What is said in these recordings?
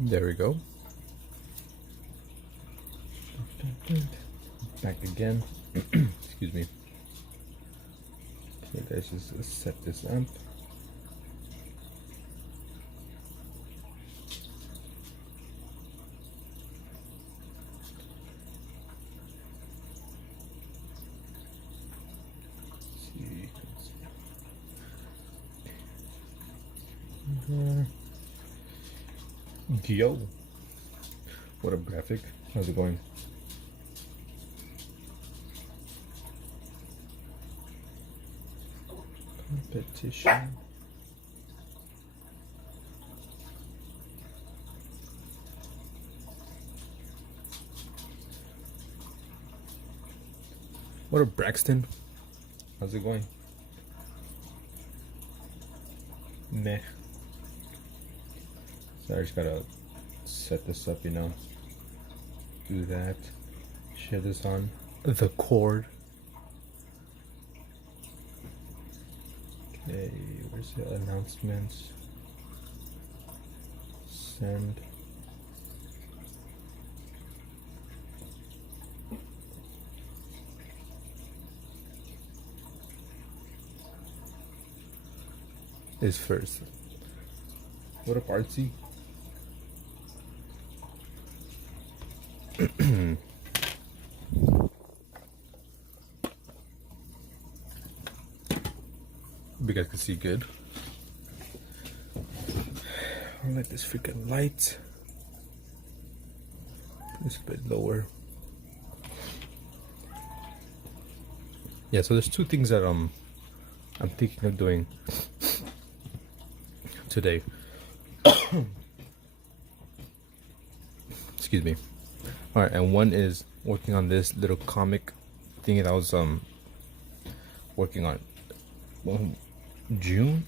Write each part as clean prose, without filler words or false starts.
There we go. Back again. Excuse me. Okay, let's just set this up. Yo, what up, graphic? How's it going? Competition. What up, Braxton? How's it going? Meh. So I just gotta set this up, you know. Do that. Share this on the cord. Okay, where's the announcements? Send. Is first. What up, Artsy? You guys can see good. I'll let this freaking light. It's a bit lower. Yeah, so there's two things that I'm thinking of doing today. Excuse me. All right, and one is working on this little comic thing that I was working on Jan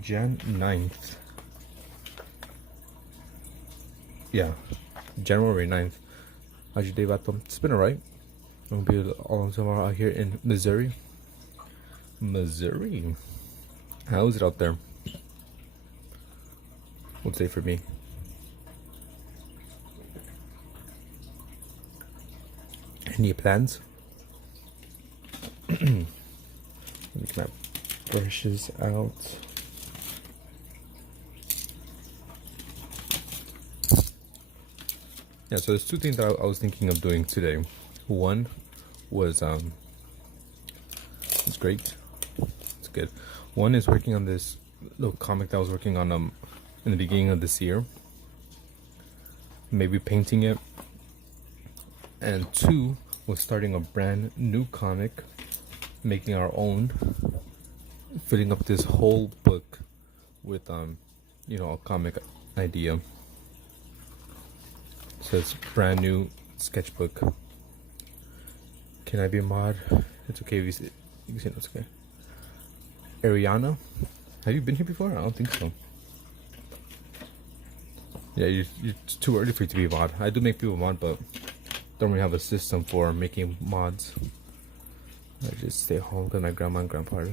9th. Yeah, January 9th. How's your day, Vato? It's been alright. I'm gonna be all tomorrow out here in Missouri. How is it out there? What's day for me? Any plans? Let me get my brushes out. Yeah, so there's two things that I was thinking of doing today. One was it's great. It's good. One is working on this little comic that I was working on in the beginning of this year. Maybe painting it. And two was starting a brand new comic, making our own, filling up this whole book with you know, a comic idea. So it's brand new sketchbook. Can I be a mod? It's okay if you say it's okay. Ariana, have you been here before? I don't think so. Yeah, it's too early for you to be a mod. I do make people mod, but don't really have a system for making mods. I just stay home because my grandma and grandpa are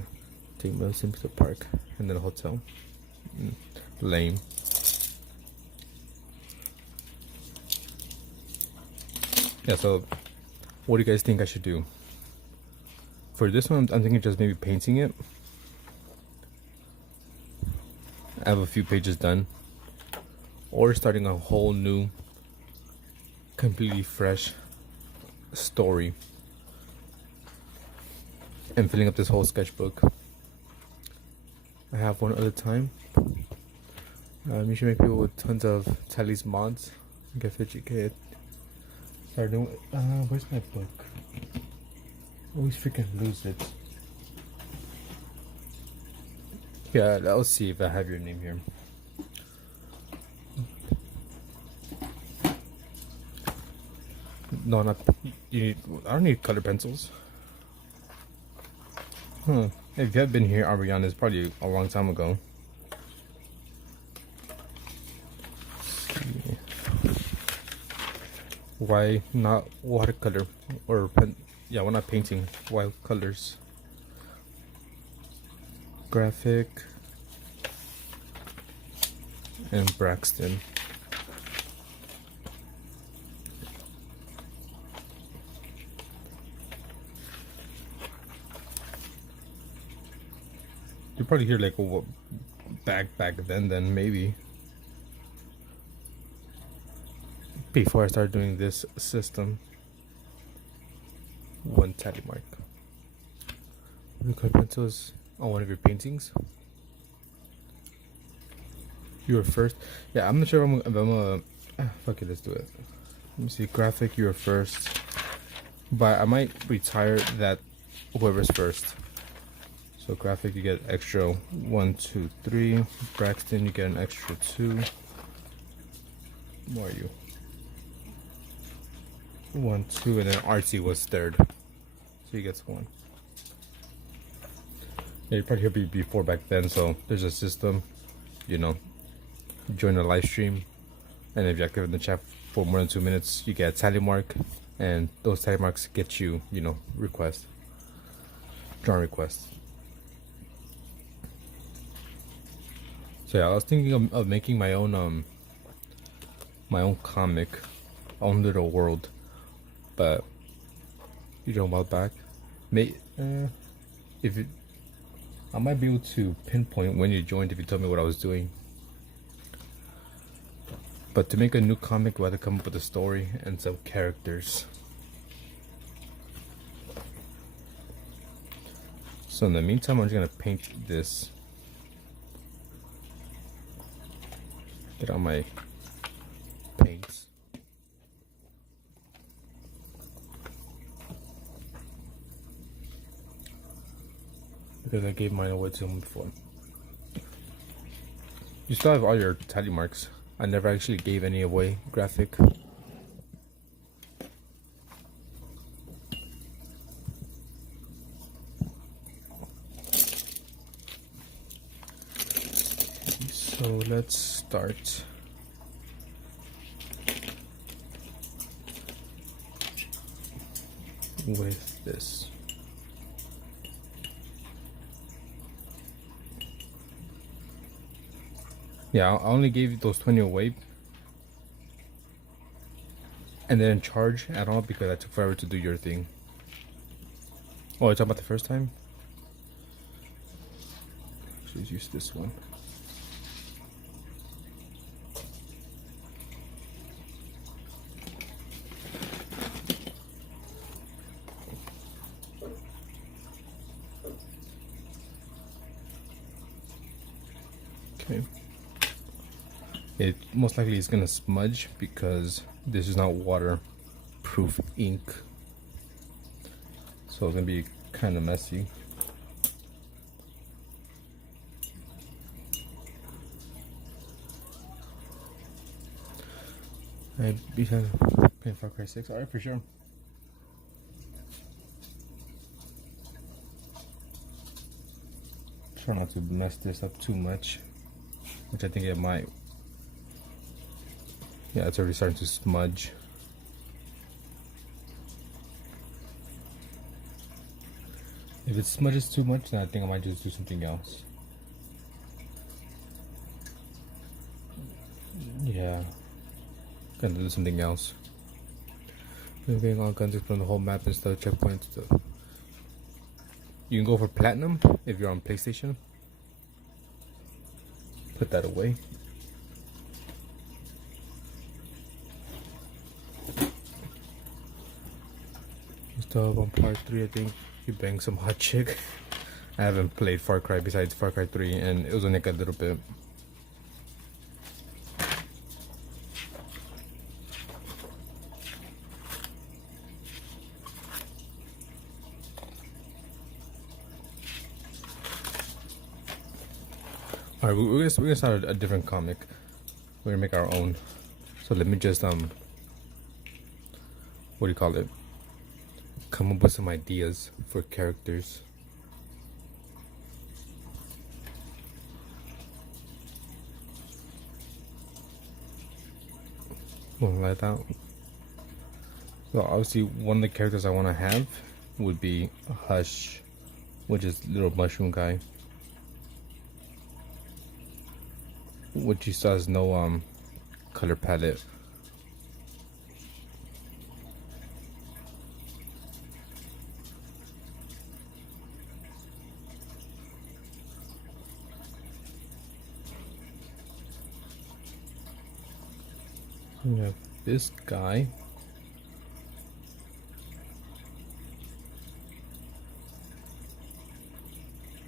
taking me to the park and then a hotel. Lame. Yeah, so what do you guys think I should do? For this one, I'm thinking just maybe painting it. I have a few pages done. Or starting a whole new, completely fresh story. And filling up this whole sketchbook. I have one other time. You should make people with tons of Tally's mods. Get 50k. Start doing. Where's my book? Always freaking lose it. Yeah, let's see if I have your name here. No, not you need. I don't need color pencils. If you have been here, Ariana, it's probably a long time ago. Why not watercolor or pen? Yeah, why not painting? Wild colors. Graphic and Braxton. You probably hear like what back then maybe before I started doing this system. One tally mark. The color pencils on one of your paintings. You were first. Yeah, I'm not sure if I'm a. Fuck it, let's do it. Let me see. Graphic, you were first. But I might retire that whoever's first. So graphic, you get extra 1, 2, 3. Braxton, you get an extra 2. Where are you? 1, 2, and then Artsy was third. So he gets 1. Yeah, you probably heard me before back then, so there's a system, you know, join a live stream, and if you're active in the chat for more than 2 minutes, you get a tally mark, and those tally marks get you, you know, requests, drawing requests. So yeah, I was thinking of making my own comic, own little world, but you know, a while back, if it, I might be able to pinpoint when you joined if you told me what I was doing. But to make a new comic, we have to come up with a story and some characters. So in the meantime, I'm just gonna paint this. Get on my paints. Because I gave mine away to him before. You still have all your tally marks. I never actually gave any away. Graphic. So let's start. With this. Yeah, I only gave those 20 away. And then charge at all because I took forever to do your thing. Oh, you're talking about the first time? Actually, use this one. Okay. It most likely is gonna smudge because this is not waterproof ink, so it's gonna be kind of messy. I began playing Far Cry 6. Alright, for sure. Try not to mess this up too much, which I think it might. Yeah, it's already starting to smudge. If it smudges too much, then I think I might just do something else. Yeah, gonna do something else. Moving on, guns from the whole map instead of checkpoints. You can go for platinum if you're on PlayStation. Put that away. Still on part 3, I think you bang some hot chick. I haven't played Far Cry besides Far Cry 3, and it was only like a little bit. Alright, we're gonna start a different comic. We're gonna make our own. So let me just what do you call it? Come up with some ideas for characters. Like that. So obviously one of the characters I want to have would be Hush, which is little mushroom guy, which he still has no color palette. We have this guy.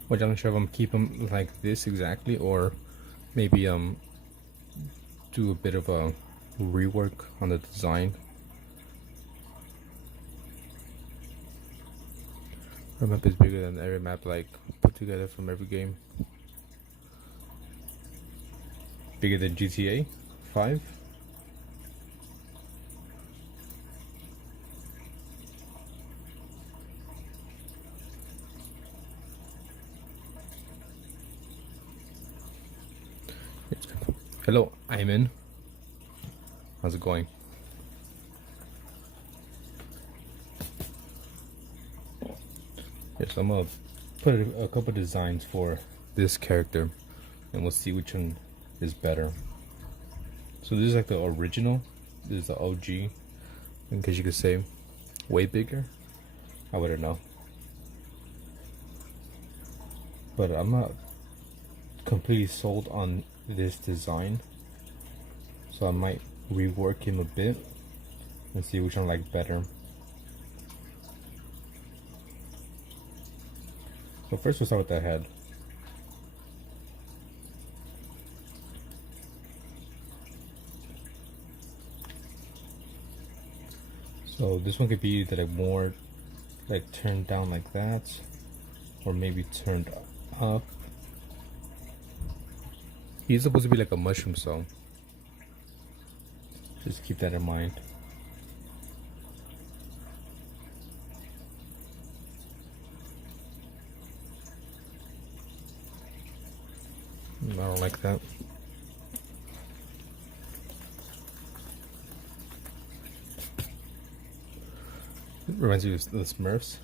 Which I'm not sure if I'm keep him like this exactly, or maybe do a bit of a rework on the design. Our map is bigger than every map like put together from every game. Bigger than GTA 5. Hello, Ayman. How's it going? Yes, I'm gonna put a couple designs for this character, and we'll see which one is better. So this is like the original. This is the OG. In case you could say, way bigger. I wouldn't know, but I'm not completely sold on this design, so I might rework him a bit and see which one I like better. So first we'll start with the head. So this one could be either like more like turned down like that, or maybe turned up. He's supposed to be like a mushroom, so just keep that in mind. I don't like that. It reminds me of the Smurfs.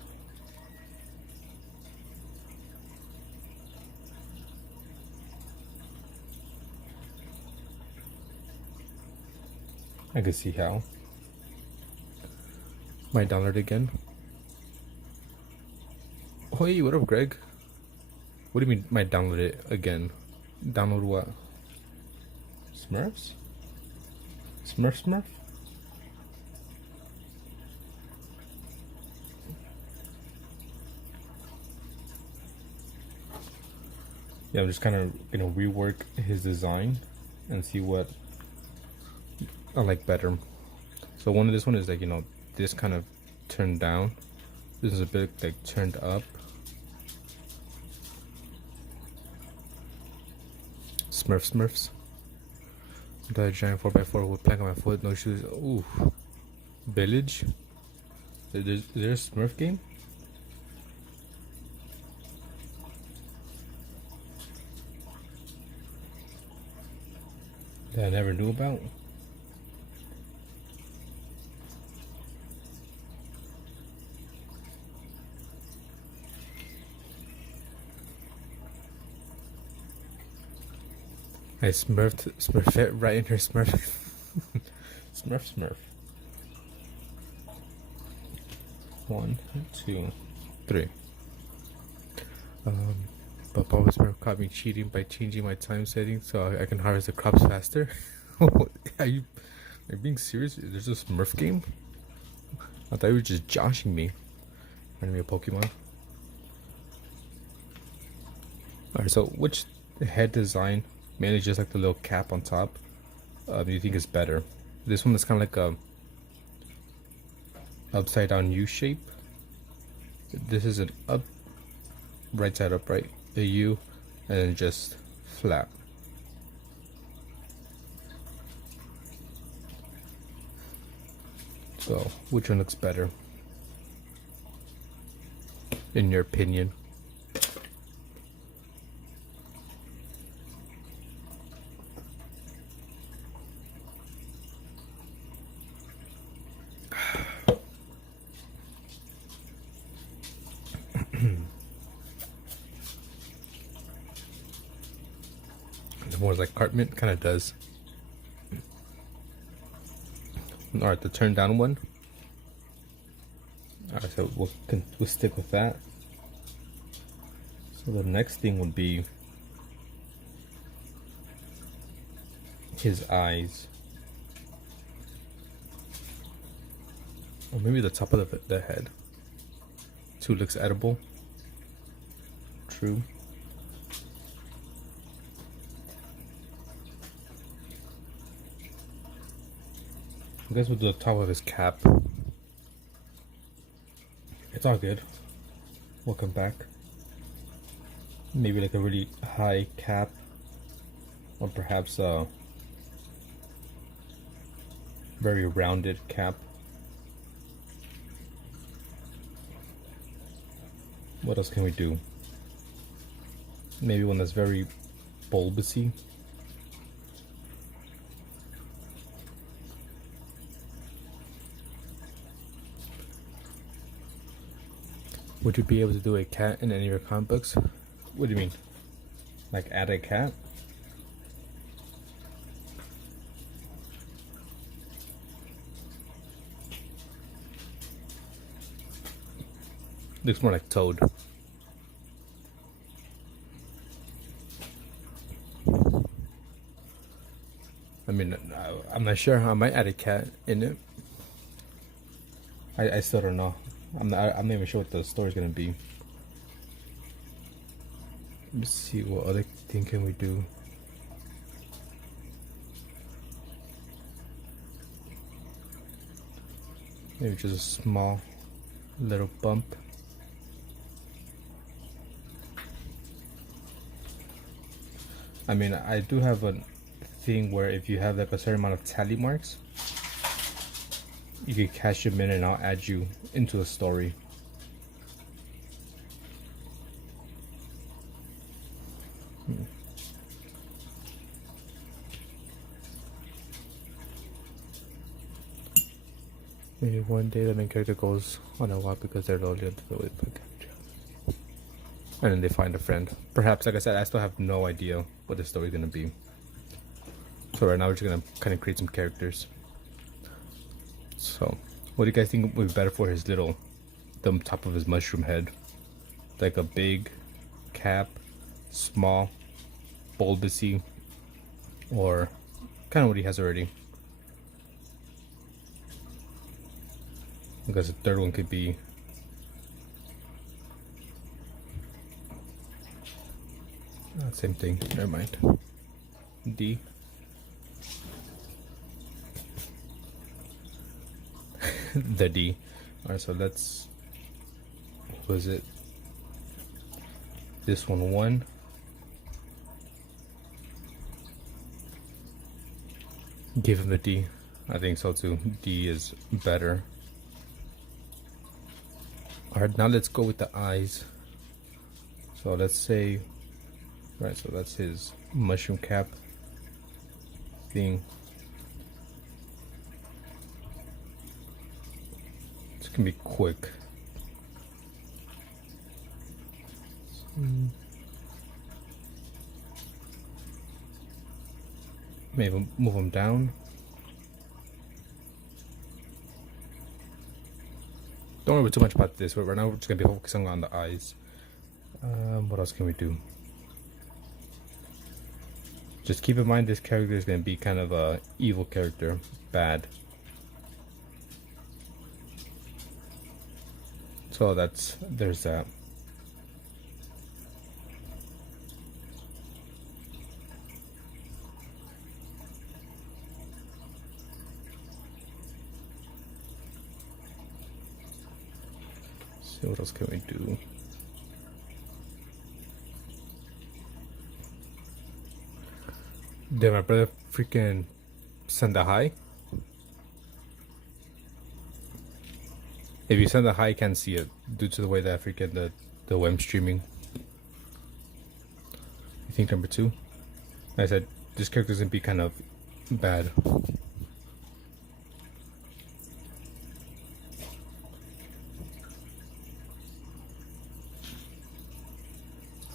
I can see how. Might download it again. Oh, hey, what up, Greg? What do you mean, might download it again? Download what? Smurfs? Smurf? Yeah, I'm just kind of gonna rework his design and see what I like better. So this one is like, this kind of turned down. This is a bit like turned up. Smurfs. The giant 4x4 with plank on my foot, no shoes. Ooh. Village. Is there a Smurf game? That I never knew about. I smurfed it right in her Smurf. Smurf. 1, 2, 3. But Papa Smurf caught me cheating by changing my time setting so I can harvest the crops faster. Are you being serious? There's a Smurf game? I thought you were just joshing me. Running me a Pokemon. Alright, so which head design, mainly just like the little cap on top, do you think is better? This one is kind of like a upside down U shape. This is an up, right side upright, a U, and then just flat. So, which one looks better, in your opinion? More like Cartman, kind of does. Alright, the turn down one. Alright, so we'll stick with that. So the next thing would be his eyes. Or maybe the top of the head. 2 looks edible. True. I guess we'll do the top of his cap. It's all good. Welcome back. Maybe like a really high cap, or perhaps a very rounded cap. What else can we do? Maybe one that's very bulbousy. Would you be able to do a cat in any of your comic books? What do you mean? Like add a cat? Looks more like Toad. I mean, I'm not sure. I might add a cat in it. I still don't know. I'm not even sure what the story's gonna be. Let's see, what other thing can we do? Maybe just a small little bump. I mean, I do have a thing where if you have like a certain amount of tally marks, you can cash them in and I'll add you into a story. Maybe one day the main character goes on a walk because they're lonely on the way back. And then they find a friend. Perhaps, like I said, I still have no idea what the story's gonna be. So right now we're just gonna kind of create some characters. So, what do you guys think would be better for his the top of his mushroom head? Like a big cap, small, bulbousy, or kind of what he has already? I guess the third one could be same thing. Never mind. D. The D. Alright, so let's. What was it? This one 1. Give him the D. I think so too. D is better. Alright, now let's go with the eyes. So let's say. Right, so that's his mushroom cap thing. It's gonna be quick. Maybe move him down. Don't worry too much about this. Right now we're just gonna be focusing on the eyes. What else can we do? Just keep in mind this character is going to be kind of a evil character, bad. So there's that. See what else can we do? Did my brother freaking send a hi? If you send a hi, you can't see it due to the way that freaking the web streaming. I think number 2. Like I said, this character's gonna be kind of bad.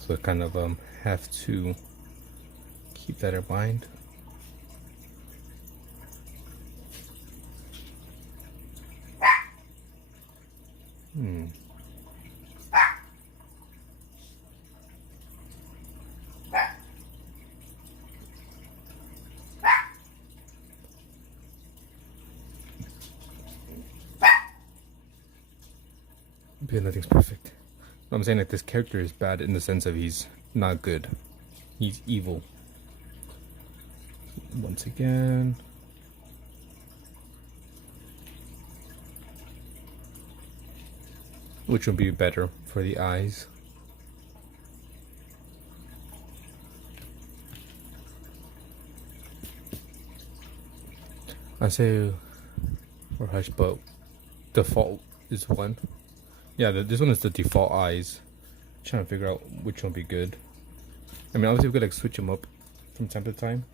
So I kind of have to keep that in mind. because nothing's perfect. I'm saying like this character is bad in the sense of he's not good. He's evil. Once again. Which would be better for the eyes? I say or Hush, but default is one. Yeah, this one is the default eyes. Trying to figure out which one would be good. I mean, obviously we could like switch them up from time to time.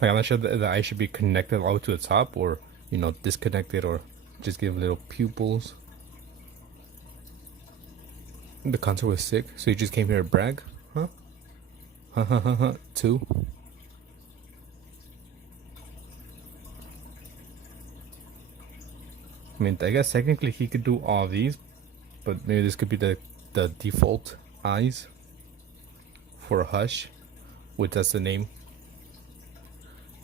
Like, I'm not sure that the eye should be connected all the way to the top, or you know, disconnected, or just give little pupils. The concert was sick, so you just came here to brag, huh? Ha ha ha ha. Two. I mean, I guess technically he could do all of these, but maybe this could be the default eyes for Hush, which that's the name.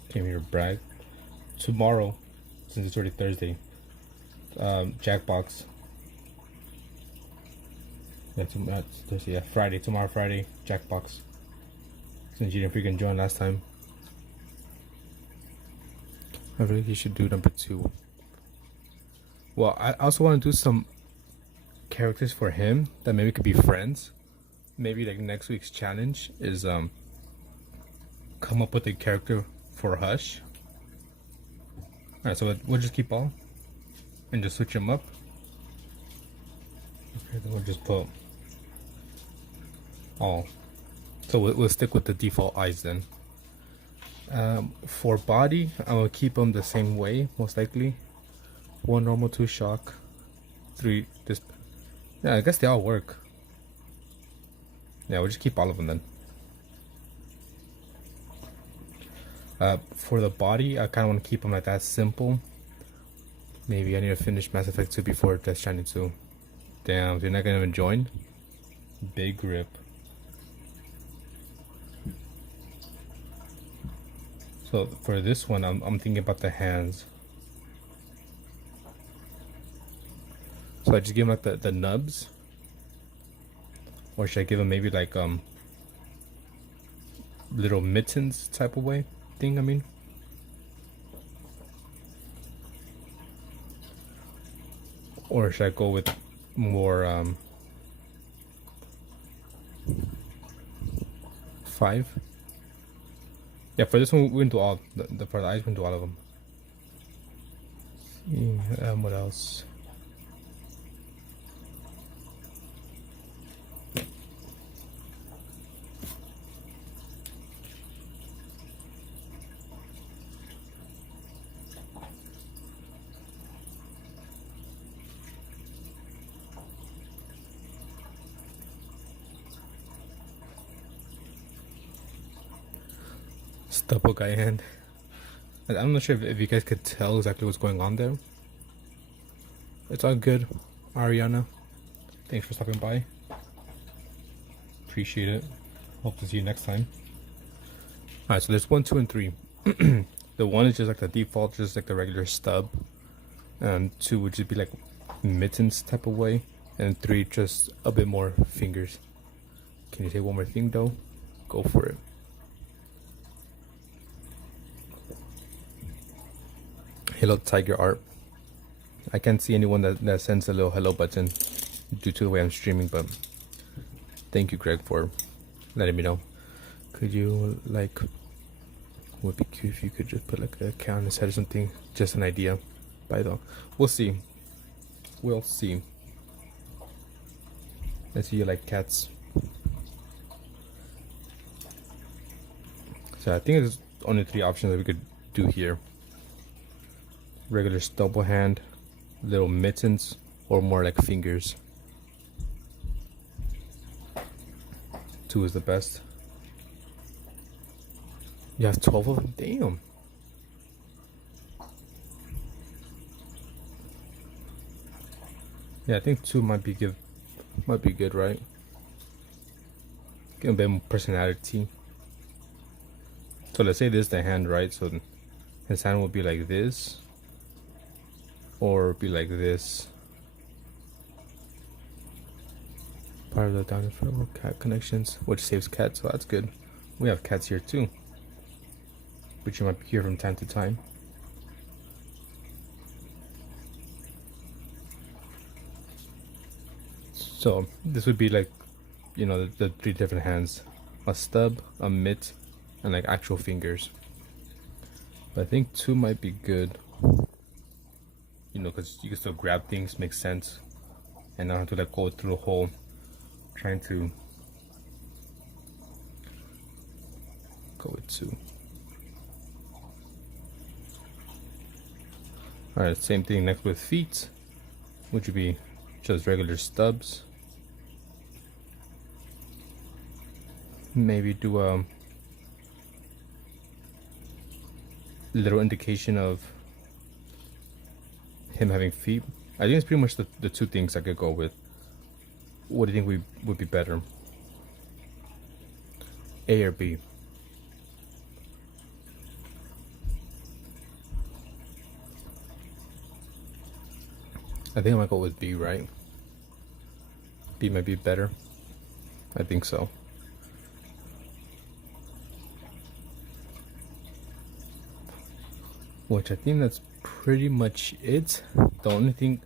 Came here to brag. Tomorrow, since it's already Thursday, Jackbox. Yeah, Friday. Tomorrow, Friday, Jackbox. Since you didn't freaking join last time, I think you should do number 2. Well, I also want to do some characters for him that maybe could be friends. Maybe like next week's challenge is come up with a character for Hush. Alright, so we'll just keep all and just switch them up. Okay, then we'll just put all. So we'll stick with the default eyes then. For body, I will keep them the same way, most likely. 1 normal, 2 shock, 3 this. Yeah, I guess they all work. Yeah, we'll just keep all of them then. For the body, I kind of want to keep them like that simple. Maybe I need to finish Mass Effect 2 before Death Stranding 2. Damn, you're not gonna even join? Big grip. So for this one, I'm thinking about the hands. So I just give him like the nubs, or should I give him maybe like little mittens type of thing? I mean, or should I go with more 5? Yeah, for this one we're gonna do all for the eyes. We're gonna do all of them. What else? Stubble guy hand. I'm not sure if you guys could tell exactly what's going on there. It's all good, Ariana. Thanks for stopping by. Appreciate it. Hope to see you next time. Alright, so there's 1, 2, and 3. The 1 is just like the default, just like the regular stub. And 2 would just be like mittens type of way. And 3 just a bit more fingers. Can you say one more thing though? Go for it. Hello Tiger Art. I can't see anyone that sends a little hello button due to the way I'm streaming, but thank you Greg for letting me know. Could you like, would be cute if you could just put like a cat on his head or something, just an idea. By though, we'll see. We'll see. Let's see, you like cats. So I think there's only 3 options that we could do here. Regular stubble hand, little mittens, or more like fingers. 2 is the best. You have 12 of them? Damn. Yeah, I think 2 might be good, right? Give a bit more personality. So let's say this is the hand, right? So his hand will be like this, or be like this. Part of the download cat connections, which saves cats, so that's good. We have cats here too, which you might hear from time to time. So this would be like, you know, the 3 different hands: a stub, a mitt, and like actual fingers. But I think 2 might be good, you know, because you can still grab things, makes sense, and not have to like go through the hole trying to go with 2. Alright, same thing next with feet, which would be just regular stubs. Maybe do a little indication of him having feet. I think it's pretty much the 2 things I could go with. What do you think would be better? A or B? I think I might go with B, right? B might be better. I think so. Which I think that's pretty much it. The only thing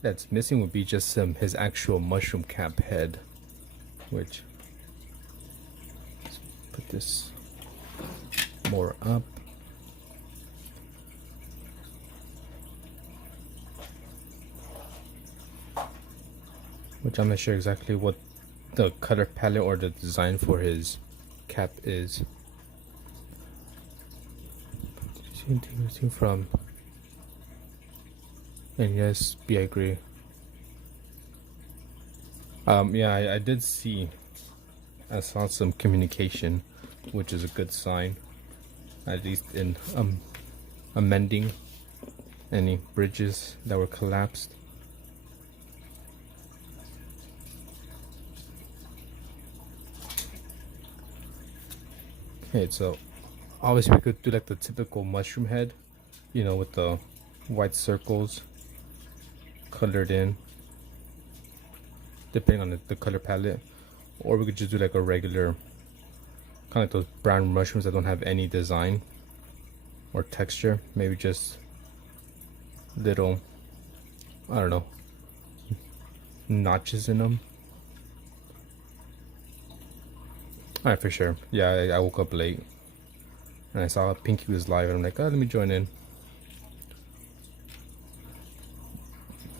that's missing would be just his actual mushroom cap head, which, let's put this more up. Which I'm not sure exactly what the color palette or the design for his cap is. Anything from, and yes, B, I agree. Yeah, I did see, I saw some communication, which is a good sign, at least in amending any bridges that were collapsed. Okay, so obviously we could do like the typical mushroom head, you know, with the white circles colored in, depending on the color palette. Or we could just do like a regular, kind of like those brown mushrooms that don't have any design or texture. Maybe just little, I don't know, notches in them. Alright, for sure. Yeah, I woke up late and I saw Pinky was live and I'm like, oh, let me join in.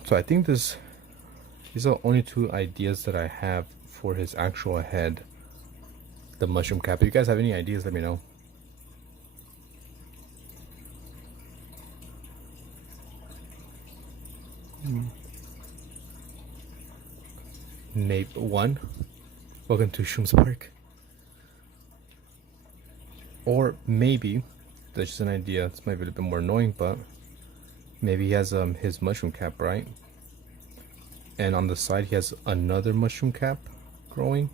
So I think these are the only 2 ideas that I have for his actual head, the mushroom cap. If you guys have any ideas, let me know. Nape 1, welcome to Shrooms Park. Or maybe, that's just an idea, this might be a little bit more annoying, but maybe he has his mushroom cap, right? And on the side he has another mushroom cap growing.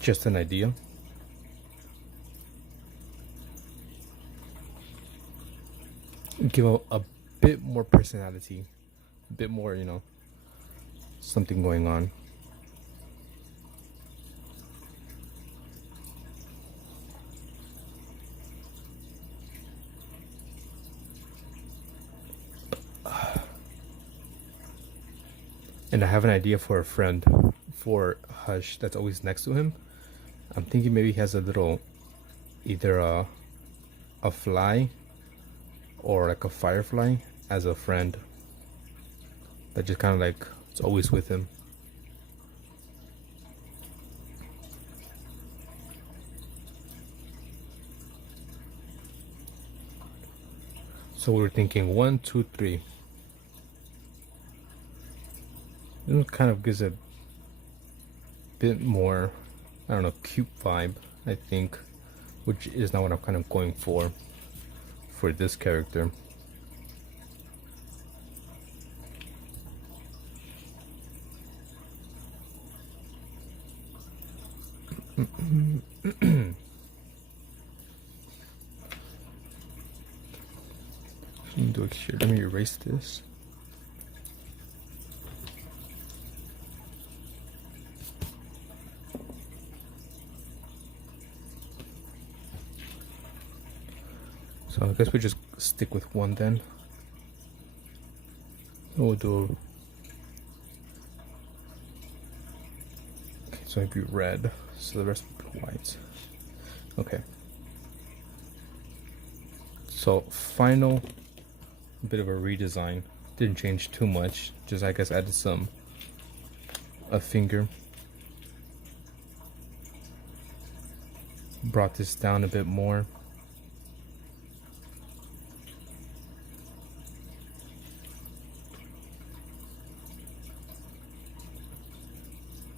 Just an idea. Give a bit more personality, a bit more, you know, something going on. And I have an idea for a friend, for Hush, that's always next to him. I'm thinking maybe he has a little, either a fly or like a firefly as a friend that just kind of like, it's always with him. So we're thinking 1, 2, 3. It kind of gives a bit more, I don't know, cute vibe, I think, which is not what I'm kind of going for this character. Let me erase this. So I guess we just stick with one then. We'll do. Okay, so it'd be red. So the rest would be white. Okay. So final bit of a redesign. Didn't change too much. Just I guess added a finger. Brought this down a bit more.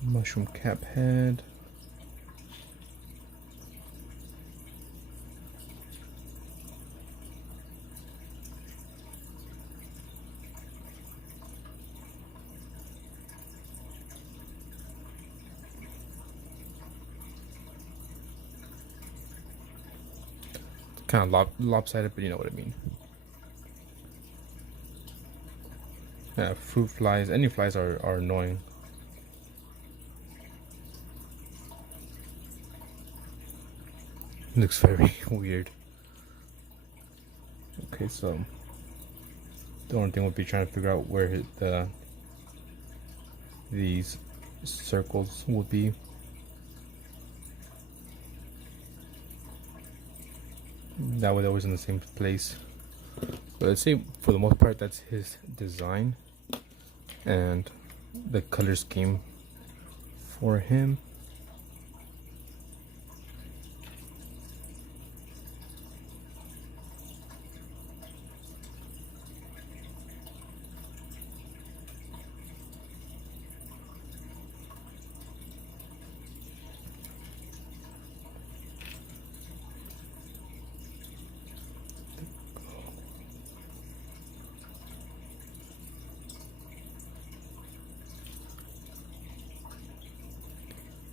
Mushroom cap head. Kind of lopsided, but you know what I mean. Yeah, fruit flies. Any flies are annoying. Looks very weird. Okay, so the only thing we'll be trying to figure out where these circles will be. That way they're always in the same place. But let's say for the most part that's his design and the color scheme for him.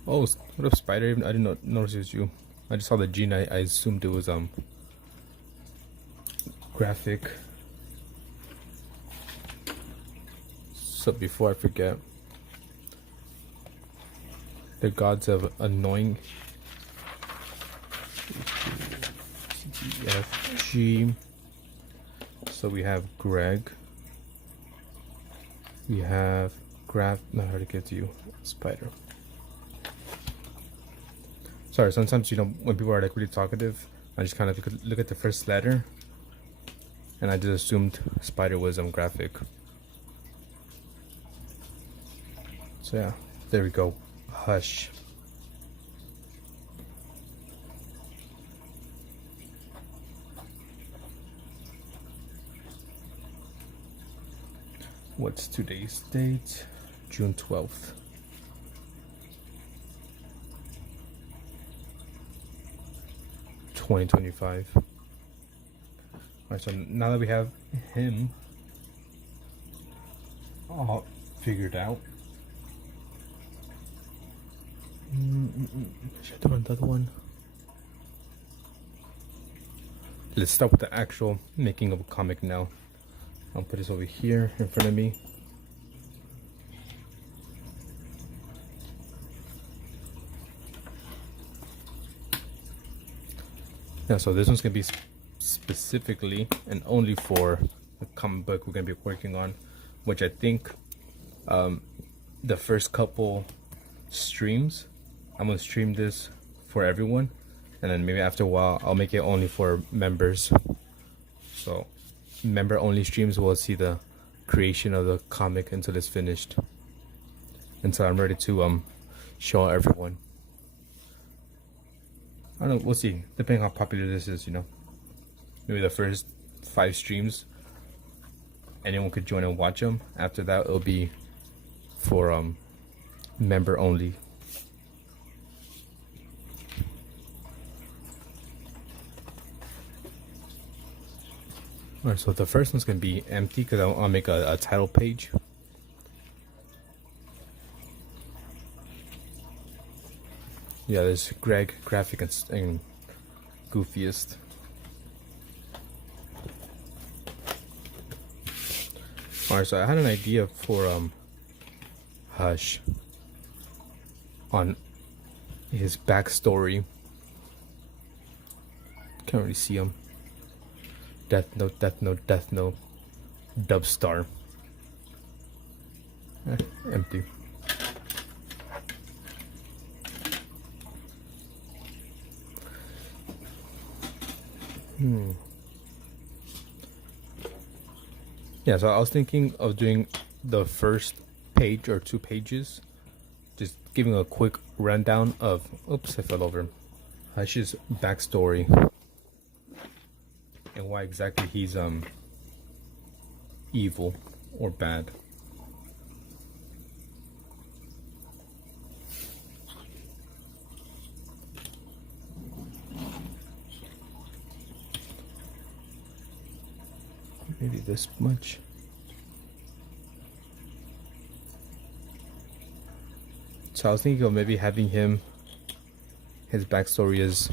Oh, what up, Spider? I didn't notice it was you. I just saw the gene. I assumed it was graphic. So before I forget, the gods of annoying. CGFG. So we have Greg. We have Graph. Not hard to get to you, Spider. Sorry, sometimes, you know, when people are like really talkative, I just kind of look at the first letter and I just assumed Spider was graphic. So yeah, there we go. Hush. What's today's date? June 12th. $20.25. Alright, so now that we have him all figured out, should I do another one? Let's start with the actual making of a comic now. I'll put this over here in front of me. Yeah, so this one's gonna be specifically and only for the comic book we're gonna be working on, which I think the first couple streams, I'm gonna stream this for everyone, and then maybe after a while I'll make it only for members. So member only streams will see the creation of the comic until it's finished, until I'm ready to show everyone. I don't know, we'll see, depending how popular this is, you know. Maybe the first 5 streams, anyone could join and watch them. After that, it'll be for member only. Alright, so the first one's gonna be empty because I'll make a title page. Yeah, there's Greg, graphic and goofiest. Alright, so I had an idea for Hush on his backstory. Can't really see him. Death Note, Death Note, Death Note, Dubstar. Empty. Yeah, so I was thinking of doing the first page or 2 pages, just giving a quick rundown of, oops, I fell over, Hush's backstory and why exactly he's evil or bad. Maybe this much. So I was thinking of maybe having him, his backstory is,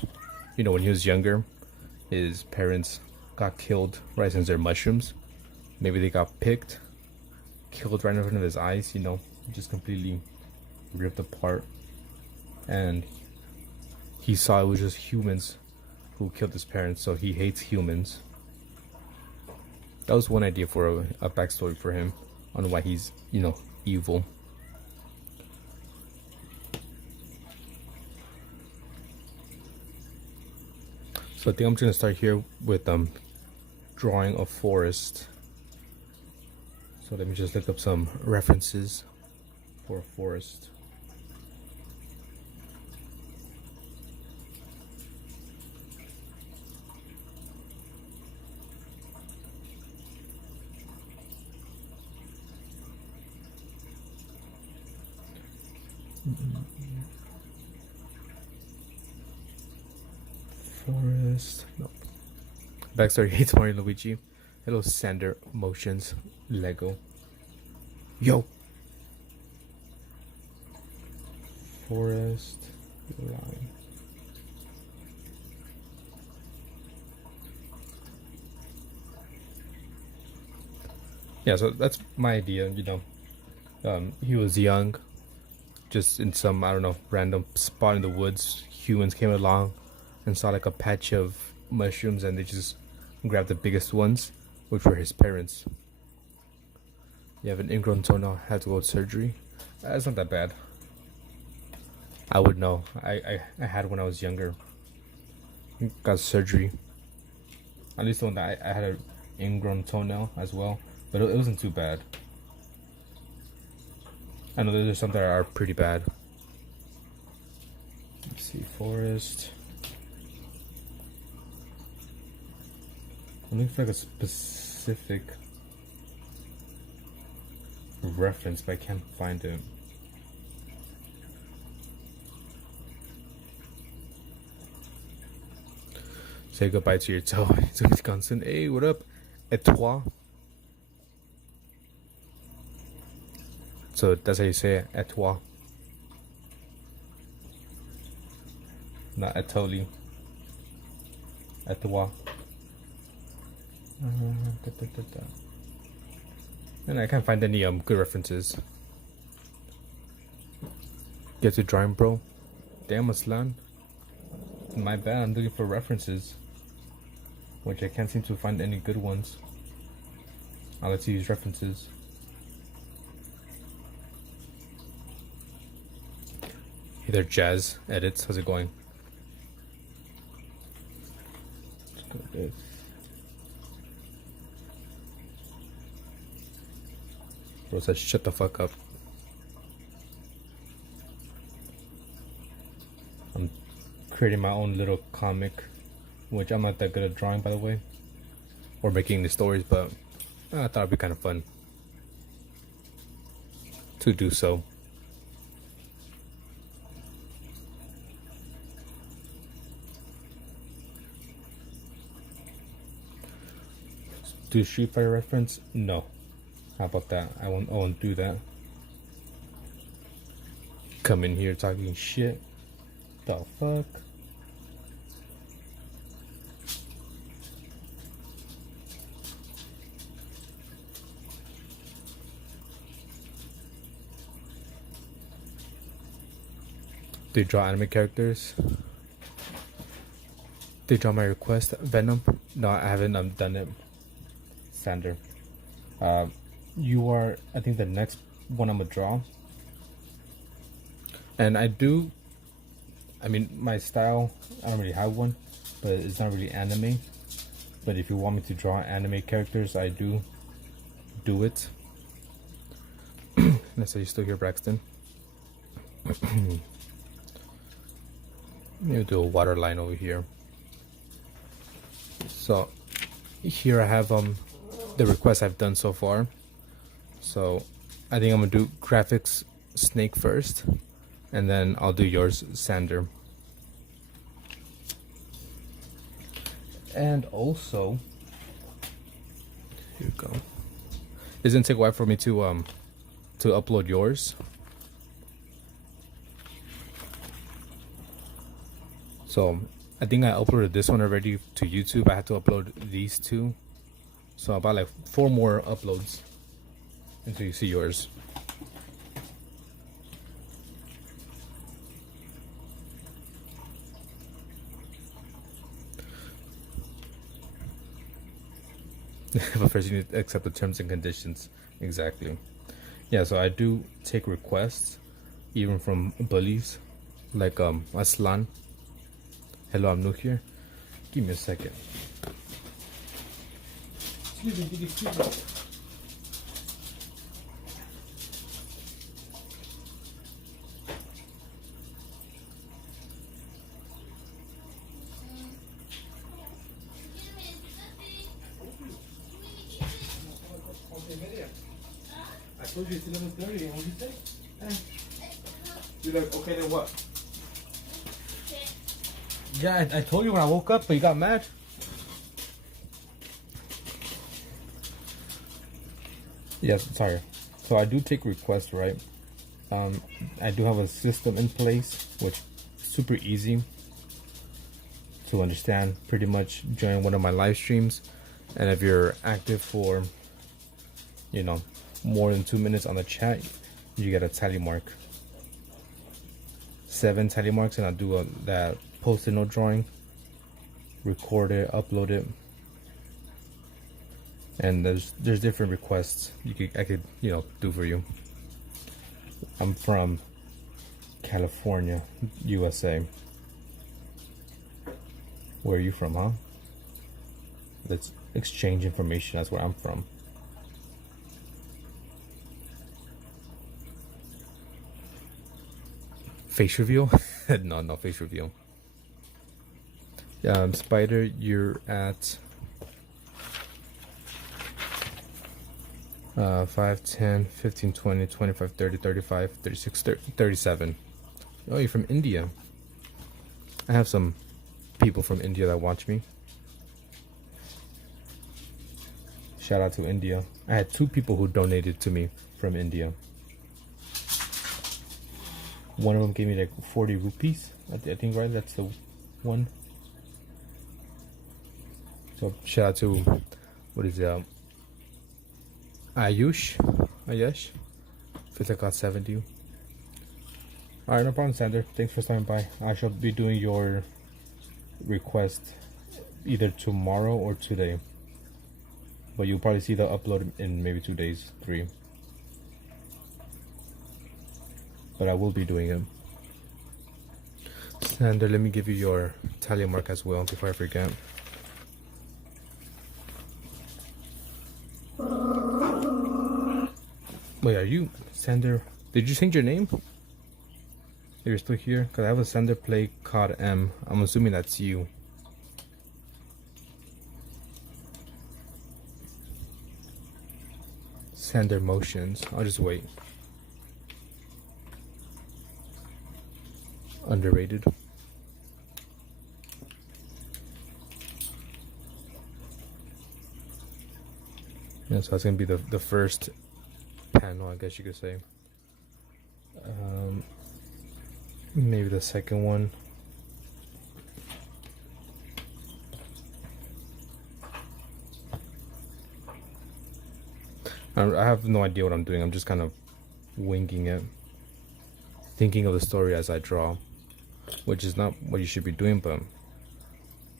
you know, when he was younger, his parents got killed right since they're mushrooms. Maybe they got picked, killed right in front of his eyes, you know, just completely ripped apart. And he saw it was just humans who killed his parents, so he hates humans. That was one idea for a backstory for him on why he's, you know, evil. So I think I'm gonna start here with drawing a forest. So let me just look up some references for a forest. Forest. No. Backstory: hates Mario and Luigi. Hello, Sander Motions. Lego. Yo. Forest line. Yeah, so that's my idea. You know, he was young, just in some, I don't know, random spot in the woods. Humans came along and saw like a patch of mushrooms, and they just grabbed the biggest ones, which were his parents. You have an ingrown toenail, had to go to surgery. It's not that bad. I would know. I had when I was younger. Got surgery. At least the one that I had an ingrown toenail as well, but it wasn't too bad. I know there's some that are pretty bad. Let's see, forest. I'm looking for like a specific reference, but I can't find it. Say goodbye to your toe. It's Wisconsin. Hey, what up? Et toi? So that's how you say it. Et toi. Not etoli. Et toi. And I can't find any good references. Get to drawing, bro. Damn, Aslan. My bad. I'm looking for references, which I can't seem to find any good ones. I'll let you use references. Hey there, Jazz Edits. How's it going? Let's go with this. Bro said, shut the fuck up. I'm creating my own little comic, which I'm not that good at drawing, by the way, or making the stories, but I thought it'd be kind of fun to do so. Do Street Fighter reference? No. How about that? I won't do that. Come in here talking shit. The fuck? Do you draw anime characters? Did you draw my request? Venom? No, I haven't done it. Sander. You are, I think, the next one I'm gonna draw. And I mean, my style, I don't really have one, but it's not really anime. But if you want me to draw anime characters, I do it. Let's say you're still here, Braxton. Maybe do a water line over here. So here I have the requests I've done so far. So I think I'm gonna do graphics Snake first, and then I'll do yours, Sander. And also, here you go. It's gonna take a while for me to upload yours. So I think I uploaded this one already to YouTube. I had to upload these two. So about like 4 more uploads until you see yours. But first you need to accept the terms and conditions. Exactly. Yeah, so I do take requests even from bullies like Aslan. Hello, I'm new here. Give me a second. Excuse me. I told you it's 11:30, and what did you say? You're like, okay, then what? Yeah, I told you when I woke up, but you got mad. Yes, sorry. So I do take requests, right? I do have a system in place, which is super easy to understand. Pretty much join one of my live streams, and if you're active for, you know, more than 2 minutes on the chat, you get a tally mark. 7 tally marks, and I'll do that post-it note drawing, record it, upload it, and there's different requests I could do for you. I'm from California, USA. Where are you from, huh? Let's exchange information. That's where I'm from. Face reveal? No face reveal. Spider, you're at 5, 10, 15, 20, 25, 30, 35, 36, 37. Oh, you're from India. I have some people from India that watch me. Shout out to India. I had 2 people who donated to me from India. One of them gave me like 40 rupees. I think, right? That's the one. So shout out to, what is it? Ayush. Feels like I got 70. Alright, no problem, Sander. Thanks for stopping by. I shall be doing your request either tomorrow or today. But you'll probably see the upload in maybe 2 days, 3. But I will be doing it. Sander, let me give you your tally mark as well before I forget. Wait, are you Sander? Did you change your name? You're still here? Because I have a Sander Play COD M. I'm assuming that's you. Sander Motions. I'll just wait. Underrated. Yeah, so that's gonna be the first panel, I guess you could say. Maybe the second one. I have no idea what I'm doing. I'm just kind of winging it, thinking of the story as I draw, which is not what you should be doing, but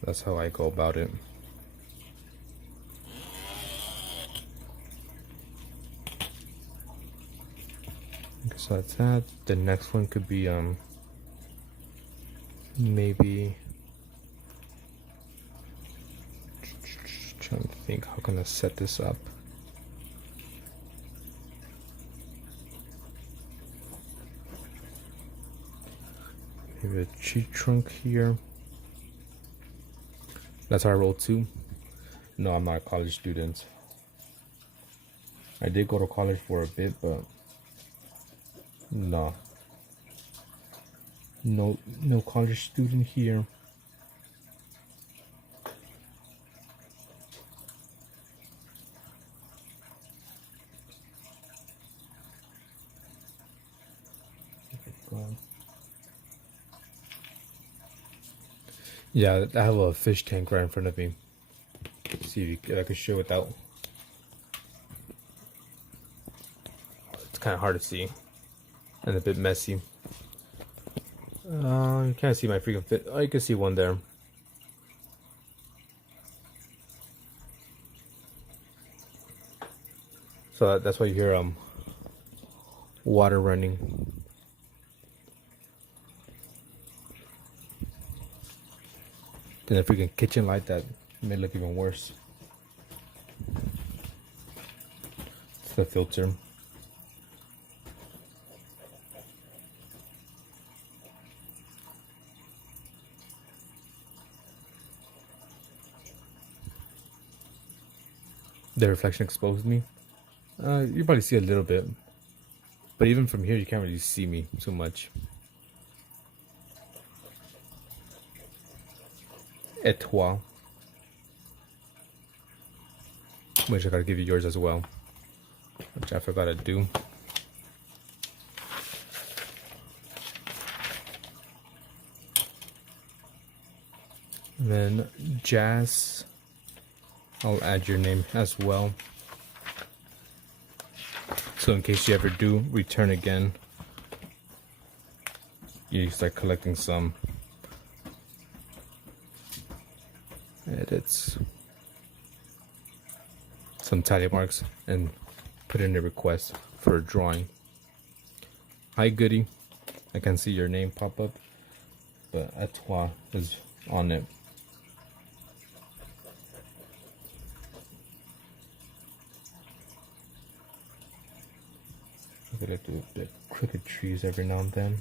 that's how I go about it. Okay, so that's that. The next one could be maybe trying to think how can I set this up. Maybe a tree trunk here. That's how I roll too. No, I'm not a college student. I did go to college for a bit, but no college student here. Yeah, I have a fish tank right in front of me. Let's see if I can show without. It's kind of hard to see and a bit messy. You can't see my freaking fit. Oh, you can see one there. So that's why you hear water running. Then the freaking kitchen light that made it look even worse. It's the filter. The reflection exposed me. You probably see a little bit, but even from here you can't really see me too much. Etoile. Which I gotta give you yours as well, which I forgot to do. And then Jazz, I'll add your name as well. So in case you ever do return again, you start collecting some edits, some tally marks, and put in a request for a drawing. Hi Goody, I can see your name pop up, but Etoile is on it. I like to do a bit crooked trees every now and then.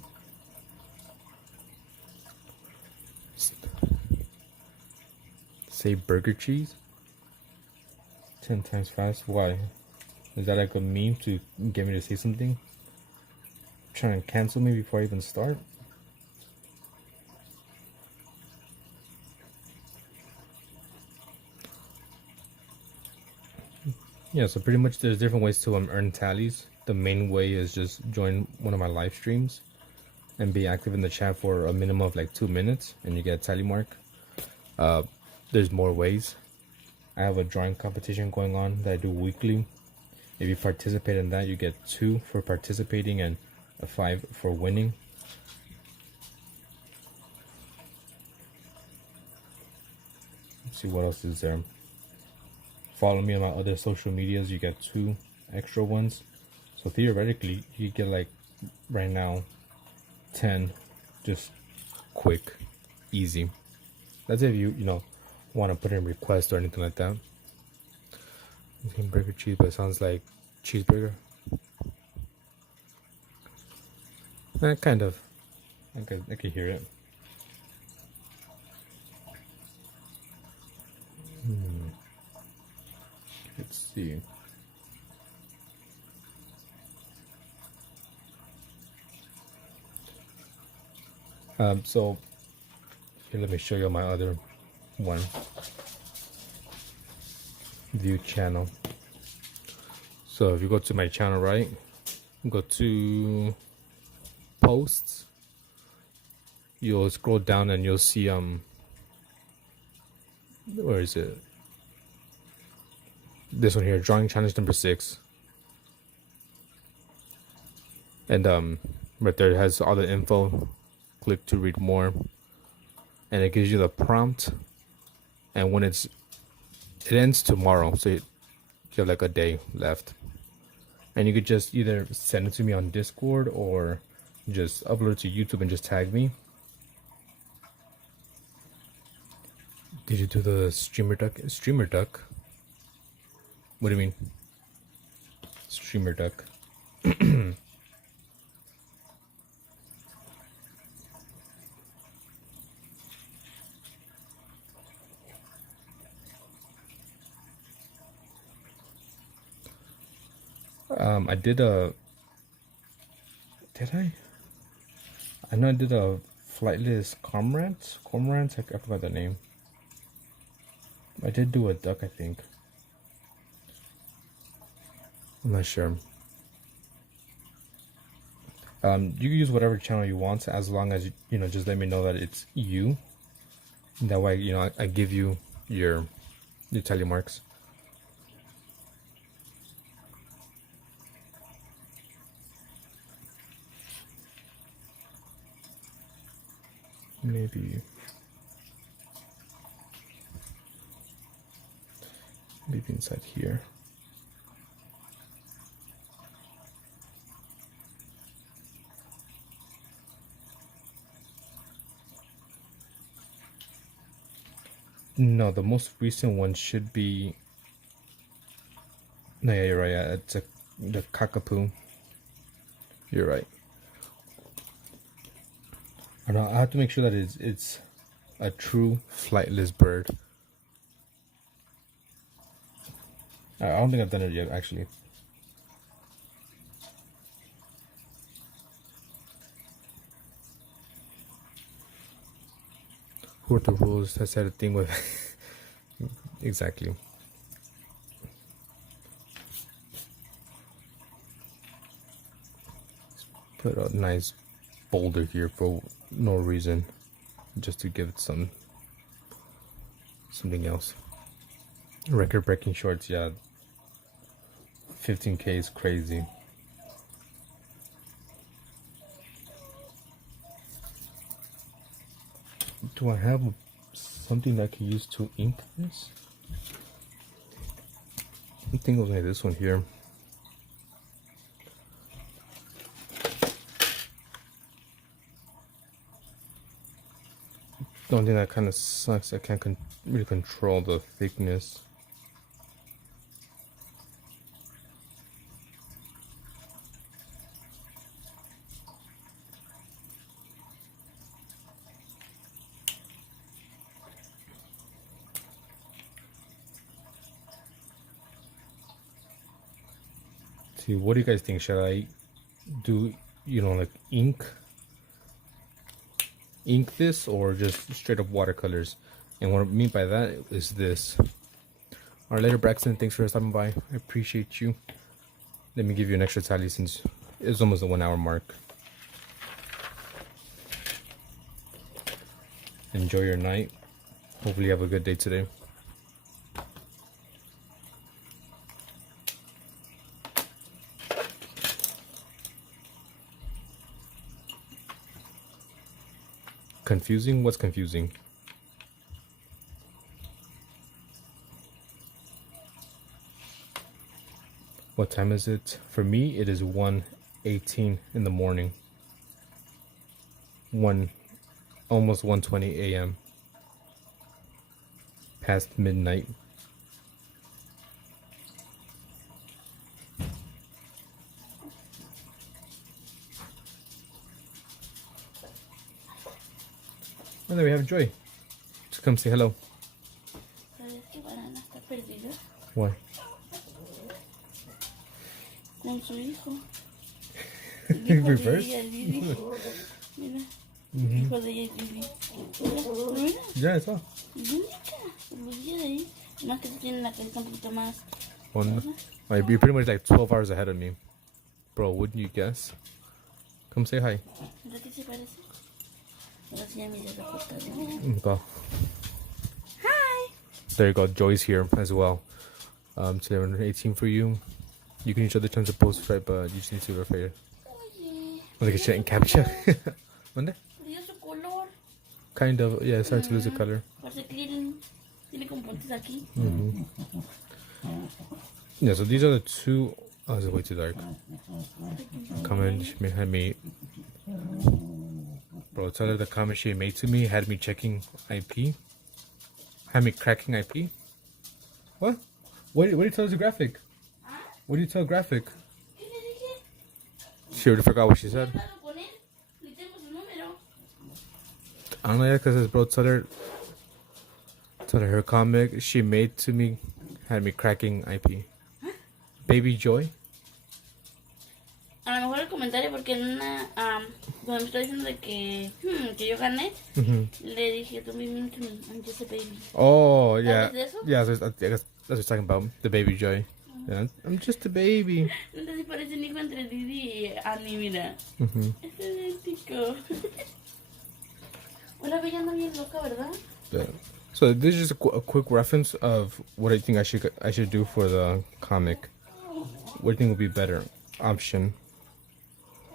Say burger cheese 10 times fast. Why? Is that like a meme to get me to say something? Trying to cancel me before I even start? Yeah, so pretty much there's different ways to earn tallies. The main way is just join one of my live streams and be active in the chat for a minimum of like 2 minutes and you get a tally mark. There's more ways. I have a drawing competition going on that I do weekly. If you participate in that, you get 2 for participating and a 5 for winning. Let's see what else is there. Follow me on my other social medias, you get 2 extra ones. So theoretically, you get like right now 10, just quick, easy. That's if you want to put in a request or anything like that. Burger cheese, but it sounds like cheeseburger. Kind of. I can hear it. Let's see. So here, let me show you my other one. View channel. So if you go to my channel, right, go to posts, you'll scroll down and you'll see where is it? This one here, drawing challenge number 6. And right there it has all the info. Click to read more, and it gives you the prompt. And when it ends tomorrow, so you have like a day left, and you could just either send it to me on Discord or just upload it to YouTube and just tag me. Did you do the streamer duck? Streamer duck? What do you mean? Streamer duck. I did a. Did I? I know I did a flightless cormorant. Cormorant? I forgot the name. I did do a duck, I think. I'm not sure. You can use whatever channel you want as long as you know. Just let me know that it's you. That way, you know, I give you your tally marks. Maybe inside here. No, the most recent one should be. No, yeah, you're right. Yeah, it's the Kakapoo. You're right. I know. I have to make sure that it's a true flightless bird. I don't think I've done it yet, actually. Who are the rules? I said a thing with. Exactly. Put a nice boulder here for no reason, just to give it something else. Record-breaking shorts, yeah. 15K is crazy. Do I have something that I can use to ink this? I think it was like this one here. The only thing that kind of sucks, I can't really control the thickness. See, what do you guys think? Should I do, you know, like ink this, or just straight up watercolors? And what I mean by that is this. All right, later, Braxton. Thanks for stopping by. I appreciate you. Let me give you an extra tally since it's almost the 1 hour mark. Enjoy your night. Hopefully you have a good day today. Confusing? What's confusing? What time is it? For me, it is 1:18 in the morning. Almost 1:20 a.m. Past midnight. And there we have Joy. Just come say hello. Why? Con su hijo. Reverse? Hijo de ella es Vivi. Mira, Yeah, I saw. idéntica. Los días de ahí. Más que tienen la cabeza un poquito más. Like, you're pretty much like 12 hours ahead of me. Bro, wouldn't you guess? Come say hi. ¿De qué se parece? Ahora sí ya me dio la portada. Go. Hi! There you go. Joy's here as well. Today 18 for you. You can use other terms of post, right? But you just need to verify it. Like a shit in captcha. ¿Dónde? Perdió su color. Kind of, yeah, it's starting to lose the color. Parece clean. Tiene como puntos aquí. Yeah, so these are the two. Oh, this is way too dark. Comment she had me. Bro, tell her the comment she made to me had me checking IP. Had me cracking IP. What? What do you tell us a graphic? What do you tell graphic? ¿Qué le dije? She already forgot what she said. He hablado con él. Le tengo su número. I don't know yet because bro, tell her her comic she made to me had me cracking IP. Baby Joy. A lo mejor el comentario porque en una cuando me está diciendo de que yo gané, le dije don't be mean to me, I'm just a baby. Oh yeah, ¿Sabes de eso? yeah. So I guess that's what you're talking about. The Baby Joy. Yeah, I'm just a baby. Entonces parece un hijo entre Didi y Annie, mira. Es idéntico. Hola, Bella anda bien loca, ¿verdad? Yeah. So this is just a quick reference of what I think I should do for the comic. What do you think would be better option?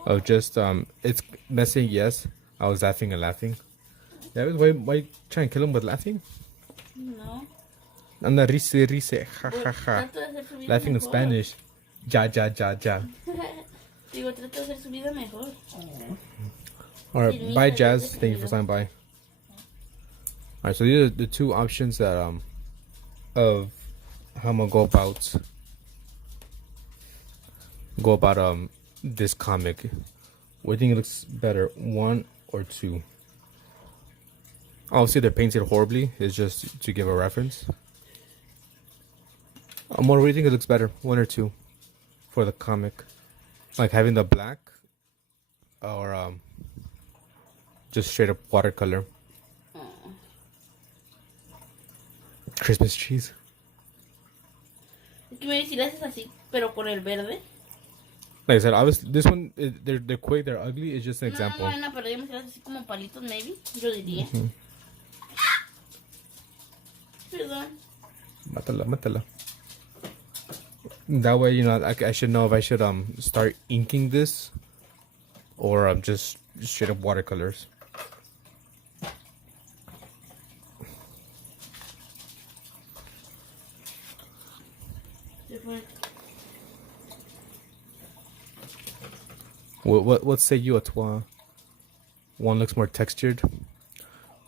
Of just it's messy. Yes, I was laughing and laughing. Yeah, why try and kill him with laughing? No. Anda rise, ha ha ha. Trato de hacer su vida Laughing in mejor. Spanish. Ja ja ja ja. Digo, trato de hacer su vida mejor. Alright, bye Jazz. Thank you for saying bye. Alright, so these are the two options that of how I'm gonna go about this comic. What do you think looks better, 1 or 2? Obviously they're painted horribly. It's just to give a reference. What do you think it looks better, 1 or 2, for the comic? Like having the black, or just straight up watercolor. Christmas trees. Es que me si le haces así, pero con el verde. Like I said, obviously this one they're quick, they're ugly. It's just an example. No, pero yo me si le haces así como palitos, maybe. Yo diría. Perdón. Mátala. That way, you know, I should know if I should start inking this or just straight up watercolors. Different. What say you, Atwa? One looks more textured.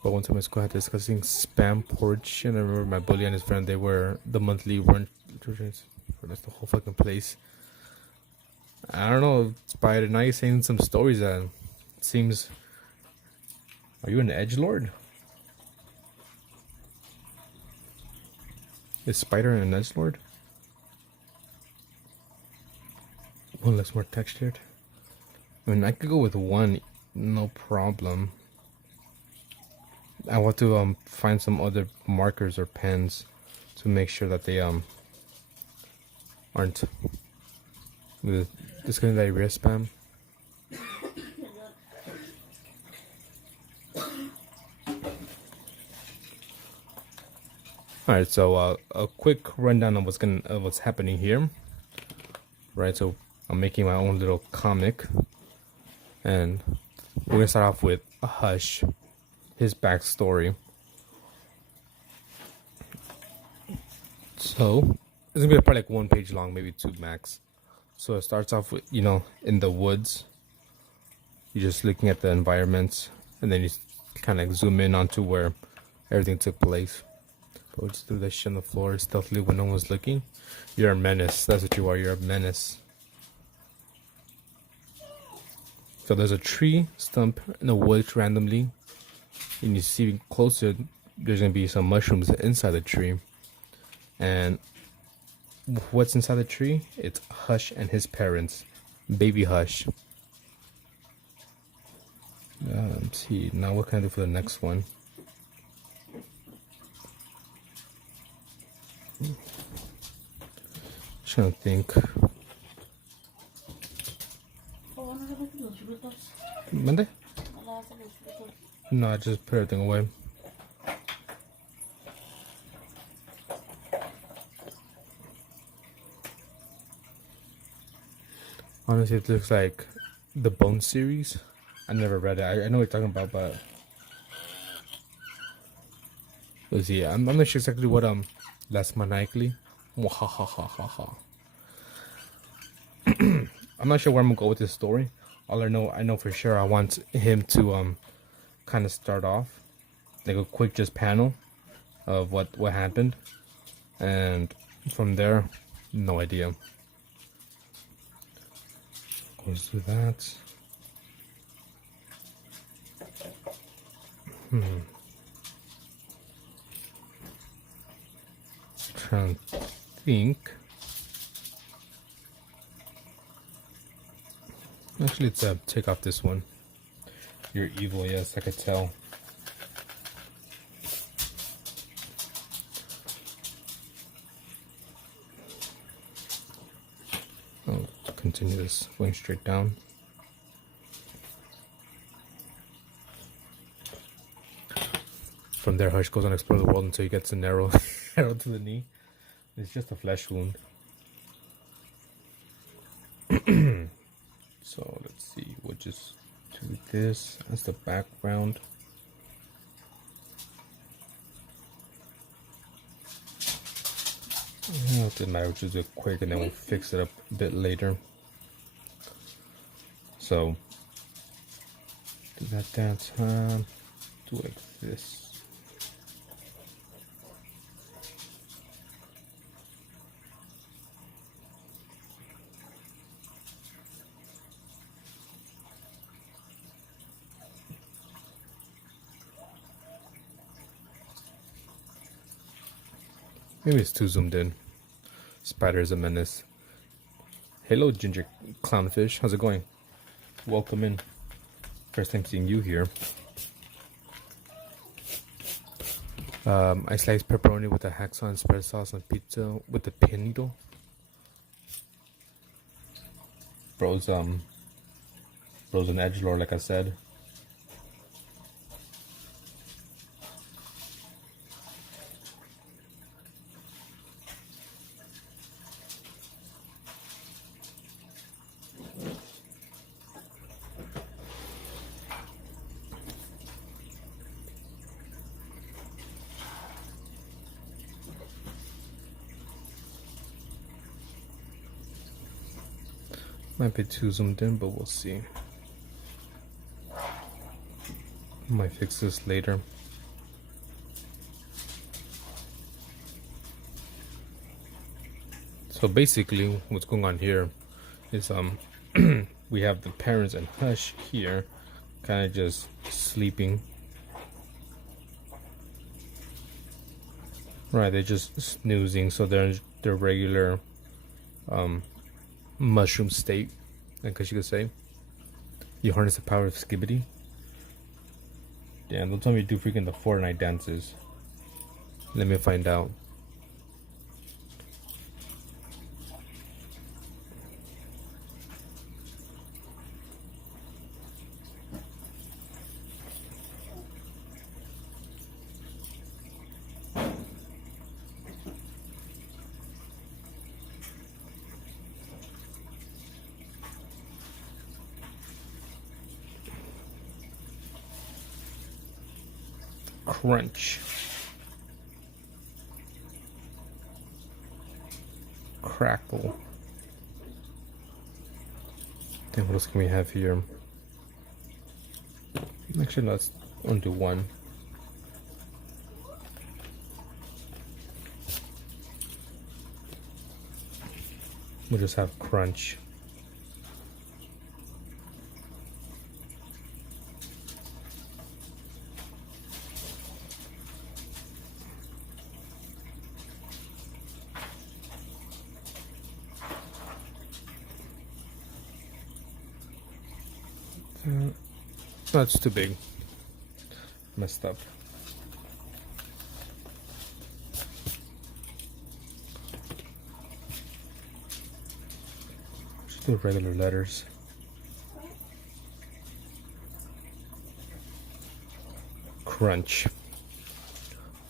But one time I school had discussing spam portion. I remember my bully and his friend, they were the monthly run. That's the whole fucking place. I don't know. Spider, now you're saying some stories that it seems. Are you an edgelord? Is Spider an edgelord? One looks more textured. I mean, I could go with 1, no problem. I want to find some other markers or pens to make sure that they aren't this kind of diarrhea spam. Alright, so a quick rundown of what's happening here. Right, so I'm making my own little comic, and we're gonna start off with Hush, his backstory. So it's gonna be probably like 1 page long, maybe 2 max. So it starts off with, you know, in the woods. You're just looking at the environment, and then you kind of like zoom in onto where everything took place. But we just threw that shit on the floor stealthily when no one was looking. You're a menace. That's what you are. You're a menace. So there's a tree stump in the woods randomly, and you see closer, there's gonna be some mushrooms inside the tree. And what's inside the tree? It's Hush and his parents, baby Hush. Let's see, now what can I do for the next one? Trying to think. Oh, no le gustan los frutos. Monday? No le gustan los frutos. No, I just put everything away. Honestly, it looks like the Bone series. I never read it. I know what you're talking about, but let's see. I'm not sure exactly what Last Maniacally. I'm not sure where I'm gonna go with this story. All I know for sure, I want him to kind of start off like a quick just panel of what happened, and from there, no idea. Goes through that. Trying to think. Actually, let's take off this one. You're evil, yes, I could tell. I'll continue this going straight down. From there, Hush goes on to explore the world until he gets an arrow, arrow to the knee. It's just a flesh wound. So let's see, we'll just do this as the background. It doesn't matter, we'll just do it quick and then we'll fix it up a bit later. So, do that time, do like this. Maybe it's too zoomed in. Spider is a menace. Hello, Ginger Clownfish. How's it going? Welcome in. First time seeing you here. I sliced pepperoni with a hacksaw and spread sauce on pizza with a pin needle. Bro's an edgelord, like I said. Might be too zoomed in, but we'll see. Might fix this later. So basically, what's going on here is we have the parents and Hush here, kind of just sleeping. Right, they're just snoozing, so they're in their regular mushroom state, I guess you could say. You harness the power of Skibidi. Damn, don't tell me you do freaking the Fortnite dances. Let me find out. Crunch. Crackle. Then what else can we have here? Actually, let's undo one. We'll just have crunch. That's too big. Messed up. Just do regular letters. Crunch.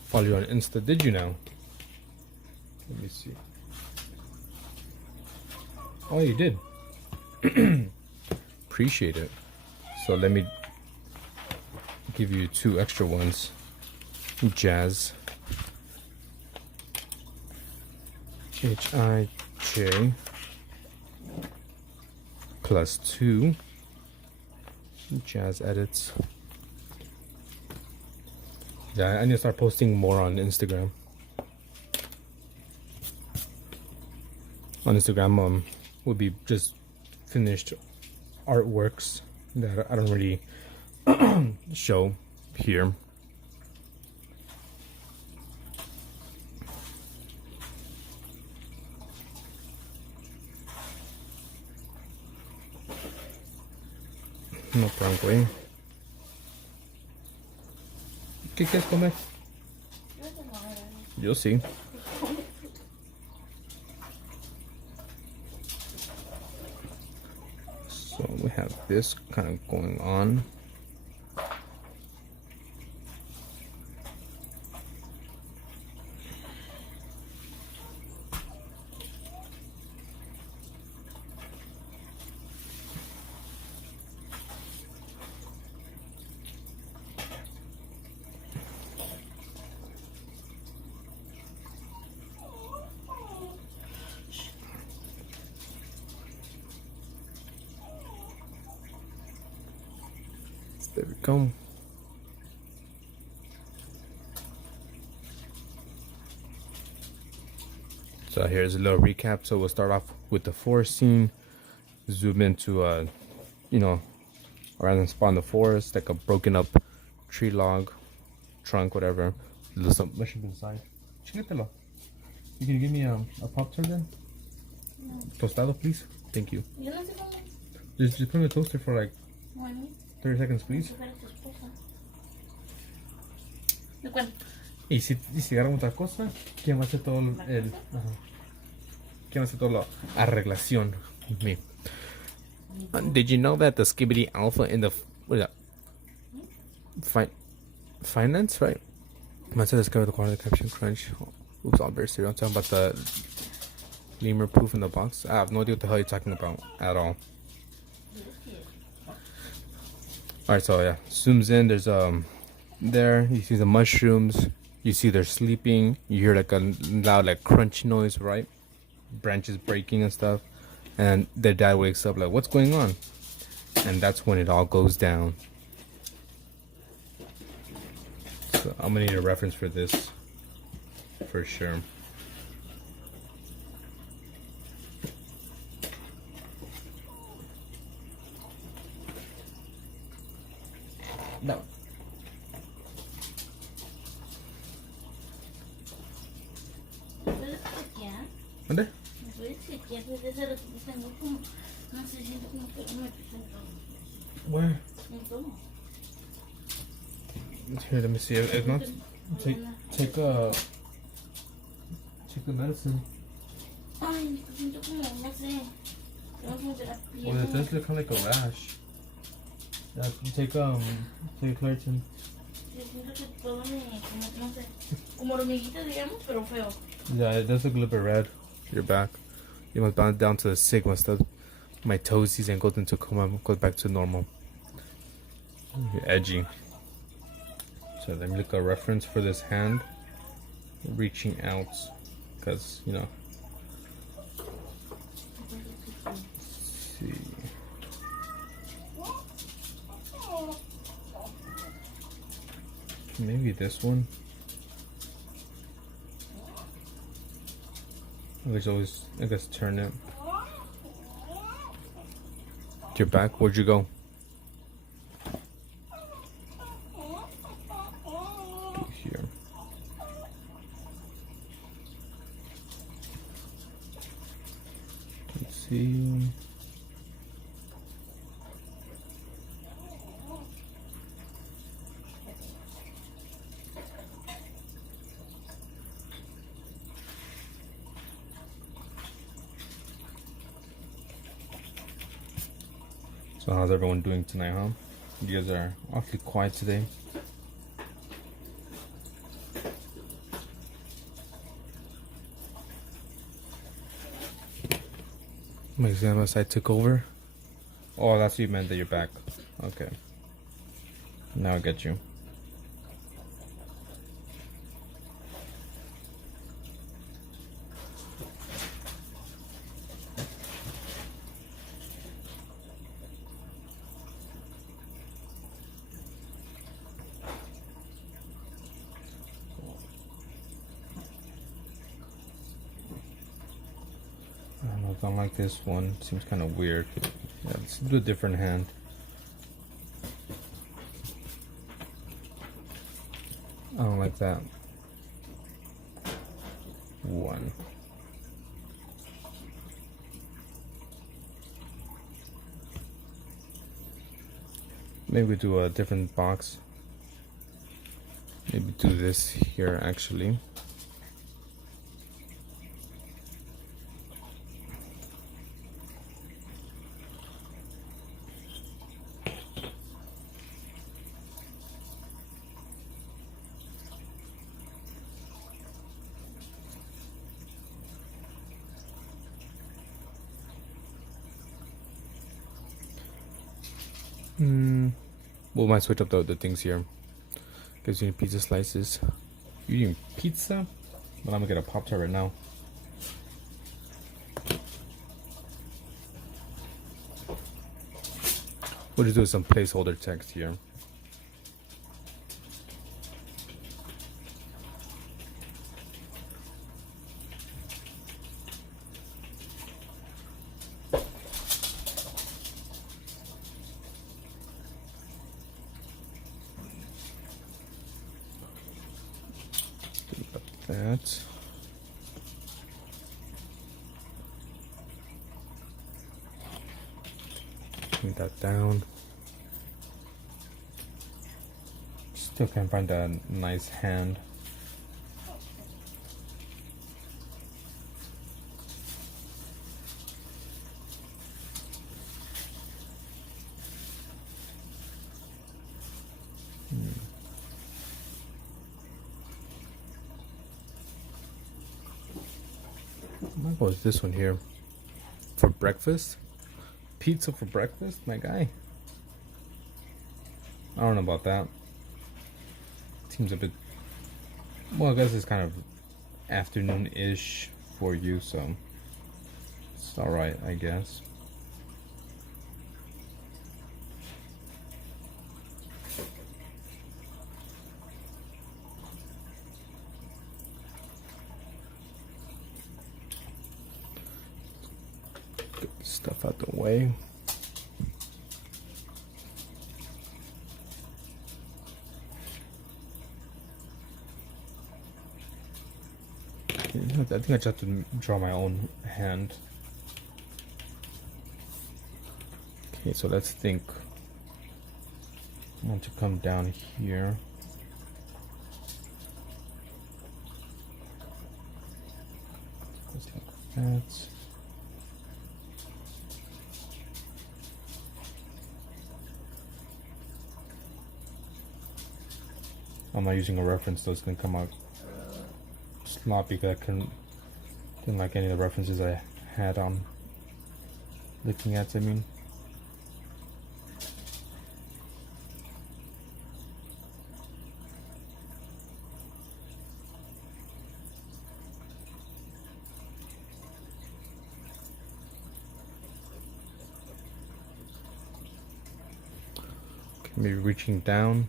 Follow you on Insta. Did you now? Let me see. Oh, you did. appreciate it. So let me give you 2 extra ones. Jazz. Hij +2. Jazz edits. Yeah, I need to start posting more on Instagram. On Instagram, would be just finished artworks that I don't really show here. No problem. ¿Qué quieres comer? Yo sí. So we have this kind of going on. There we go. So here's a little recap. So we'll start off with the forest scene, zoom into a random spot in the forest, like a broken up tree log, trunk, whatever. There's some mushrooms inside. Chiquitelo. You can give me a Pop-Tart then? No. Tostado, please. Thank you. Yo no sé cómo. Just put in the toaster for like Bueno, 30 seconds, please. si fuera tu esposa. ¿De cuál? Y si agarran otra cosa, ¿quién va a hacer todo el ajá. ¿Quién va a hacer toda la arreglación? Me. Did you know that the Skibidi Alpha in the what is that? Finance, right? Might say discover the quality of the caption crunch. Oops, all very serious. I'm talking about the lemur proof in the box. I have no idea what the hell you're talking about at all. Alright, so yeah, zooms in. There's there you see the mushrooms. You see they're sleeping. You hear like a loud like crunch noise, right? Branches breaking and stuff. And their dad wakes up like, what's going on? And that's when it all goes down. So I'm gonna need a reference for this for sure. No. ¿Puedes chequear? ¿Dónde? ¿Me puedes chequear? Desde ese rato tengo como, no sé, siento como que me presento. Where? ¿Me tomo? Here, let me see. If not, take the medicine. Ay, siento como, no sé, tengo como que la piel. Well, it does look kind of like a rash. Yeah, take Claritin. Yo siento que todo me, como, no sé, como hormiguita, digamos, pero feo. Yeah, it does look a little bit red. Your back. You must bounce down to the sigma stuff. My toesies and goes into coma, goes back to normal. You're edgy. So let me look a reference for this hand. Reaching out, because you know. Let's see. Maybe this one. I guess turn it. Your back. Where'd you go? Do here. Let's see. So how's everyone doing tonight, huh? You guys are awfully quiet today. My exam side took over. Oh, that's what you meant, that you're back. Okay. Now I get you. I don't know, I don't like this one. Seems kind of weird. Yeah, let's do a different hand. I don't like that one. Maybe we do a different box. Maybe do this here actually. We might switch up the things here. Gives you pizza slices. You eating pizza? But I'm gonna get a Pop-Tart right now. We'll just do some placeholder text here. That. Bring that down. Still can't find a nice hand. I'll go with this one here. For breakfast? Pizza for breakfast? My guy. I don't know about that. Seems a bit... Well, I guess it's kind of afternoon-ish for you, so... It's alright, I guess. Stuff out the way. I think I just have to draw my own hand. Okay, so let's think. I want to come down here. Just like that. I'm not using a reference, so it's gonna come out sloppy because I didn't like any of the references I had on looking at. I mean, okay, maybe reaching down.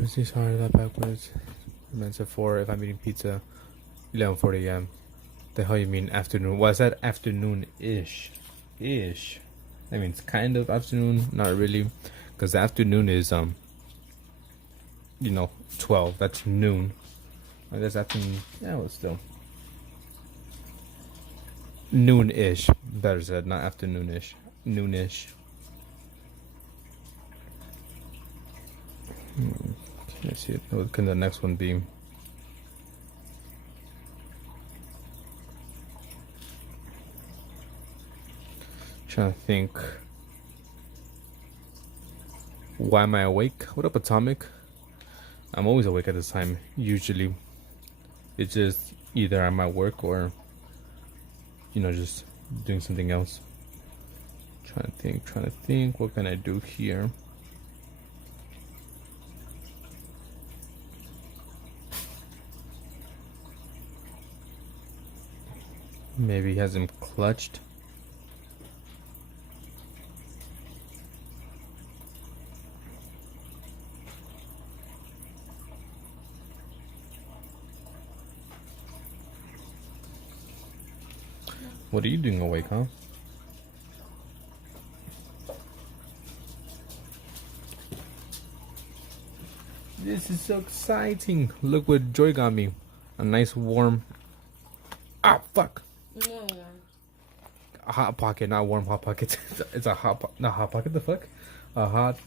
Receive sorry that backwards. Meant for if I'm eating pizza 11:40 a.m. The hell you mean afternoon? Well, I said afternoon-ish. Ish. That means kind of afternoon, not really. Because the afternoon is 12. That's noon. I guess afternoon, yeah, well, still. Noon-ish. Better said, not afternoon-ish. Noon-ish. Let's see. What can the next one be? Trying to think. Why am I awake? What up, Atomic? I'm always awake at this time. Usually, it's just either I'm at work or, just doing something else. Trying to think. What can I do here? Maybe he hasn't clutched. What are you doing awake, huh? This is so exciting. Look what Joy got me. A nice warm... Ah, fuck. No. A Hot Pocket, not warm Hot Pocket. It's a not Hot Pocket, the fuck? A hot...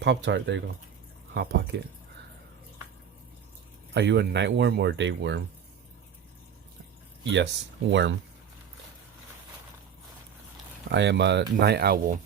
Pop-Tart, there you go. Hot Pocket. Are you a night worm or a day worm? Yes, worm. I am a night owl.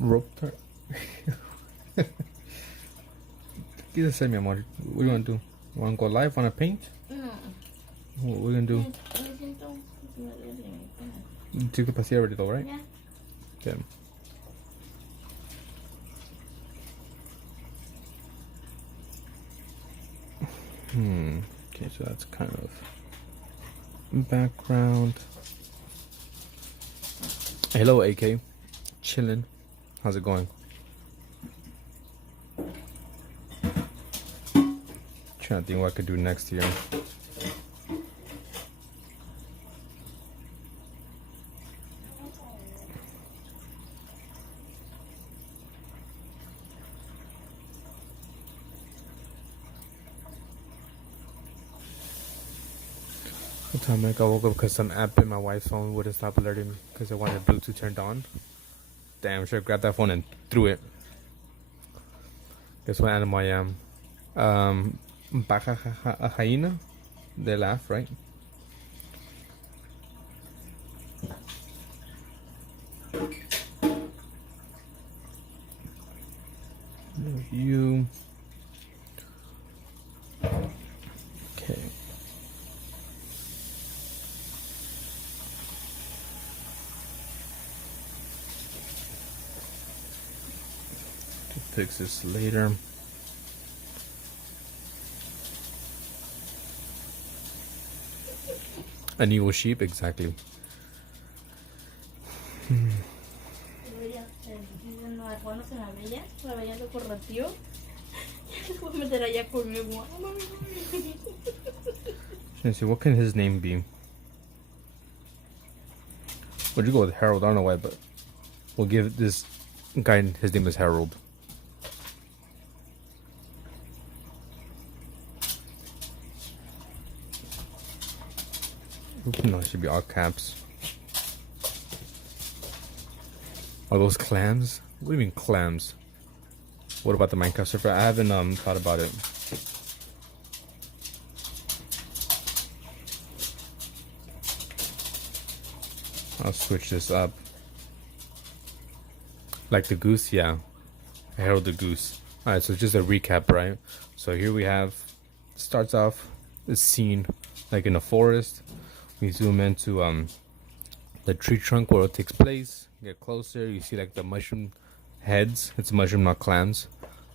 Rope tart. Say, mi amor. What do you want to do? You want to go live on a paint? No. What we're gonna do? You took the pasilla already though, right? Yeah. Okay. Okay, so that's kind of background. Hello, AK. Chilling. How's it going? Trying to think what I could do next here. What time I woke up because some app in my wife's phone wouldn't stop alerting me because I wanted Bluetooth turned on. Damn, should have grabbed that phone and threw it. Guess what animal I am? A hyena? They laugh, right? You. Okay. Fix this later. An evil sheep, exactly. Debería ser diciendo a Juan se la bella lo corretió. Voy a meter allá conmigo. Let's see, what can his name be? Would you go with Harold? I don't know why, but we'll give this guy, his name is Harold. No, it should be all caps. Are those clams? What do you mean clams? What about the Minecraft server? I haven't thought about it. I'll switch this up. Like the goose, yeah. Harold the goose. Alright, so just a recap, right? So here we have, starts off the scene like in a forest. We zoom into the tree trunk where it takes place. Get closer, you see like the mushroom heads. It's mushroom, not clams.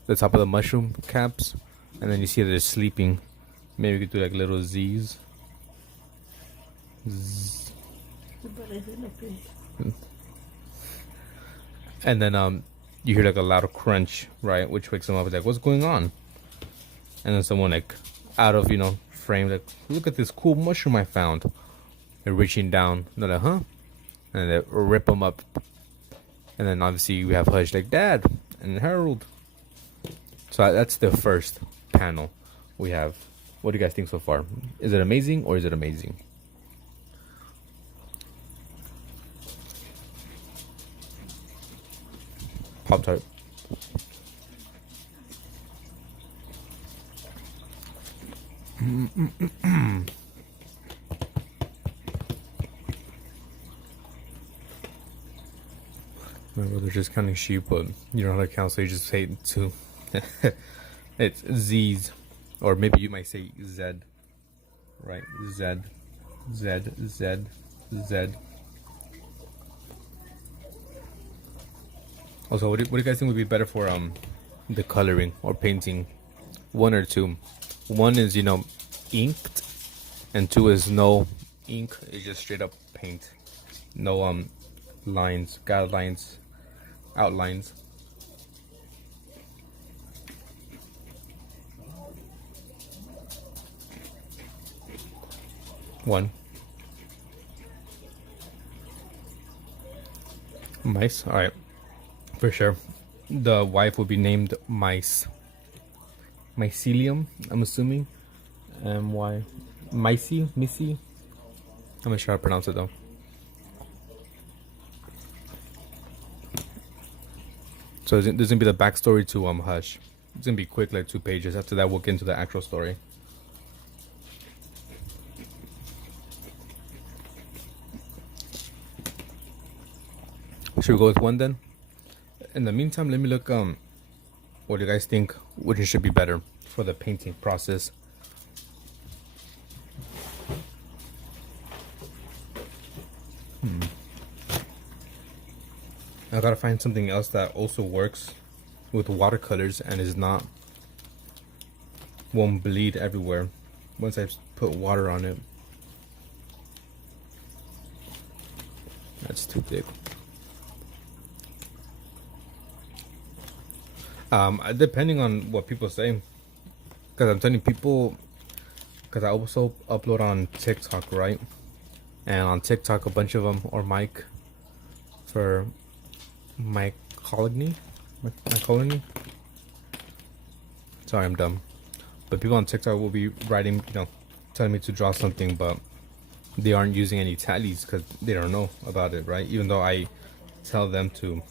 The top of the mushroom caps, and then you see that they're sleeping. Maybe we could do like little Z's. Zzz. And then you hear like a loud crunch, right, which wakes them up. Like, what's going on? And then someone like out of frame, like, look at this cool mushroom I found. They're reaching down. They're like, huh? And they rip them up. And then obviously we have Hush like, Dad and Harold. So that's the first panel we have. What do you guys think so far? Is it amazing or is it amazing? Pop Tart. My brother's just counting sheep, but you don't know how to count, so you just say two. It's Z's, or maybe you might say Z, right? Z, Z, Z, Z. Also, what do you guys think would be better for the coloring or painting? One or two? One is inked, and two is no ink. It's just straight up paint, no lines, guidelines, outlines. One. Mice. All right, for sure. The wife will be named Mice. Mycelium, I'm assuming. M-Y. Micey? Missy? I'm not sure how to pronounce it though. So there's gonna be the backstory to Hush. It's gonna be quick, like 2 pages. After that, we'll get into the actual story. Should we go with one then? In the meantime, let me look. What do you guys think? Which should be better for the painting process? I gotta find something else that also works with watercolors and won't bleed everywhere once I put water on it. That's too thick. Depending on what people say, because I'm telling people, because I also upload on TikTok, right? And on TikTok, a bunch of them are Mike for Mike Colony. Sorry, I'm dumb. But people on TikTok will be writing, telling me to draw something, but they aren't using any tallies because they don't know about it, right? Even though I tell them to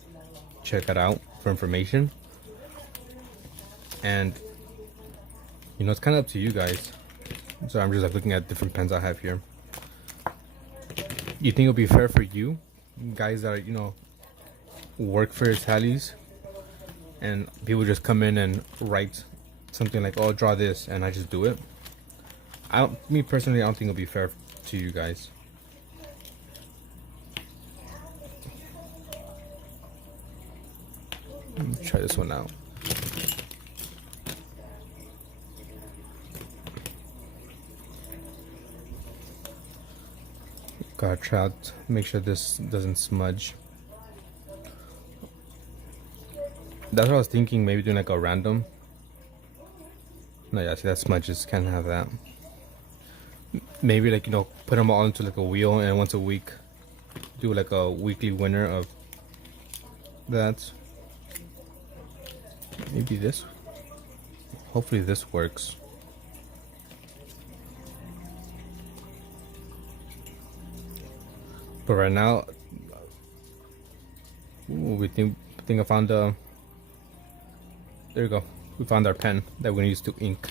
check it out for information. And it's kind of up to you guys. So I'm just like looking at different pens I have here. You think it'll be fair for you guys that are, work for your tallies, and people just come in and write something like, oh, draw this, and I just do it? Me personally, I don't think it'll be fair to you guys. Let me try this one out. Gotta try out, make sure this doesn't smudge. That's what I was thinking, maybe doing like a random. No, yeah, see that smudges, can't have that. Maybe like, put them all into like a wheel, and once a week, do like a weekly winner of that. Maybe this. Hopefully this works. But right now, we think I found there you go. We found our pen that we're gonna use to ink.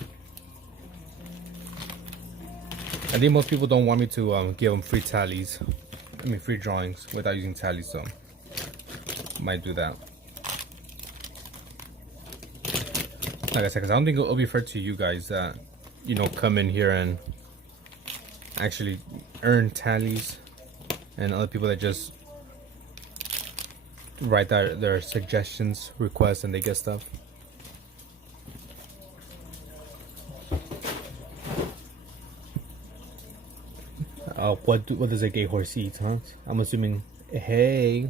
I think most people don't want me to give them free tallies. Free drawings without using tallies, so might do that. Like I said, because I don't think it'll be fair to you guys that come in here and actually earn tallies, and other people that just write their suggestions, requests, and they get stuff. What does a gay horse eat, huh? I'm assuming Hey.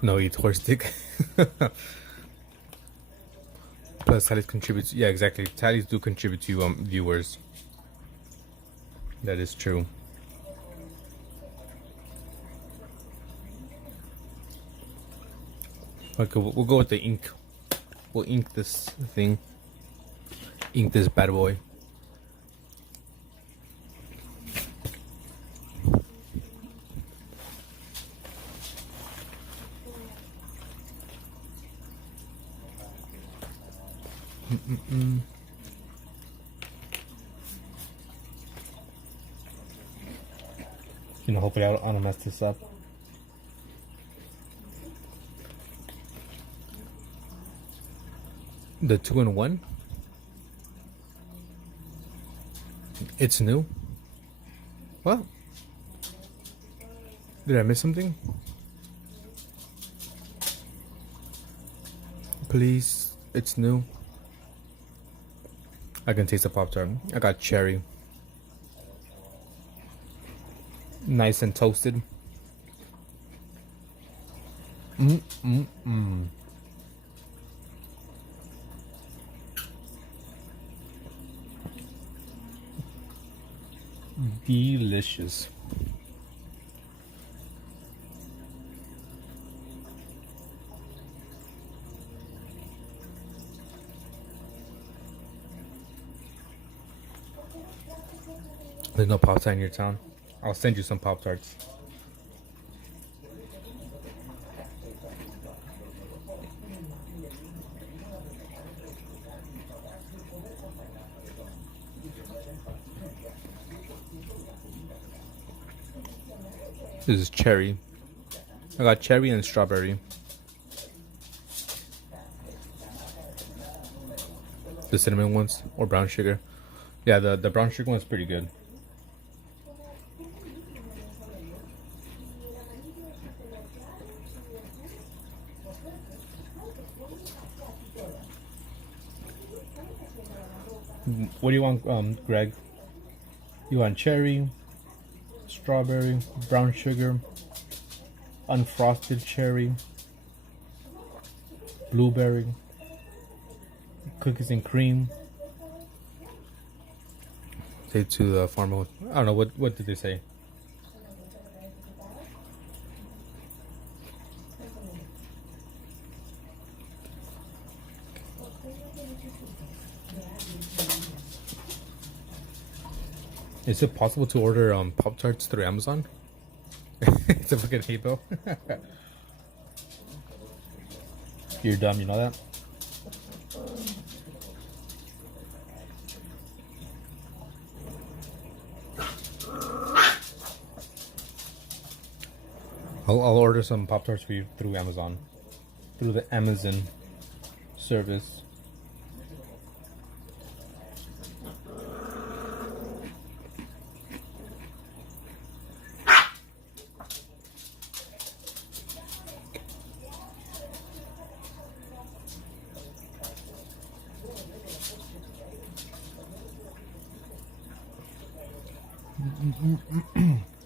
No, eat horse stick. Plus, tallies contributes. Yeah, exactly. Tallies do contribute to viewers. That is true. Okay, we'll go with the ink. We'll ink this thing. Ink this bad boy. You know, hopefully I don't mess this up. The 2-in-1? It's new? What? Did I miss something? Please, it's new. I can taste the Pop-Tart. I got cherry. Nice and toasted. Delicious. There's no Pop-Tart in your town. I'll send you some Pop-Tarts. This is cherry. I got cherry and strawberry. The cinnamon ones or brown sugar. Yeah, the brown sugar one's pretty good. What do you want, Greg? You want cherry, strawberry, brown sugar, unfrosted cherry, blueberry, cookies and cream. Say to the farmer. I don't know what did they say. Is it possible to order Pop-Tarts through Amazon? It's a fucking hate bill. You're dumb, you know that? I'll order some Pop-Tarts for you through Amazon. Through the Amazon service.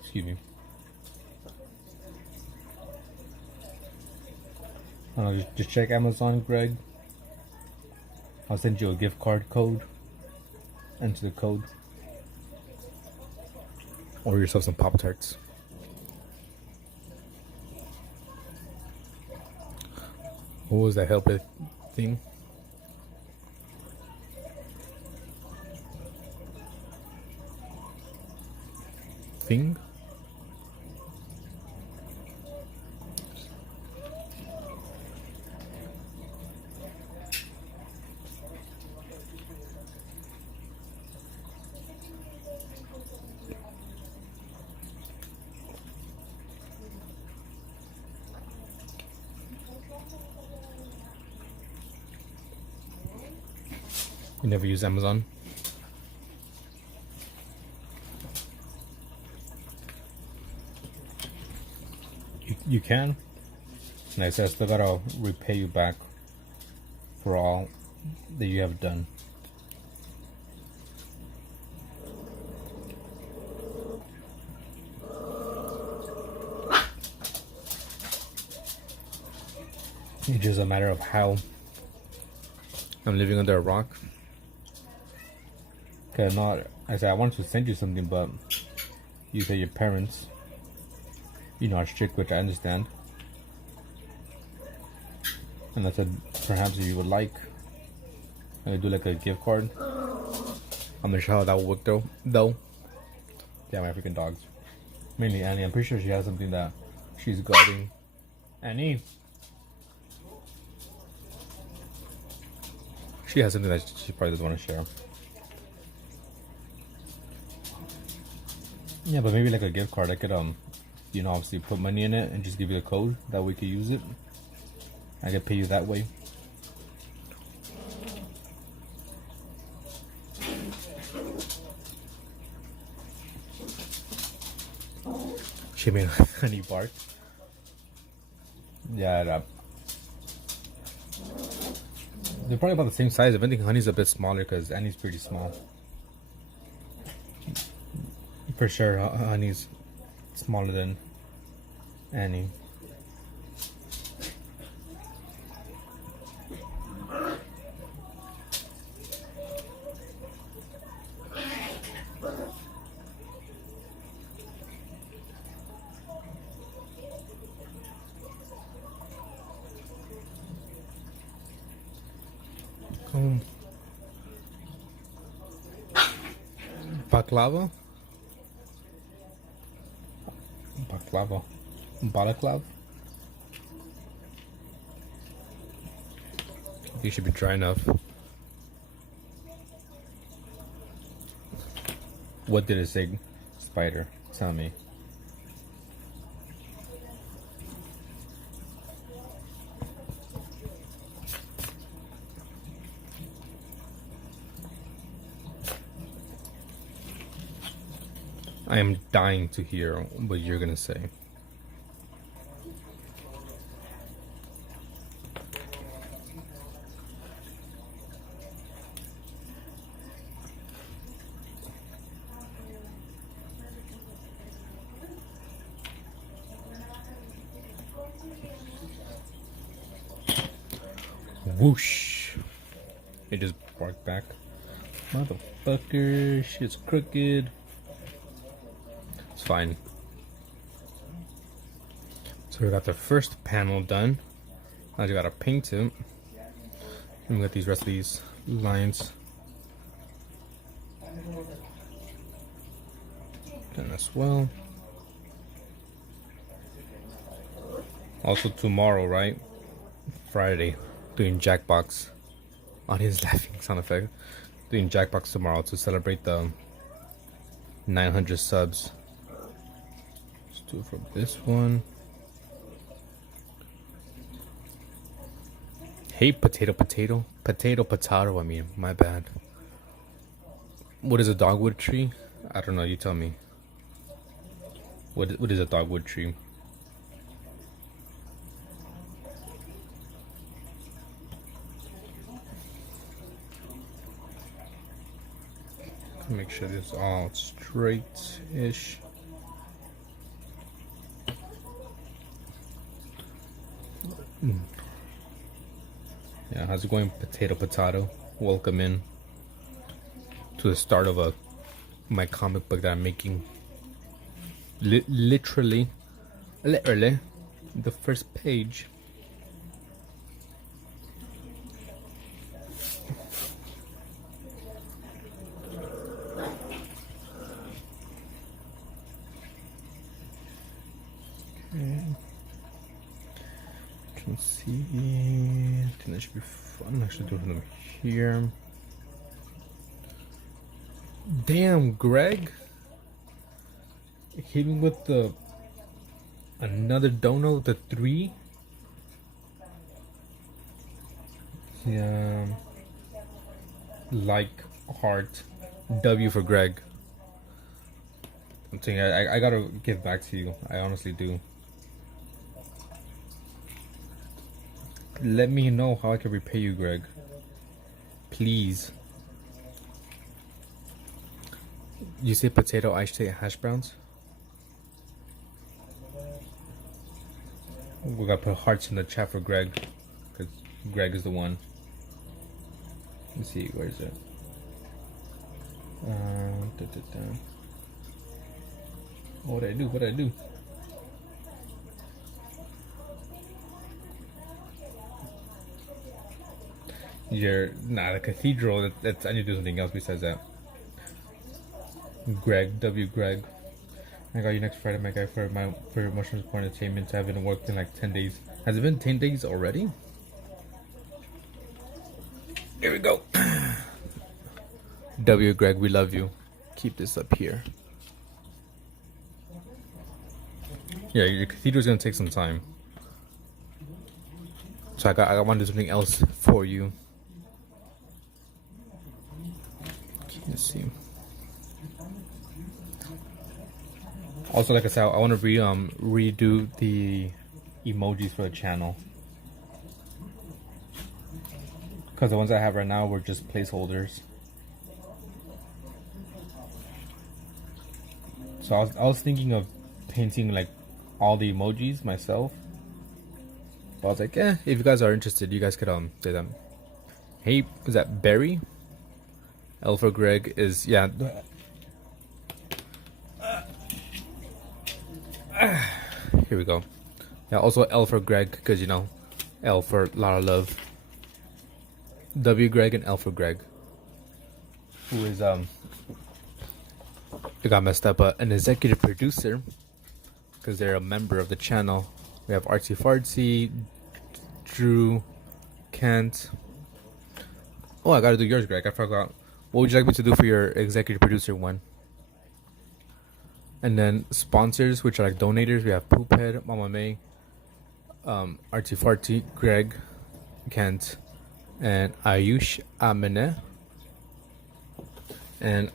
Excuse me. Just check Amazon, Greg. I'll send you a gift card code. Enter the code. Order yourself some Pop-Tarts. What was that help it thing? Thing? You never use Amazon? you can. And I said, I still gotta repay you back for all that you have done. It's just a matter of how I'm living under a rock. Cause not, I said I wanted to send you something, but you said your parents, are strict, which I understand. And I said perhaps if you would like, I could do like a gift card. I'm not sure how that would work though. Yeah, my freaking dogs. Mainly Annie. I'm pretty sure she has something that she's guarding. Annie. She has something that she probably doesn't want to share. Yeah, but maybe like a gift card. I could obviously put money in it and just give you a code that we could use it. I could pay you that way. She made honey bark. Yeah, they're probably about the same size. If anything, Honey's a bit smaller because Annie's pretty small. For sure, Honey's smaller than Annie. Baklava? Balaklav? You should be dry enough. What did it say, Spider? Tell me. I am dying to hear what you're gonna say. Whoosh! It just barked back. Motherfucker, shit's crooked. It's fine. So we got the first panel done. Now you gotta paint it. And we got these rest of these lines done as well. Also tomorrow, right? Friday, doing Jackbox. Audience laughing sound effect. Doing Jackbox tomorrow to celebrate the 900 subs. Let's do it for this one. Hey, potato. I mean, my bad. What is a dogwood tree? I don't know. You tell me. What is a dogwood tree? Make sure this is all straight-ish. Yeah, how's it going, potato? Welcome in to the start of my comic book that I'm making. Literally, the first page. Let's see. I think that should be fun. Actually, do them here. Damn, Greg. Hit me with another dono, the 3. Yeah. Like, heart, W for Greg. I'm saying I gotta give back to you. I honestly do. let me know how I can repay you, Greg. Please. You say potato, I say hash browns. We gotta put hearts in the chat for Greg, because Greg is the one. Let's see, where is it? What did I do? What did I do? The cathedral. That's I need to do something else besides that. Greg, Greg. I got you next Friday, my guy, for emotional support entertainment. I haven't worked in like 10 days. Has it been 10 days already? Here we go. Greg, we love you. Keep this up here. Yeah, your cathedral's gonna take some time. So I want to do something else for you. Let's see. Also, like I said, I want to redo the emojis for the channel, because the ones I have right now were just placeholders. So I was thinking of painting like all the emojis myself. But I was like, if you guys are interested, you guys could do them. Hey, is that Barry? L for Greg is Here we go. Yeah, also L for Greg, because you know, L for lot of love. W Greg and L for Greg, who is it got messed up, an executive producer, because they're a member of the channel. We have Artsy Fartsy, Drew, Kent. Oh, I gotta do yours, Greg. I forgot. What would you like me to do for your executive producer one? And then sponsors, which are like donators. We have Poophead, Mama May, Artsy Fartsy, Greg, Kent, and Ayush Amene. And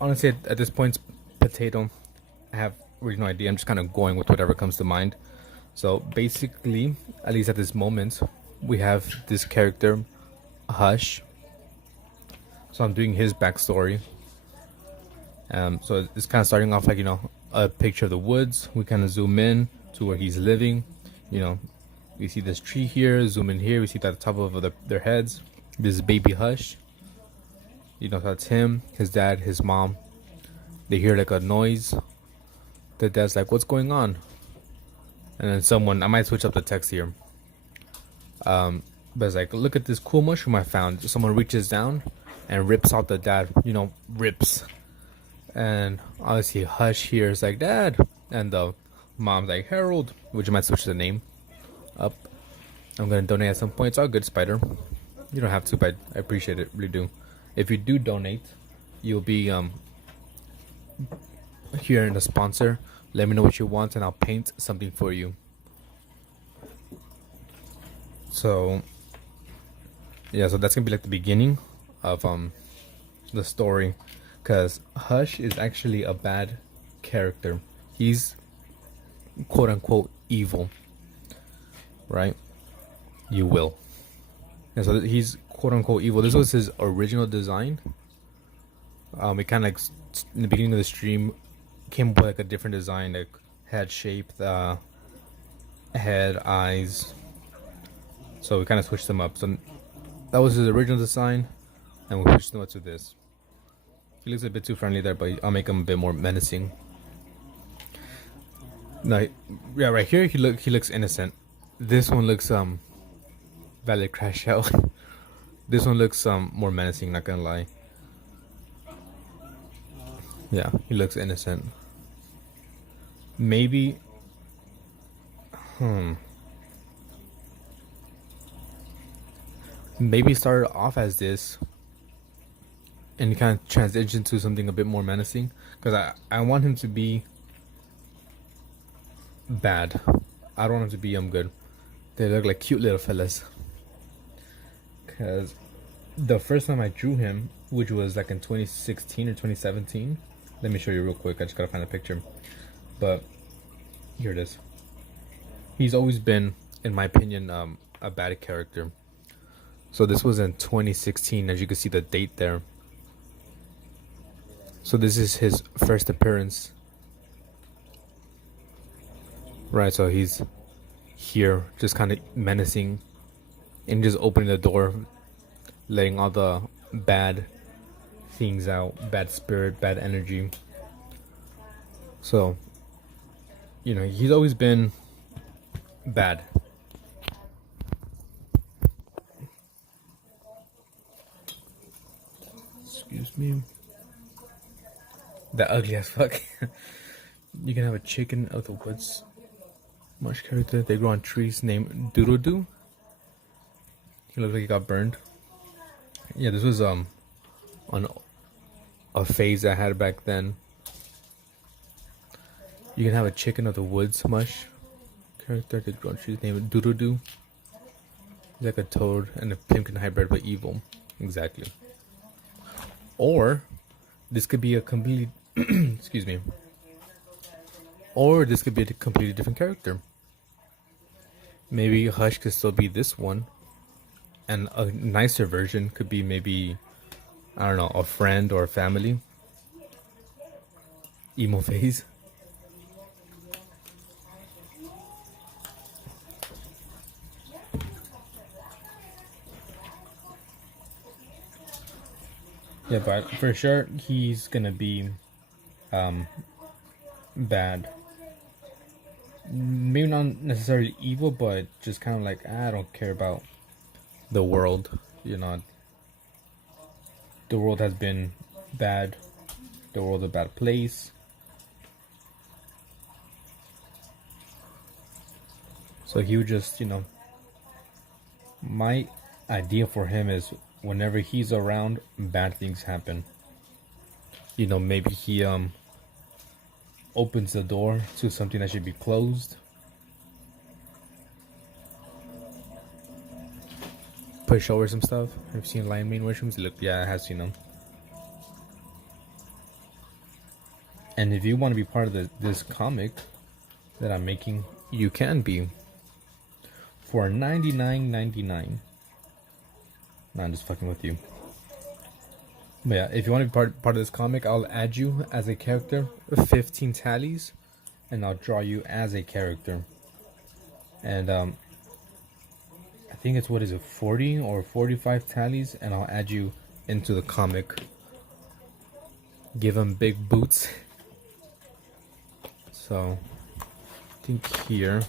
honestly, at this point, potato, I have really no idea. I'm just kind of going with whatever comes to mind. So basically, at least at this moment, we have this character, Hush. So I'm doing his backstory. So it's kind of starting off like, you know, a picture of the woods. We kind of zoom in to where he's living. You know, we see this tree here, zoom in here. We see that the top of their heads. This is baby Hush. You know, that's him, his dad, his mom. They hear like a noise. The dad's like, what's going on? And then someone, I might switch up the text here. But it's like, look at this cool mushroom I found. Someone reaches down and rips out the dad, you know, rips. And obviously Hush here is like, Dad. And the mom's like, Harold, which I might switch the name up. I'm going to donate at some point. It's all good, Spider. You don't have to, but I appreciate it, really do. If you do donate, you'll be here in the sponsor. Let me know what you want and I'll paint something for you. So yeah, so that's gonna be like the beginning of the story, because Hush is actually a bad character. He's quote unquote evil, right? You will. And so he's quote unquote evil. This was his original design. We kind of like in the beginning of the stream came up with like a different design, like head shape, head, eyes. So we kind of switched them up. So that was his original design, and we switched them up to this. He looks a bit too friendly there, but I'll make him a bit more menacing. No, yeah, right here he looks innocent. This one looks valid crash out. This one looks more menacing, not gonna lie. Yeah, he looks innocent. Maybe maybe start off as this and kind of transition to something a bit more menacing, because I want him to be bad. I don't want him to be good. They look like cute little fellas. Because the first time I drew him, which was like in 2016 or 2017, let me show you real quick. I just gotta find a picture. But here it is. He's always been, in my opinion, a bad character. So this was in 2016, as you can see the date there. So this is his first appearance. Right, so he's here just kind of menacing and just opening the door, letting all the bad things out, bad spirit, bad energy. So, you know, he's always been bad. Excuse me. That ugly as fuck. You can have a chicken of the woods. Much character. They grow on trees named Doodle-Doo. He looks like he got burned. Yeah, this was on a phase I had back then. You can have a chicken of the woods mush character. They grow on trees named Doodle-Doo. He's like a toad and a pumpkin hybrid but evil. Exactly. Or this could be a completely excuse me. Or this could be a completely different character. Maybe Hush could still be this one. And a nicer version could be maybe, I don't know, a friend or a family. Emo phase. Yeah, but for sure he's gonna be bad. Maybe not necessarily evil, but just kind of like, I don't care about the world. You know, the world has been bad. The world's a bad place. So he would just, you know, my idea for him is whenever he's around, bad things happen. You know, maybe he opens the door to something that should be closed. Push over some stuff. Have you seen Lion Mane mushrooms? Look, yeah, I have seen them. And if you want to be part of this comic that I'm making, you can be for $99.99. No, I'm just fucking with you. But yeah, if you want to be part of this comic, I'll add you as a character, 15 tallies, and I'll draw you as a character. And I think it's, what is it, 40 or 45 tallies, and I'll add you into the comic. Give him big boots. So, I think here,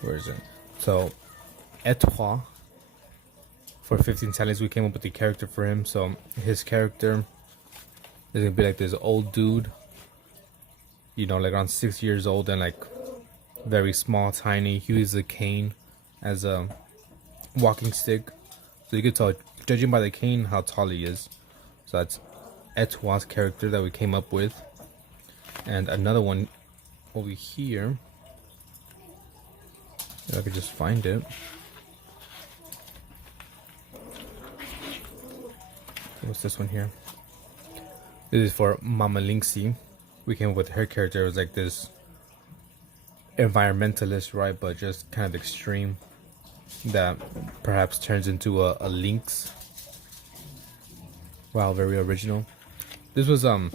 where is it? So, Etoile. For 15 talents, we came up with the character for him. So his character is gonna be like this old dude, you know, like around 6 years old and like very small, tiny. He uses a cane as a walking stick, so you could tell, judging by the cane, how tall he is. So that's Etoile's character that we came up with, and another one over here. If I could just find it. What's this one here? This is for Mama Linksy. We came up with her character. It was like this environmentalist, right? But just kind of extreme. That perhaps turns into a lynx. Wow, very original. This was what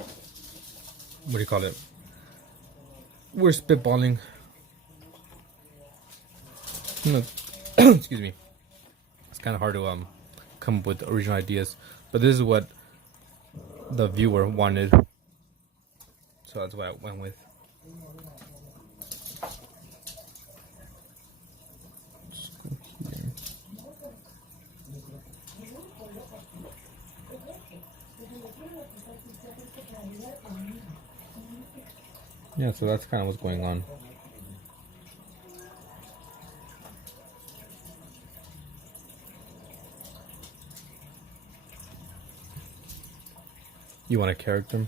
do you call it? We're spitballing. Excuse me. It's kind of hard to come up with original ideas. But this is what the viewer wanted, so that's what I went with. Let's go here. Yeah, so that's kind of what's going on. You want a character?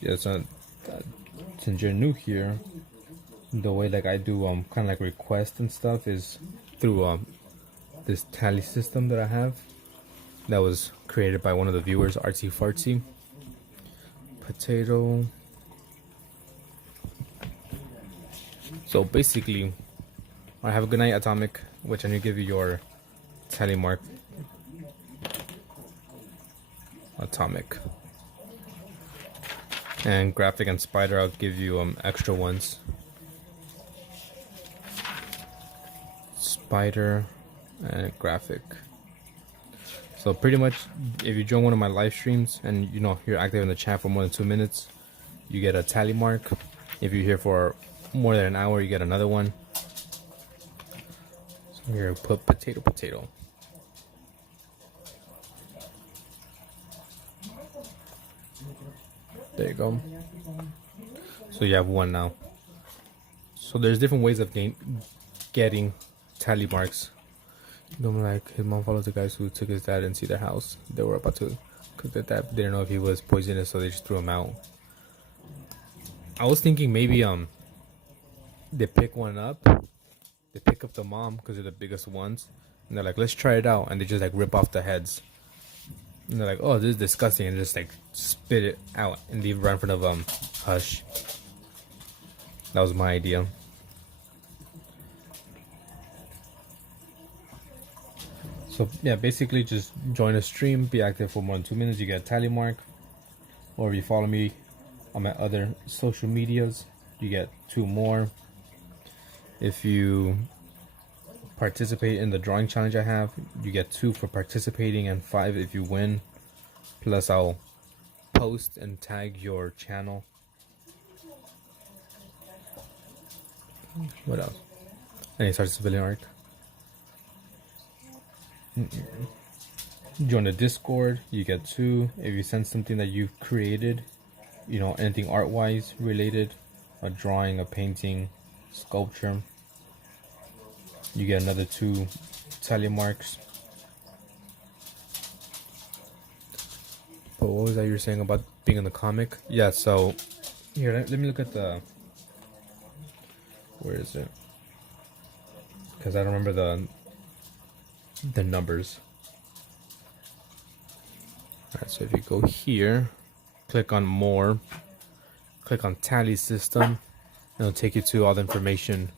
Yeah, so since you're new here, the way like I do kind of like requests and stuff is through this tally system that I have that was created by one of the viewers, Artsy Fartsy. Potato. So basically, I have a good night Atomic, which I'm gonna give you your tally mark. Atomic. And Graphic and Spider, I'll give you extra ones. Spider and Graphic. So pretty much, if you join one of my live streams and you're active in the chat for more than 2 minutes, you get a tally mark. If you're here for more than an hour, you get another one. So here, put potato. There you go. So you have one now. So there's different ways of getting tally marks. I'm like, his mom follows the guys who took his dad and see their house. They were about to cook their dad. They didn't know if he was poisonous, so they just threw him out. I was thinking maybe they pick one up. They pick up the mom because they're the biggest ones, and they're like, let's try it out, and they just like rip off the heads. And they're like, oh, this is disgusting, and just like spit it out and leave it right in front of Hush. That was my idea. So yeah, basically just join a stream, be active for more than 2 minutes, you get a tally mark. Or if you follow me on my other social medias, you get 2 more. If you participate in the drawing challenge I have, you get 2 for participating and 5 if you win. Plus I'll post and tag your channel. What else? And you start civilian art. Join the Discord, you get 2. If you send something that you've created, anything art wise related, a drawing, a painting, sculpture, you get another 2 tally marks. But what was that you were saying about being in the comic? Yeah, so here, let me look at where is it? Because I don't remember the numbers. Alright, so if you go here, click on more, click on tally system, and it'll take you to all the information.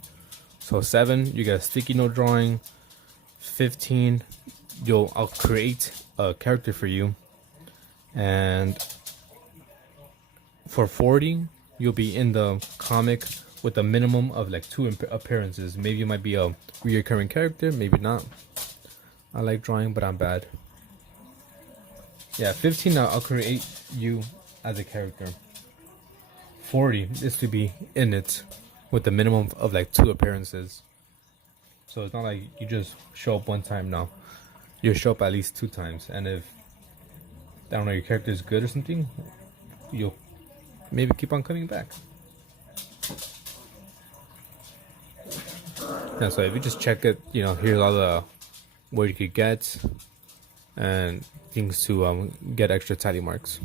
So 7, you get a sticky note drawing. 15, I'll create a character for you. And for 40, you'll be in the comic with a minimum of like 2 appearances. Maybe you might be a reoccurring character, maybe not. I like drawing, but I'm bad. Yeah, 15, I'll create you as a character. 40 is to be in it with a minimum of like 2 appearances. So it's not like you just show up one time now. You'll show up at least 2 times. And if, I don't know, your character is good or something, you'll maybe keep on coming back. Yeah, so if you just check it, here's all the where you could get and things to get extra tally marks.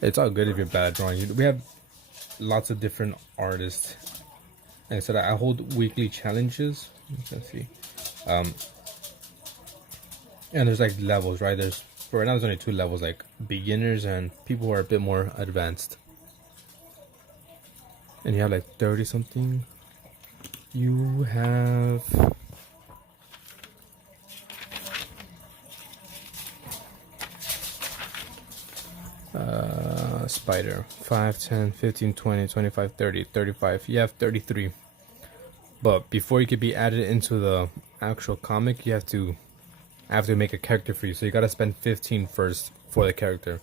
It's all good if you're bad at drawing. We have lots of different artists, and so I hold weekly challenges. Let's see, and there's like levels, right? For right now there's only 2 levels, like beginners and people who are a bit more advanced. And you have like 30 something. You have Spider 5, 10, 15, 20, 25, 30, 35. You have 33. But before you could be added into the actual comic, you have to make a character for you. So you gotta spend 15 first for the character.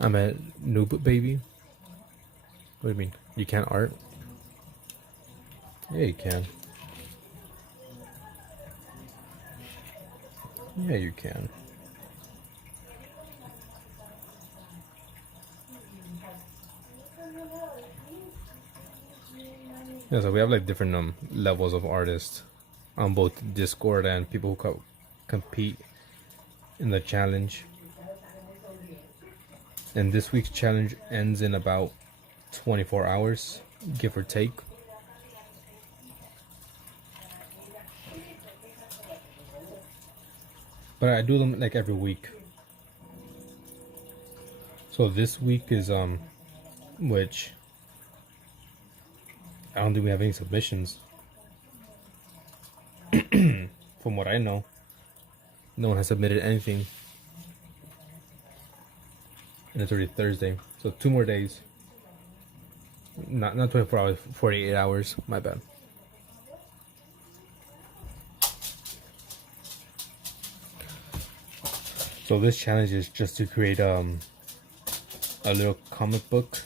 I'm a noob baby. What do you mean? You can't art? Yeah, you can. Yeah, you can. Yeah, so we have like different levels of artists on both Discord and people who compete in the challenge. And this week's challenge ends in about 24 hours, give or take. but I do them like every week. So this week is which I don't think we have any submissions. From what I know, no one has submitted anything. And it's already Thursday, so 2 more days. Not 24 hours, 48 hours. My bad. So this challenge is just to create a little comic book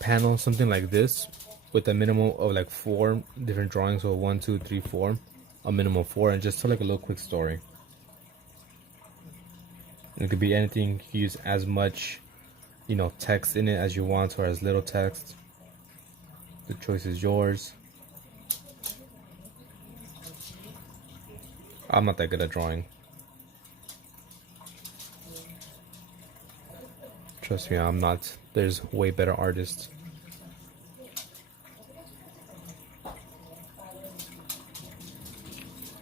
panel, something like this, with a minimum of like 4 different drawings. So 1, 2, 3, 4, a minimum of 4, and just tell like a little quick story. And it could be anything. You can use as much, you know, text in it as you want, or as little text. The choice is yours. I'm not that good at drawing. Trust me, I'm not. There's way better artists.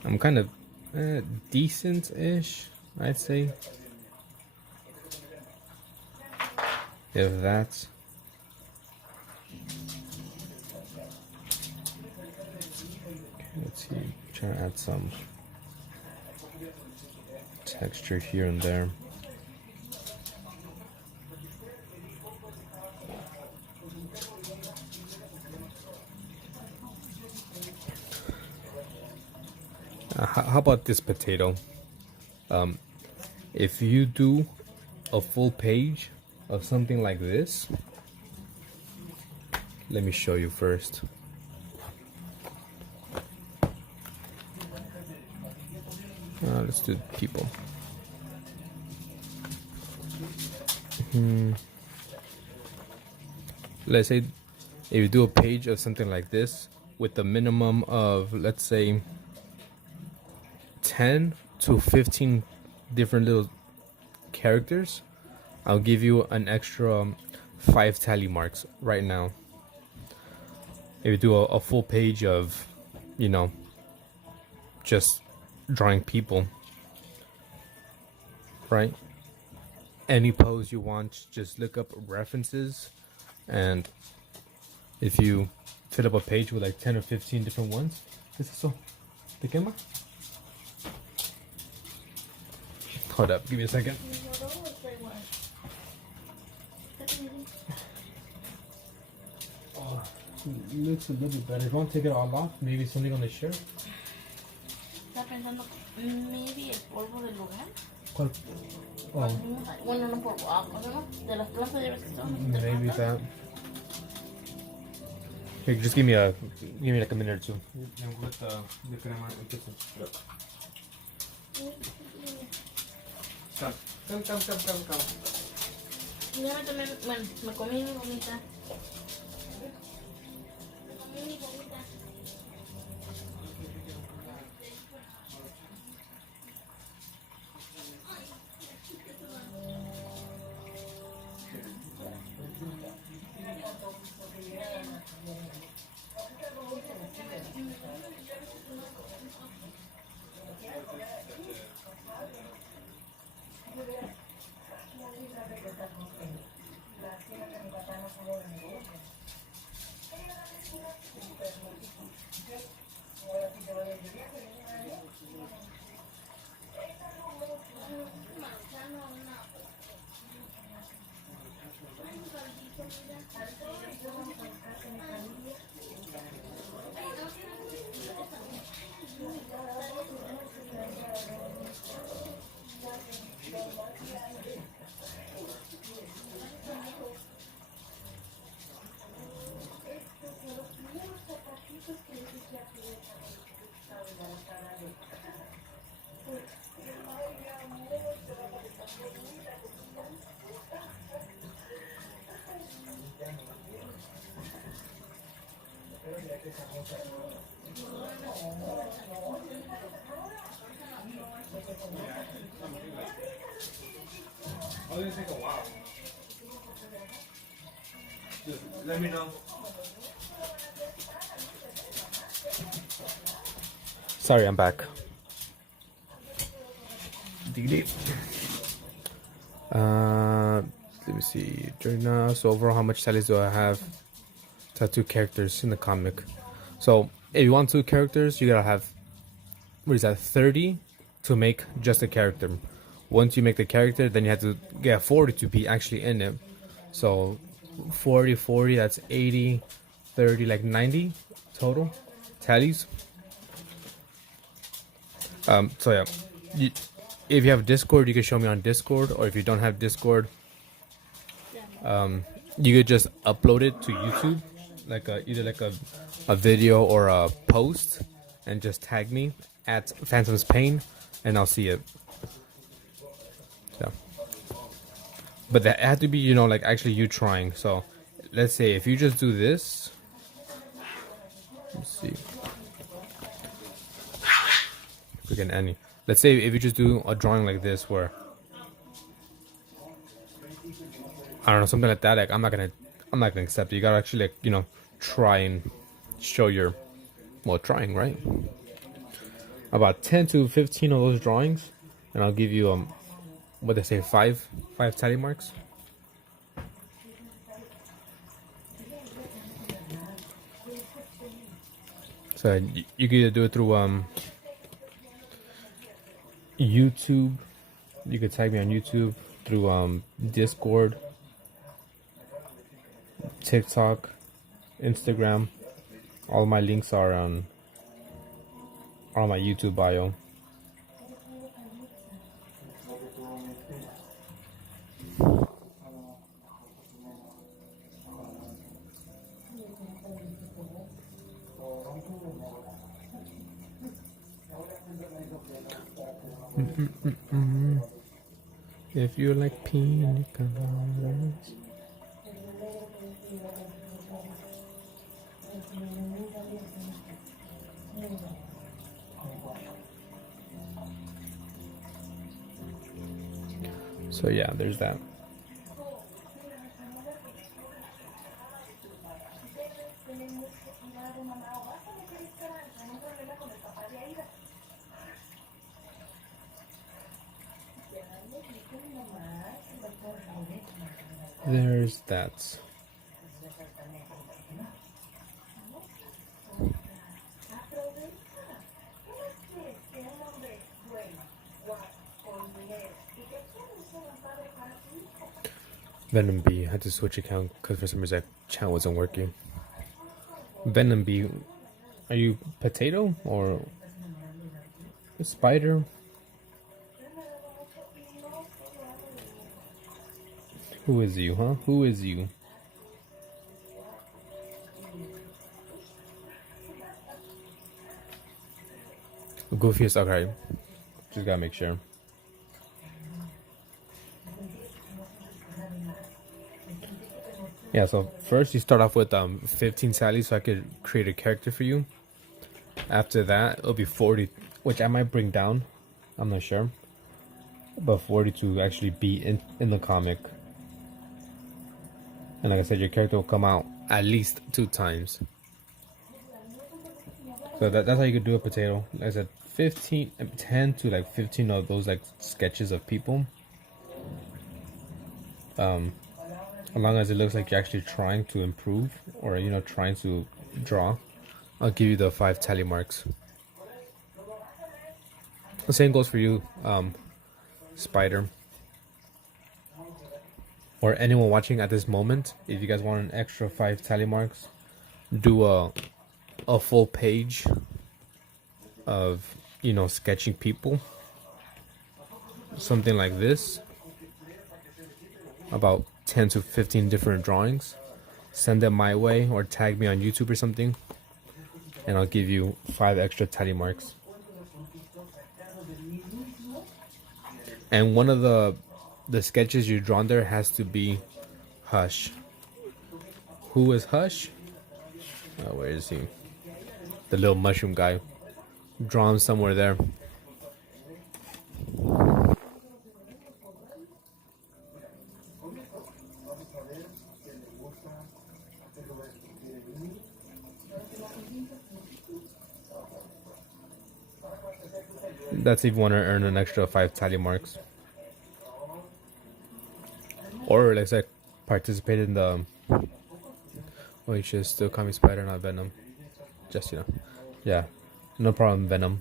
I'm kind of decent-ish, I'd say. If that's... Let's see, try to add some texture here and there. How about this potato? If you do a full page of something like this, let me show you first. Let's do people. Let's say if you do a page of something like this with a minimum of, let's say, 10 to 15 different little characters, I'll give you an extra 5 tally marks right now. If you do a full page of, you know, just drawing people, right? Any pose you want, just look up references, and if you fill up a page with like 10 or 15 different ones, this is so. ¿Te quema? Hold up, give me a second. Oh, it looks a little bit better. If you want to take it all off, maybe something on the shirt. Estaba pensando, maybe el polvo del lugar. ¿Cuál? Oh, Bueno, no polvo, ¿no? De las plantas, ya ves que son. maybe that. Hey, just give me like a minute or two. With the crema and pizza. Come. Ya me tomé, bueno, me comí mi gomita. Me comí mi gomita. Oh, it's gonna take a while. Just let me know. Sorry, I'm back. delete. Let me see. So overall, how much tallies do I have to have 2 characters in the comic? So if you want 2 characters, you gotta have, what is that, 30 to make just a character. Once you make the character, then you have to get 40 to be actually in it. So 40, that's 80, 30, like 90 total tallies. So yeah, if you have Discord, you can show me on Discord, or if you don't have Discord, you could just upload it to YouTube, like either like a video or a post, and just tag me at Phantom's Pain, and I'll see it. So, but that had to be, you know, like actually you trying. So let's say if you just do this, let's see, freaking Annie. Let's say if you just do a drawing like this, where I don't know, something like that, like I'm not gonna accept it. You gotta actually, like, you know, try and show your, well, trying, right? About 10 to 15 of those drawings, and I'll give you what they say, five tally marks. So you can either do it through YouTube. You could tag me on YouTube, through Discord, TikTok, Instagram. All my links are on my YouTube bio. If you like pina coladas. So yeah, there's that. There's that. Venom B, I had to switch account because for some reason that channel wasn't working. Venom B, are you potato or a spider? Who is you, huh? Who is you? Goofy is okay. Just gotta make sure. Yeah, so first you start off with 15 Sally, so I could create a character for you. After that, it'll be 40, which I might bring down. I'm not sure. But 40 to actually be in the comic. And like I said, your character will come out at least 2 times. So that's how you could do a potato. Like I said, 10 to like 15 of those like sketches of people. As long as it looks like you're actually trying to improve, or, you know, trying to draw, I'll give you the 5 tally marks. The same goes for you, Spider. Or anyone watching at this moment. If you guys want an extra 5 tally marks, do a full page of, you know, sketching people. Something like this. About 10 to 15 different drawings. Send them my way or tag me on YouTube or something, and I'll give you 5 extra tally marks. And one of the sketches you drawn there has to be Hush. Who is Hush? Oh, where is he? The little mushroom guy. Draw him somewhere there. That's if you want to earn an extra 5 tally marks. Or, like I said, participate in the... Oh, you should still call me Spider, not Venom. Just, Yeah. No problem, Venom.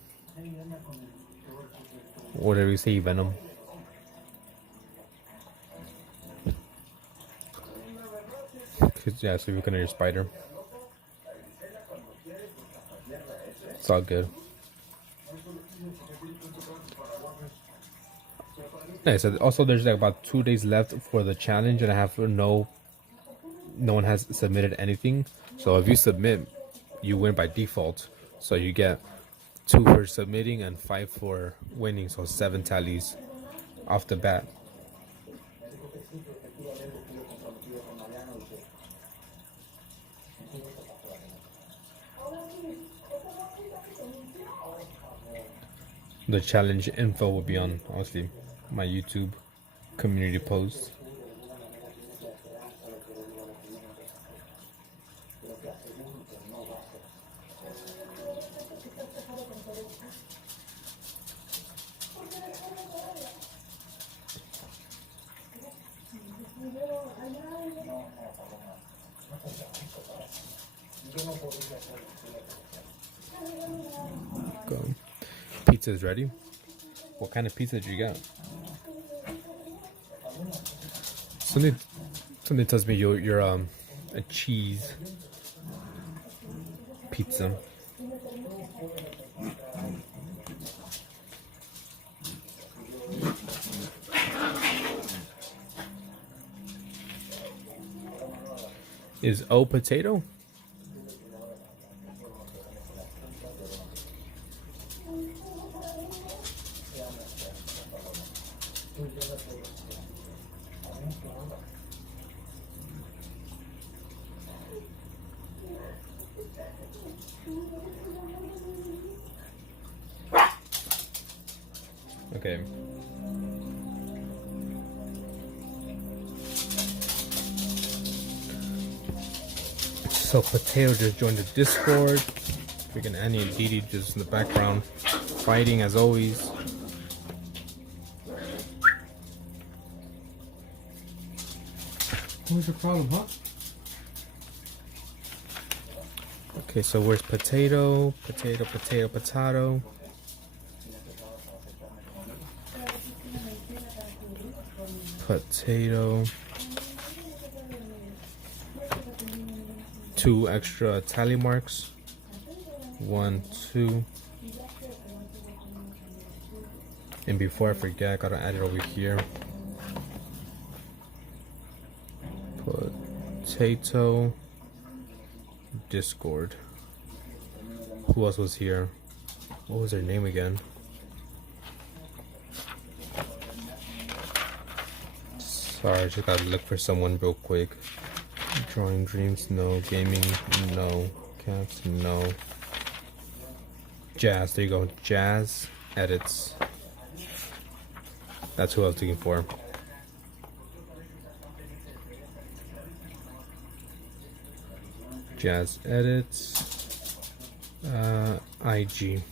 Whatever you say, Venom. Yeah, so you're your Spider. It's all good. Nice. Also, there's like about 2 days left for the challenge, and I have no one has submitted anything. So if you submit, you win by default. So you get 2 for submitting and 5 for winning. So 7 tallies off the bat. The challenge info will be on, obviously, my YouTube community post. Go. Pizza is ready. What kind of pizza did you get? Something tells me you're a cheese pizza. Is O potato? Okay. So Potato just joined the Discord. Freaking Annie and Didi just in the background, fighting as always. What's your problem, huh? Okay, so where's Potato? Potato. Potato. 2 extra tally marks. 1, 2. And before I forget, I gotta add it over here. Potato. Discord. Who else was here? What was their name again? Sorry, I just gotta look for someone real quick. Drawing Dreams, no. Gaming, no. Cats, no. Jazz, there you go. Jazz Edits. That's who I was looking for. Jazz Edits. IG.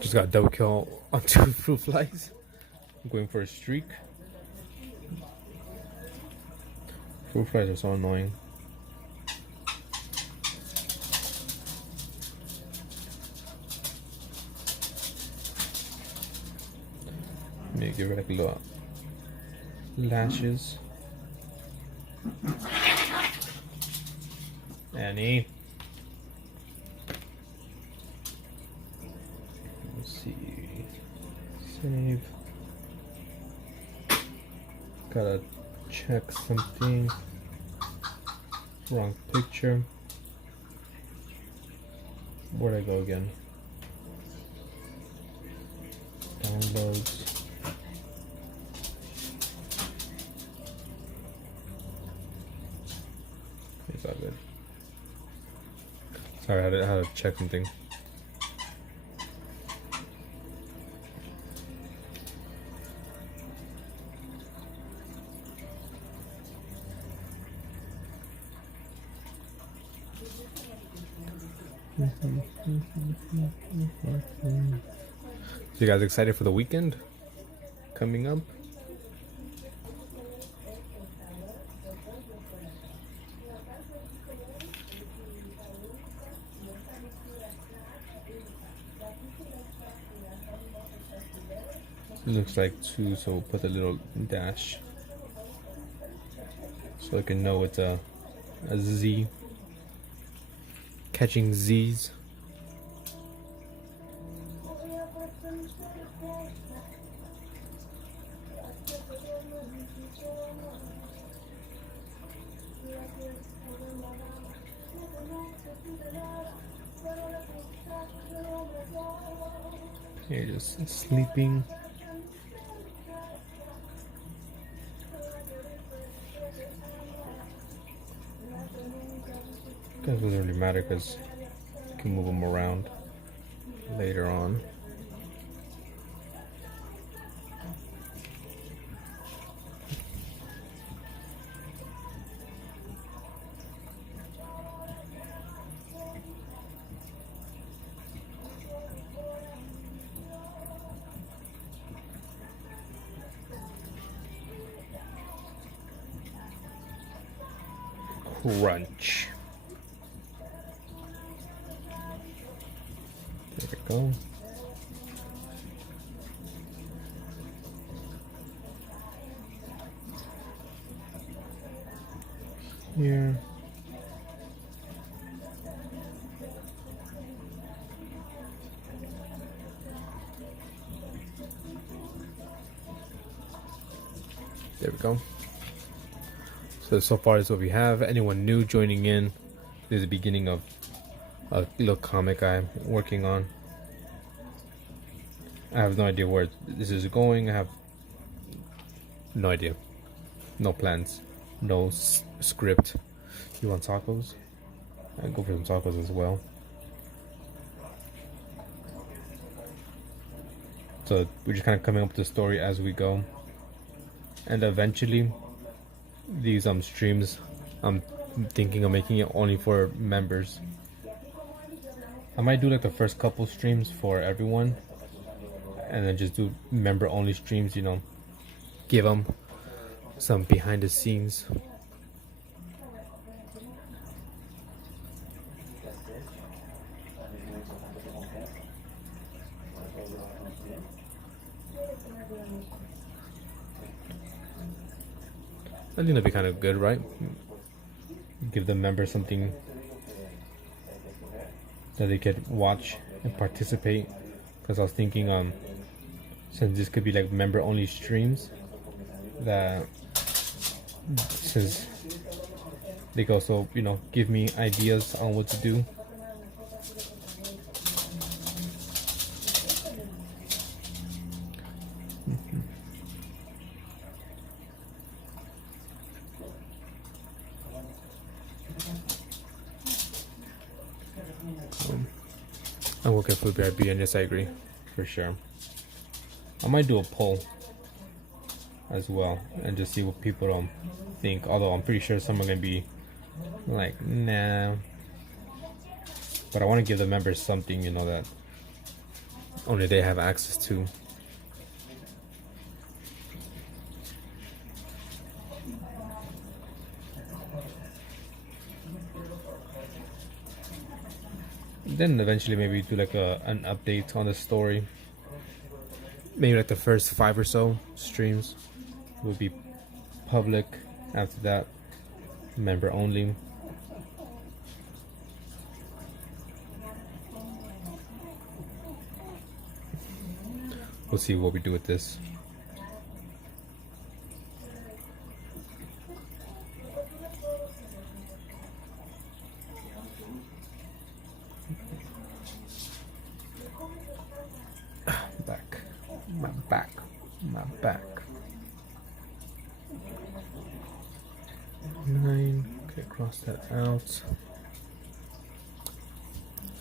Just got a double kill on 2 fruit flies. I'm going for a streak. Fruit flies are so annoying. Maybe give it like a little lashes. Danny. Let's see. Save. Gotta check something. Wrong picture. Where'd I go again? Downloads. It's all good. Sorry, I had to check something. So you guys excited for the weekend coming up? It looks like 2, so we'll put a little dash so I can know it's a Z. Catching Z's. You're just sleeping. It doesn't really matter because you can move them around later on. Crunch. There we go. Here. There we go. So far is what we have. Anyone new joining in, this is the beginning of a little comic I'm working on. I have no idea where this is going. I have no idea. No plans. No script. You want tacos? I go for some tacos as well. So we're just kind of coming up with the story as we go. And eventually these streams, I'm thinking of making it only for members. I might do like the first couple streams for everyone and then just do member only streams, you know, give them some behind the scenes. I think that'd be kind of good, right? Give the members something that they could watch and participate. Because I was thinking, since this could be like member only streams, that since they could also, you know, give me ideas on what to do. I'm working for BRB, and yes, I agree, for sure. I might do a poll as well and just see what people think. Although I'm pretty sure some are gonna be like, nah. But I want to give the members something, you know, that only they have access to. Then eventually maybe do like an update on the story. Maybe like the first 5 or so streams will be public. After that, member only. we'll see what we do with this. Back, my back, my back. 9. Okay, cross that out.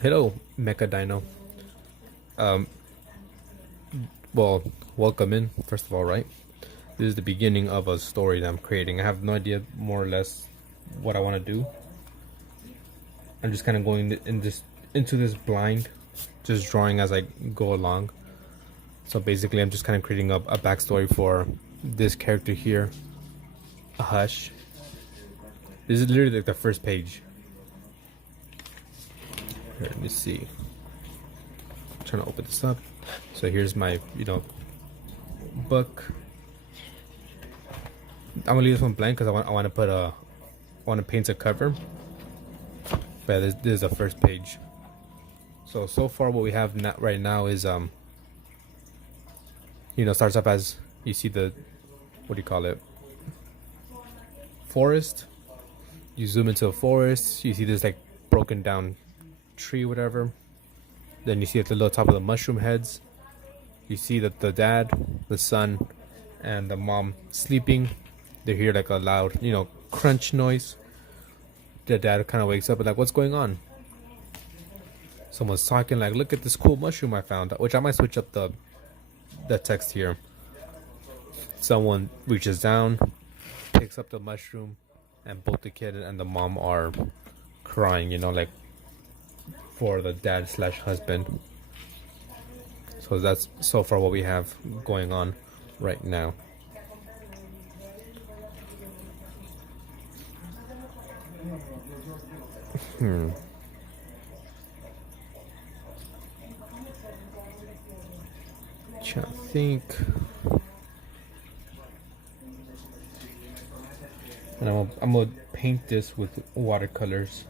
Hello, Mecha Dino. Well, welcome in, first of all, right? This is the beginning of a story that I'm creating. I have no idea, more or less, what I want to do. I'm just kind of going into this blind, just drawing as I go along. So basically, I'm just kind of creating a backstory for this character here, Hush. This is literally like the first page. Here, let me see. I'm trying to open this up. So here's my, book. I'm gonna leave this one blank because I want to paint a cover. But this is the first page. So far what we have right now is starts off as, you see the, what do you call it, forest. You zoom into a forest, you see this like broken down tree, whatever. Then you see at the little top of the mushroom heads, you see that the dad, the son, and the mom sleeping. They hear like a loud, crunch noise. The dad kind of wakes up and like, what's going on? Someone's talking like, look at this cool mushroom I found. Which I might switch up the text here. Someone reaches down, picks up the mushroom, and both the kid and the mom are crying, like for the dad / husband. So that's so far what we have going on right now. Trying to think. And I'm gonna paint this with watercolors.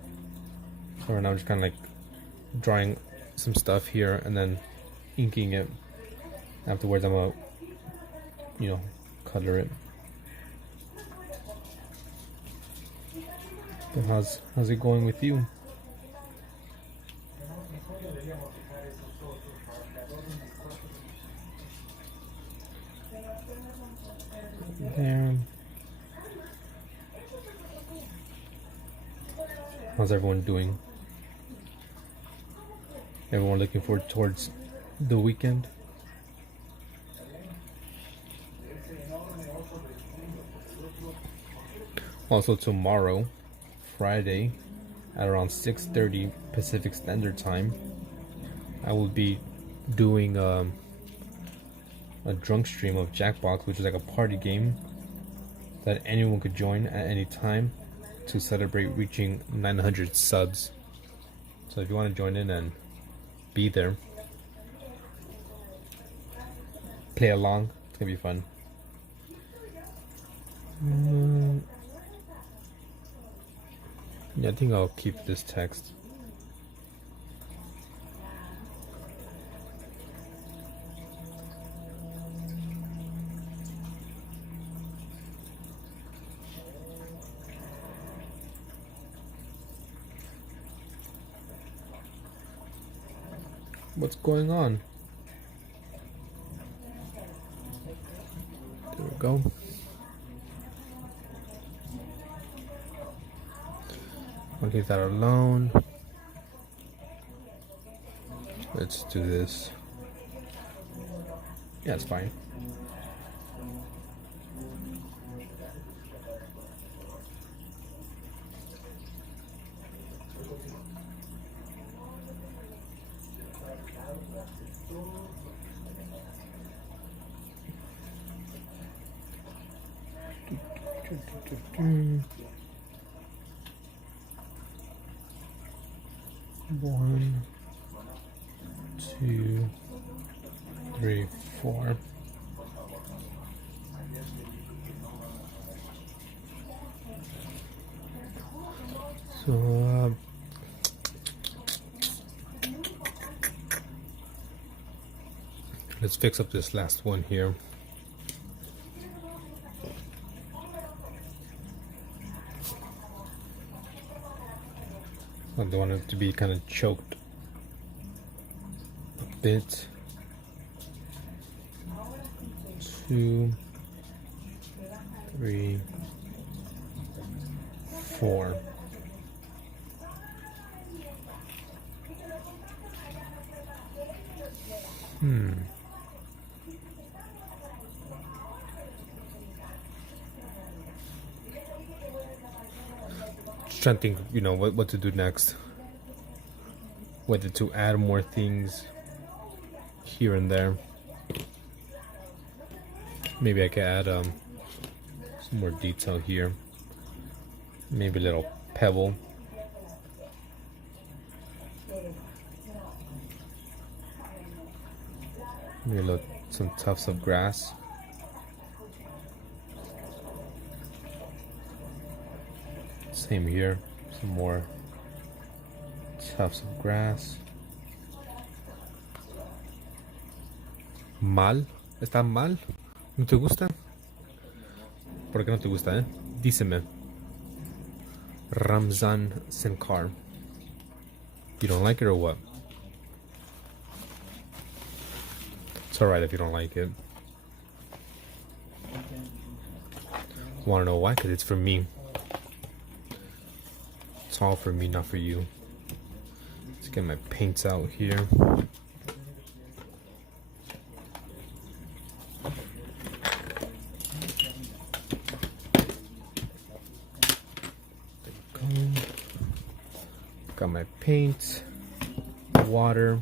So right now I'm just kind of like drawing some stuff here and then inking it. Afterwards I'm gonna, color it. But how's it going with you? There. How's everyone doing? Everyone looking forward towards the weekend? Also tomorrow, Friday, at around 6:30 Pacific Standard Time, I will be doing a drunk stream of Jackbox, which is like a party game that anyone could join at any time to celebrate reaching 900 subs. So if you want to join in and be there, play along, it's gonna be fun. Yeah, I think I'll keep this text. What's going on? There we go. I'll leave that alone. Let's do this. Yeah, it's fine. One, two, three, four. So Let's fix up this last one here. I don't want it to be kind of choked a bit. 2, 3, 4. Just trying to think, what to do next. Whether to add more things here and there. Maybe I could add some more detail here. Maybe a little pebble. Maybe some tufts of grass. Same here, some more tufts of grass. ¿Mal? ¿Está mal? ¿No te gusta? ¿Por qué no te gusta, eh? Díseme. Ramzan Sinkar. You don't like it or what? It's alright if you don't like it. Wanna know why? Because it's for me. It's all for me, not for you. Let's get my paints out here. Got my paint, water,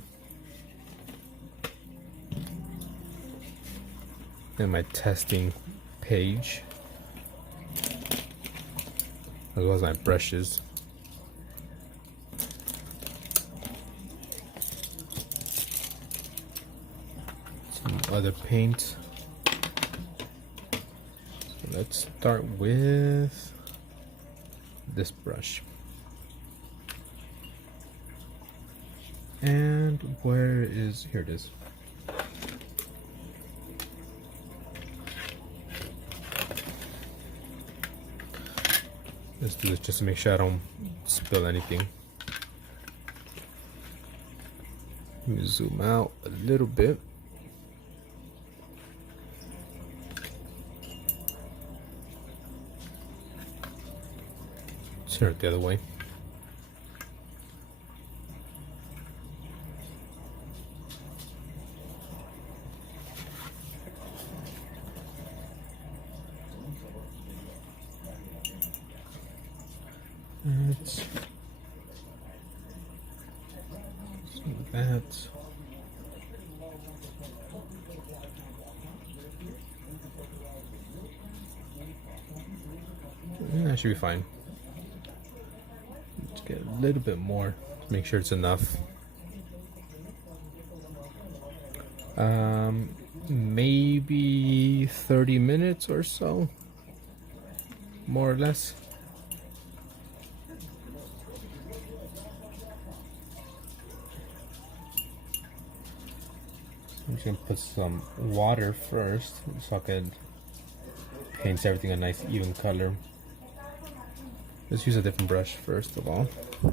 and my testing page, as well as my brushes. Some other paint. So let's start with this brush. And here it is. Let's do this just to make sure I don't spill anything. Let me zoom out a little bit. Turn it the other way. That. That should be fine. Let's get a little bit more to make sure it's enough. Maybe 30 minutes or so, more or less. I'm just gonna put some water first so I can paint everything a nice even color. Let's use a different brush first of all. There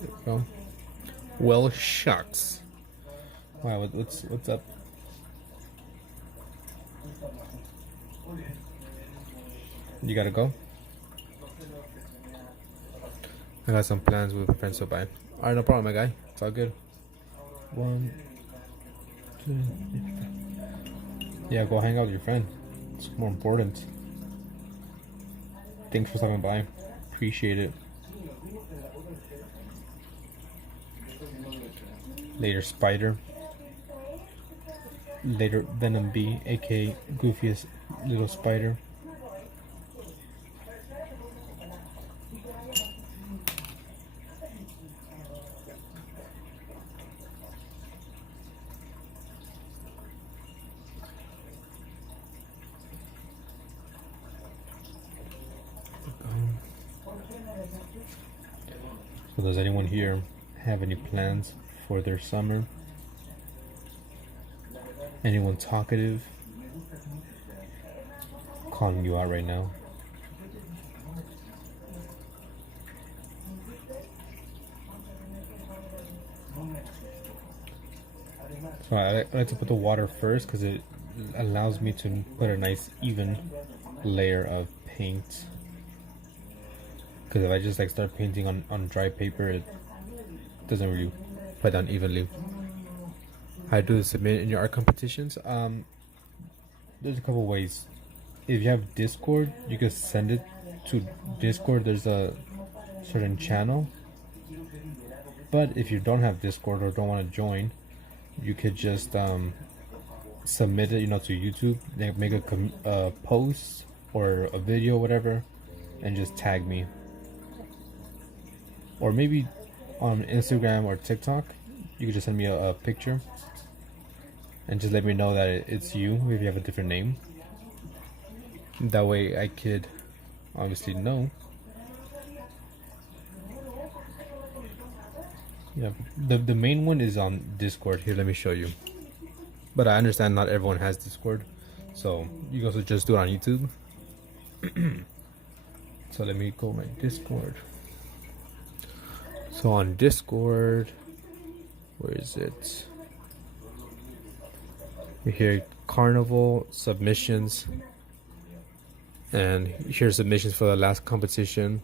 we go. Well, shucks. Wow, what's up? You gotta go? I got some plans with my friends, so bye. Alright, no problem, my guy. It's all good. 1, 2, 3. Yeah, go hang out with your friend. It's more important. Thanks for stopping by. Appreciate it. Later, Spider. Later, Venom B, aka Goofiest Little Spider. So does anyone here have any plans for their summer? Anyone talkative? Calling you out right now. So I like to put the water first because it allows me to put a nice even layer of paint. Because if I just like start painting on dry paper, it doesn't really put down evenly. How do you submit in your art competitions? There's a couple ways. If you have Discord, you can send it to Discord. There's a certain channel. But if you don't have Discord or don't want to join, you could just submit it, to YouTube. They make a post or a video, whatever, and just tag me. Or maybe on Instagram or TikTok, you could just send me a picture and just let me know that it's you if you have a different name. That way I could obviously know. Yeah, the main one is on Discord. Here, let me show you. But I understand not everyone has Discord, so you can also just do it on YouTube. So let me go my Discord. So on Discord, where is it? You hear Carnival submissions, and here's submissions for the last competition.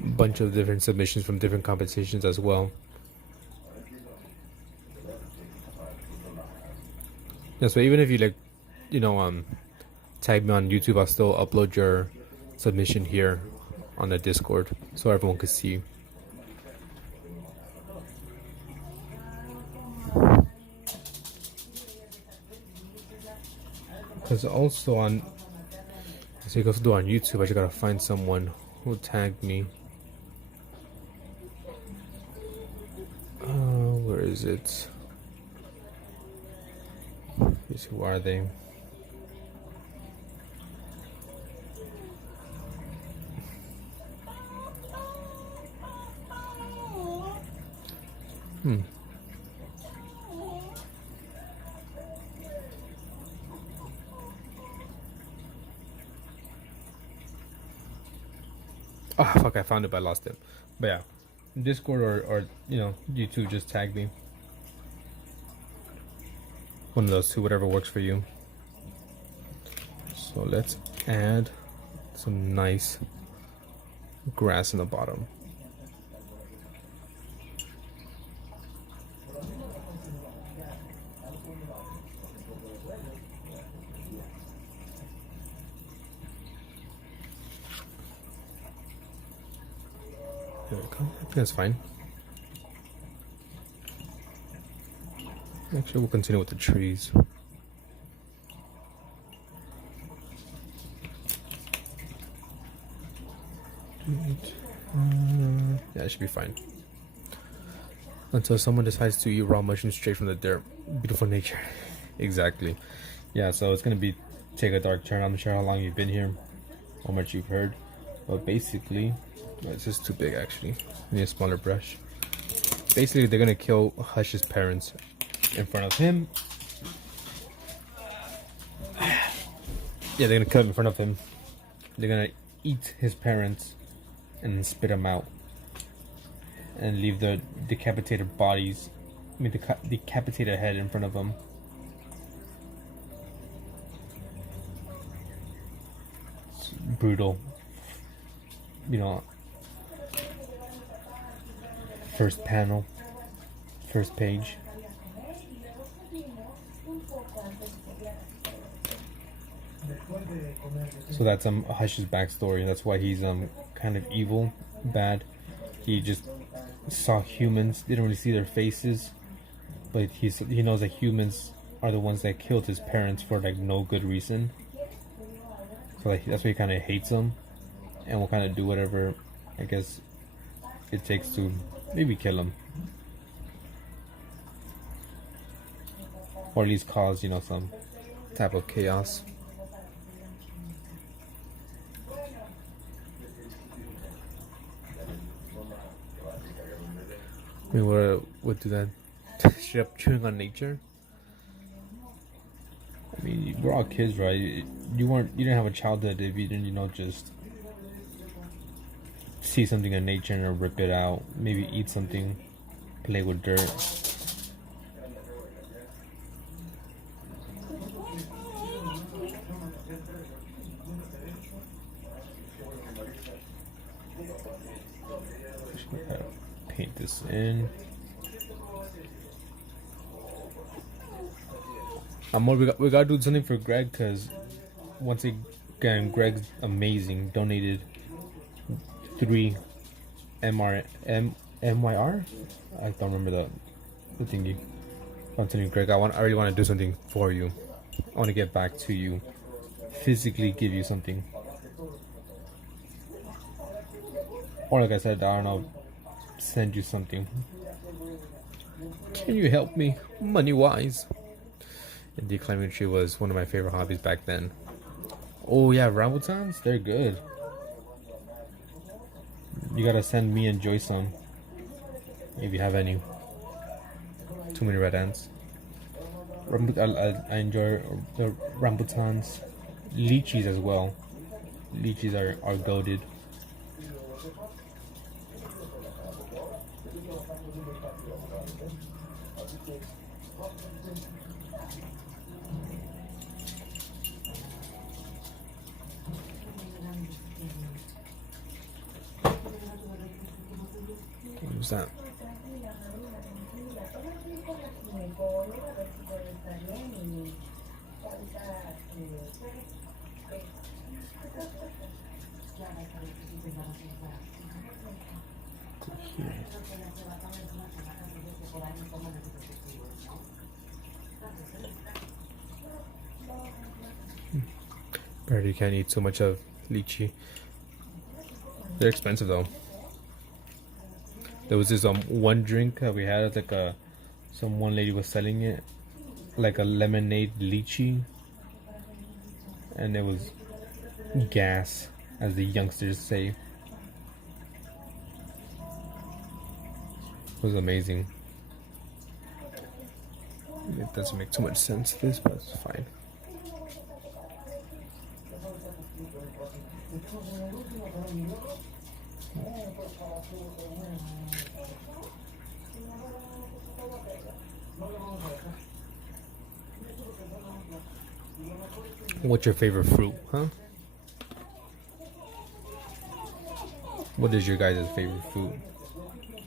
Bunch of different submissions from different competitions as well. Yeah, so even if you tag me on YouTube, I'll still upload your submission here on the Discord so everyone can see. Because also so you can do on YouTube, I just gotta find someone who tagged me. Where is it? Who are they? Oh fuck, I found it but I lost it. But yeah, Discord or YouTube, just tag me. One of those two, whatever works for you. So let's add some nice grass in the bottom. There we go. I think that's fine. Actually, we'll continue with the trees. Yeah, it should be fine. Until someone decides to eat raw mushrooms straight from the dirt. Beautiful nature. Exactly. Yeah, so it's gonna take a dark turn. I'm not sure how long you've been here, how much you've heard, but basically, it's just too big actually. I need a smaller brush. Basically, they're gonna kill Hush's parents in front of him. Yeah, they're gonna kill him in front of him. They're gonna eat his parents and then spit them out and leave the decapitated bodies, the decapitated head in front of them. It's brutal. First panel, first page. So that's Hush's backstory. That's why he's kind of evil, bad. He just saw humans, didn't really see their faces, but he knows that humans are the ones that killed his parents for no good reason. So that's why he kind of hates them, and will kind of do whatever I guess it takes to maybe kill him. or at least cause, you know, some Type of chaos. We would do that. Straight up chewing on nature. I mean, we're all kids, right? You didn't have a childhood if you didn't, you know, just see something in nature and rip it out. Maybe eat something, play with dirt. Paint this in. We gotta do something for Greg, because once again, Greg's amazing. Donated 3 MYR. I don't remember the thingy. I'm telling you, Greg, I really want to do something for you. I want to get back to you, physically give you something, or like I said, I don't know, send you something. Can you help me, money wise? Indeed, climbing a tree was one of my favorite hobbies back then. Oh yeah, rambutans, they're good. You gotta send me and Joy some, if you have any. Too many red ants. I enjoy the rambutans, lychees as well. Lychees are goated. Who's that? Heard you can't eat so much of lychee. They're expensive though. There was this one drink that we had, like one lady was selling it, like a lemonade lychee, and it was gas, as the youngsters say. It was amazing. It doesn't make too much sense, this, but it's fine. What's your favorite fruit, huh? What is your guys' favorite fruit?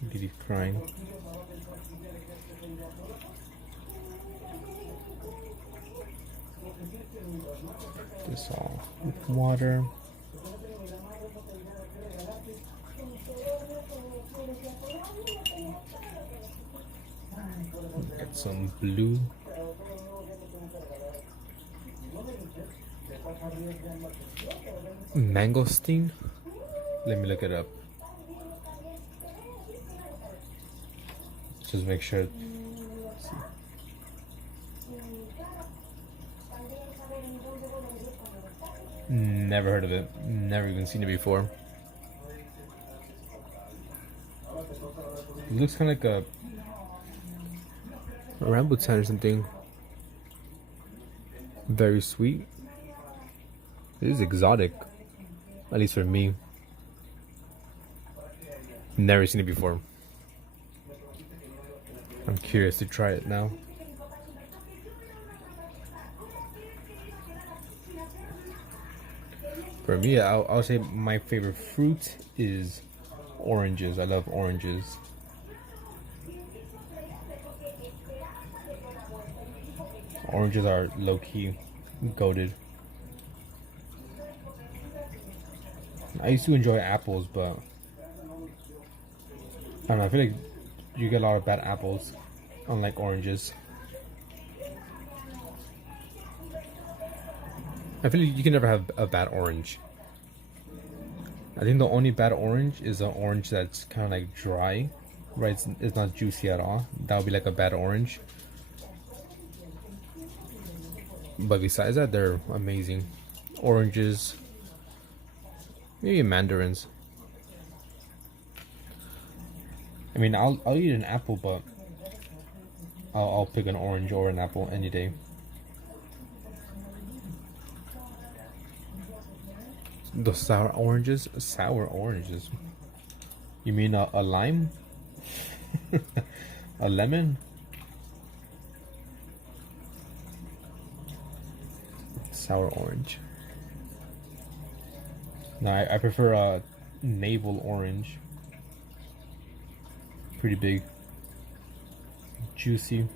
Diddy's crying. This all with water. Get some blue. Mangosteen? Let me look it up. Just make sure. Never heard of it. Never even seen it before. It looks kind of like a rambutan or something. Very sweet. It is exotic, at least for me. Never seen it before. I'm curious to try it now. For me, I'll say my favorite fruit is oranges. I love oranges. Oranges are low-key goated. I used to enjoy apples, but I don't know, I feel like you get a lot of bad apples, unlike oranges. I feel like you can never have a bad orange. I think the only bad orange is an orange that's kind of like dry, right? It's not juicy at all. That would be like a bad orange. But besides that, they're amazing. Oranges, maybe mandarins. I mean, I'll eat an apple, but I'll pick an orange or an apple any day. The sour oranges? Sour oranges. You mean a lime? A lemon? Sour orange. No, I prefer a navel orange. Pretty big. Juicy.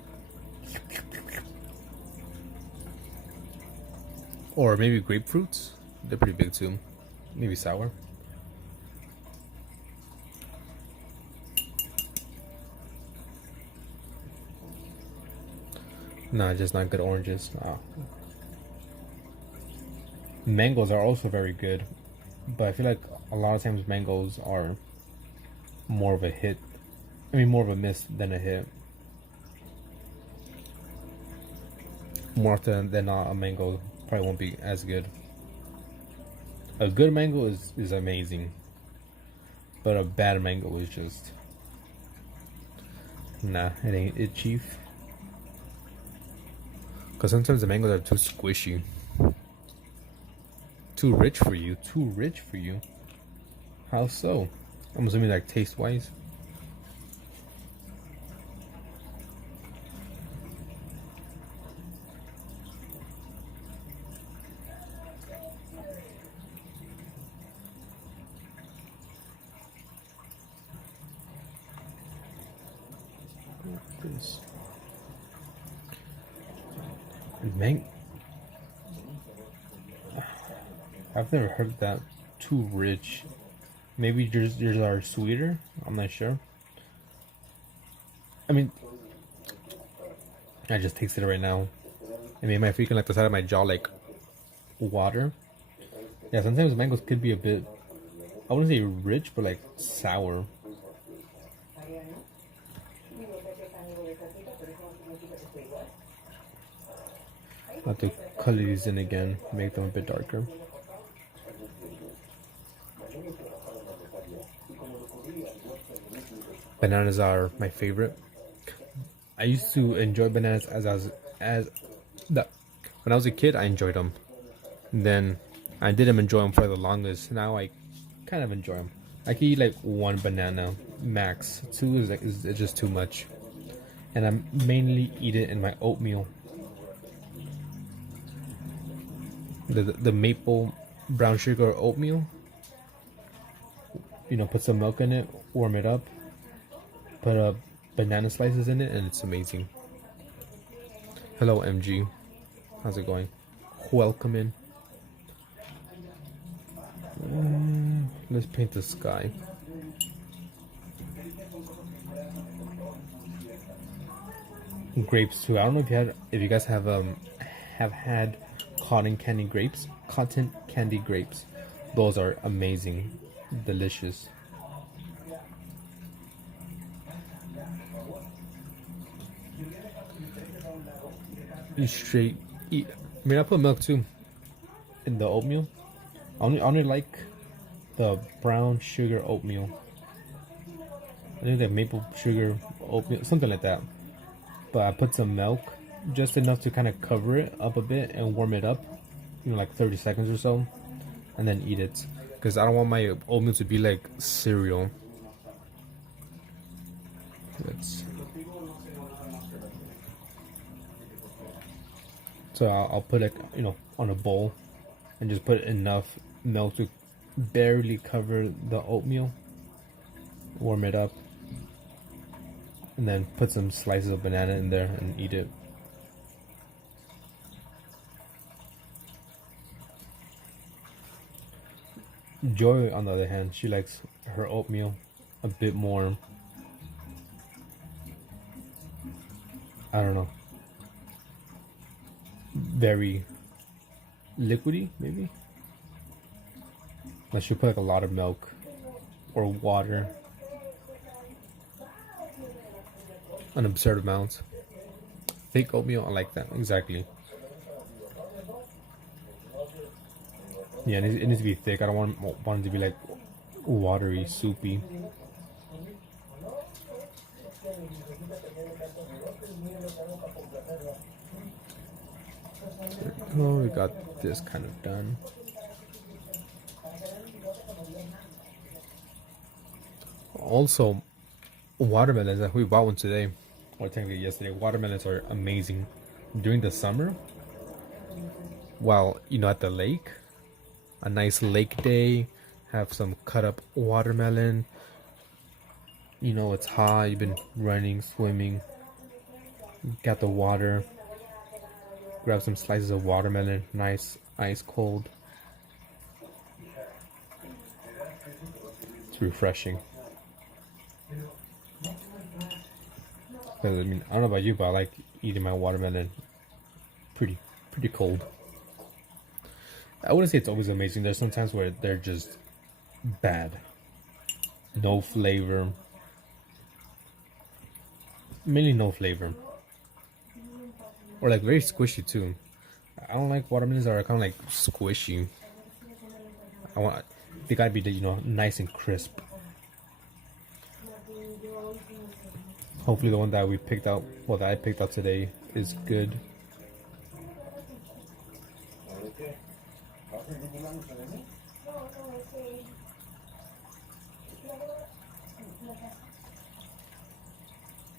Or maybe grapefruits. They're pretty big too. Maybe sour. Nah, just not good oranges. Oh. Mangoes are also very good, but I feel like a lot of times mangoes are more of a hit. I mean, more of a miss than a hit. More often than not, a mango probably won't be as good. A good mango is amazing, but a bad mango is just nah. It ain't it, chief. Because sometimes the mangoes are too squishy. Too rich for you. Too rich for you. How so? I'm assuming like taste wise. This I've never heard that too rich. Maybe yours are sweeter. I'm not sure. I mean, I just tasted it right now. I mean, my freaking like the side of my jaw like water. Yeah, sometimes mangoes could be a bit, I wouldn't say rich, but like sour. I have to color these in again, make them a bit darker. Bananas are my favorite. I used to enjoy bananas when I was a kid. I enjoyed them. Then I didn't enjoy them for the longest. Now I kind of enjoy them. I can eat like one banana max. Two is just too much. And I mainly eat it in my oatmeal. The maple brown sugar oatmeal. You know, put some milk in it, warm it up, put banana slices in it, and it's amazing. Hello, MG. How's it going? Welcome in. Let's paint the sky. Grapes too. I don't know if you guys have had cotton candy grapes. Cotton candy grapes. Those are amazing, delicious. You straight eat. I mean, I put milk too in the oatmeal. I only like the brown sugar oatmeal. I think the maple sugar oatmeal, something like that. But I put some milk, just enough to kind of cover it up a bit and warm it up, you know, like 30 seconds or so, and then eat it. Because I don't want my oatmeal to be like cereal. So I'll put it, you know, on a bowl and just put enough milk to barely cover the oatmeal. Warm it up. And then put some slices of banana in there and eat it. Joy, on the other hand, she likes her oatmeal a bit more, I don't know, very liquidy, maybe. Like she'll put like a lot of milk or water, an absurd amount. Fake oatmeal, I like that, exactly. Yeah, it needs to be thick. I don't want it to be like watery, soupy. Oh, we got this kind of done. Also, watermelons. We bought one today, or technically yesterday. Watermelons are amazing during the summer. While at the lake, a nice lake day, have some cut up watermelon. It's hot. You've been running, swimming. Got the water. Grab some slices of watermelon, nice ice cold. It's refreshing. I don't know about you, but I like eating my watermelon pretty cold. I wouldn't say it's always amazing. There's some times where they're just bad. No flavor. Mainly no flavor. Or like very squishy too. I don't like watermelons that are kind of like squishy. They gotta be nice and crisp. Hopefully the one that we picked out, that I picked out today, is good.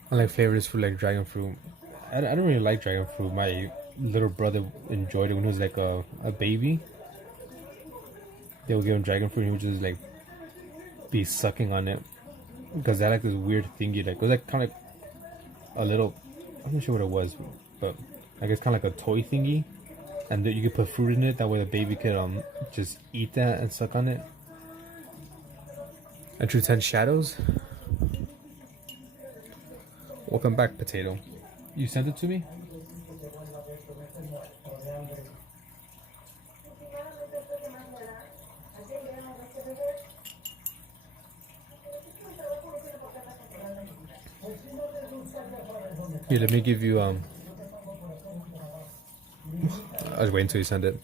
I like flavors for like dragon fruit. I don't really like dragon fruit. My little brother enjoyed it when he was like a baby. They would give him dragon fruit and he would just like be sucking on it. Because they had like this weird thingy. Like, it was like kind of like a little, I'm not sure what it was, but I guess kind of like a toy thingy. And you could put fruit in it, that way the baby could just eat that and suck on it. And True 10 Shadows. Welcome back, Potato. You sent it to me? Here, let me give you I was waiting until you send it,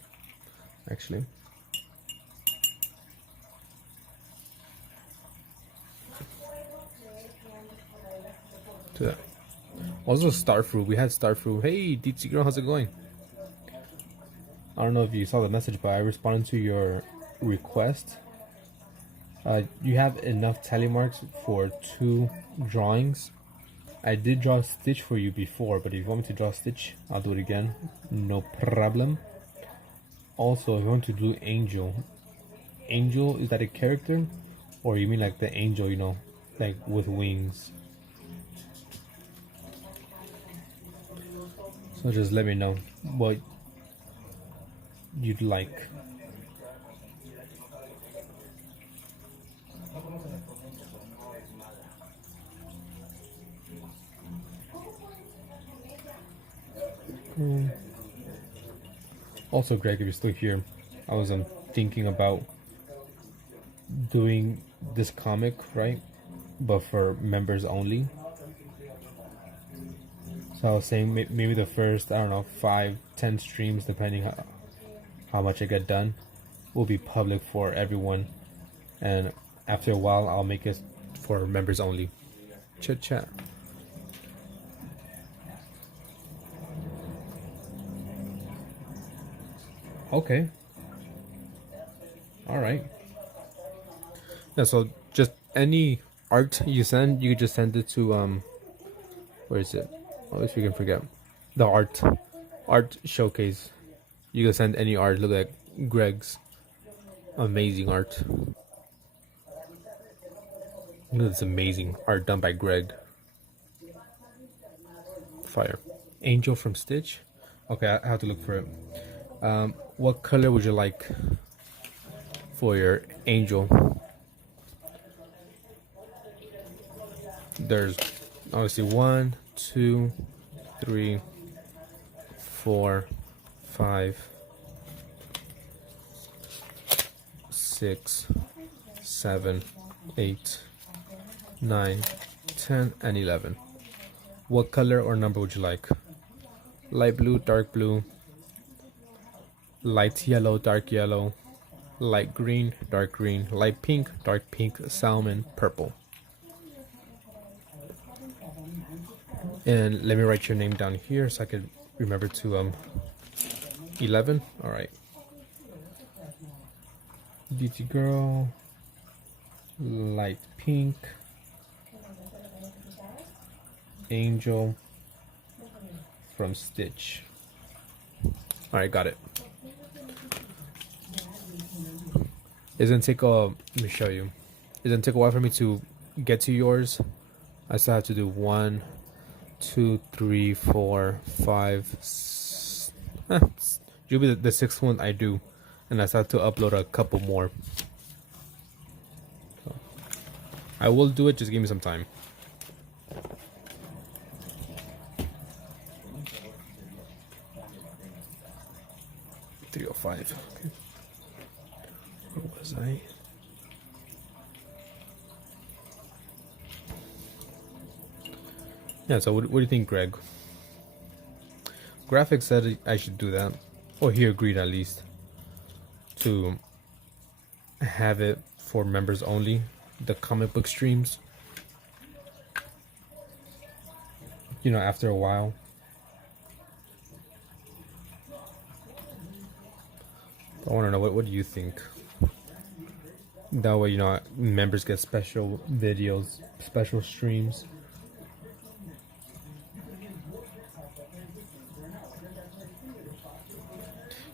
actually. To that. Also, Starfruit. We had Starfruit. Hey, DT girl, how's it going? I don't know if you saw the message, but I responded to your request. You have enough tally marks for 2 drawings. I did draw Stitch for you before, but if you want me to draw Stitch, I'll do it again. No problem. Also, if you want to do Angel. Angel, is that a character? Or you mean like the angel, like with wings? So just let me know what you'd like. Also, Greg, if you're still here, I was thinking about doing this comic, right? But for members only. So I was saying maybe the first, 5-10 streams, depending how much I get done, will be public for everyone. And after a while, I'll make it for members only. Chit chat. Okay. All right. Yeah, so just any art you send, you could just send it to where is it? Oh, if you can forget. The art showcase. You can send any art. Look at Greg's amazing art. Look at this amazing art done by Greg. Fire. Angel from Stitch. Okay, I have to look for it. What color would you like for your angel? There's obviously 1, 2, 3, 4, 5, 6, 7, 8, 9, 10, and 11. What color or number would you like? Light blue, dark blue, light yellow, dark yellow, light green, dark green, light pink, dark pink, salmon, purple. And let me write your name down here so I could remember to 11. All right. DT girl, light pink, Angel from Stitch. All right, got it. It's gonna take a. Let me show you. It's gonna take a while for me to get to yours. I still have to do 1, 2, 3, 4, 5. You'll be the sixth one I do, and I still have to upload a couple more. So, I will do it. Just give me some time. $305. Okay. Where was I? Yeah, so what do you think, Greg? Graphics said I should do that. Or he agreed at least. To have it for members only. The comic book streams. You know, after a while. I want to know, what do you think? That way, you know, members get special videos, special streams.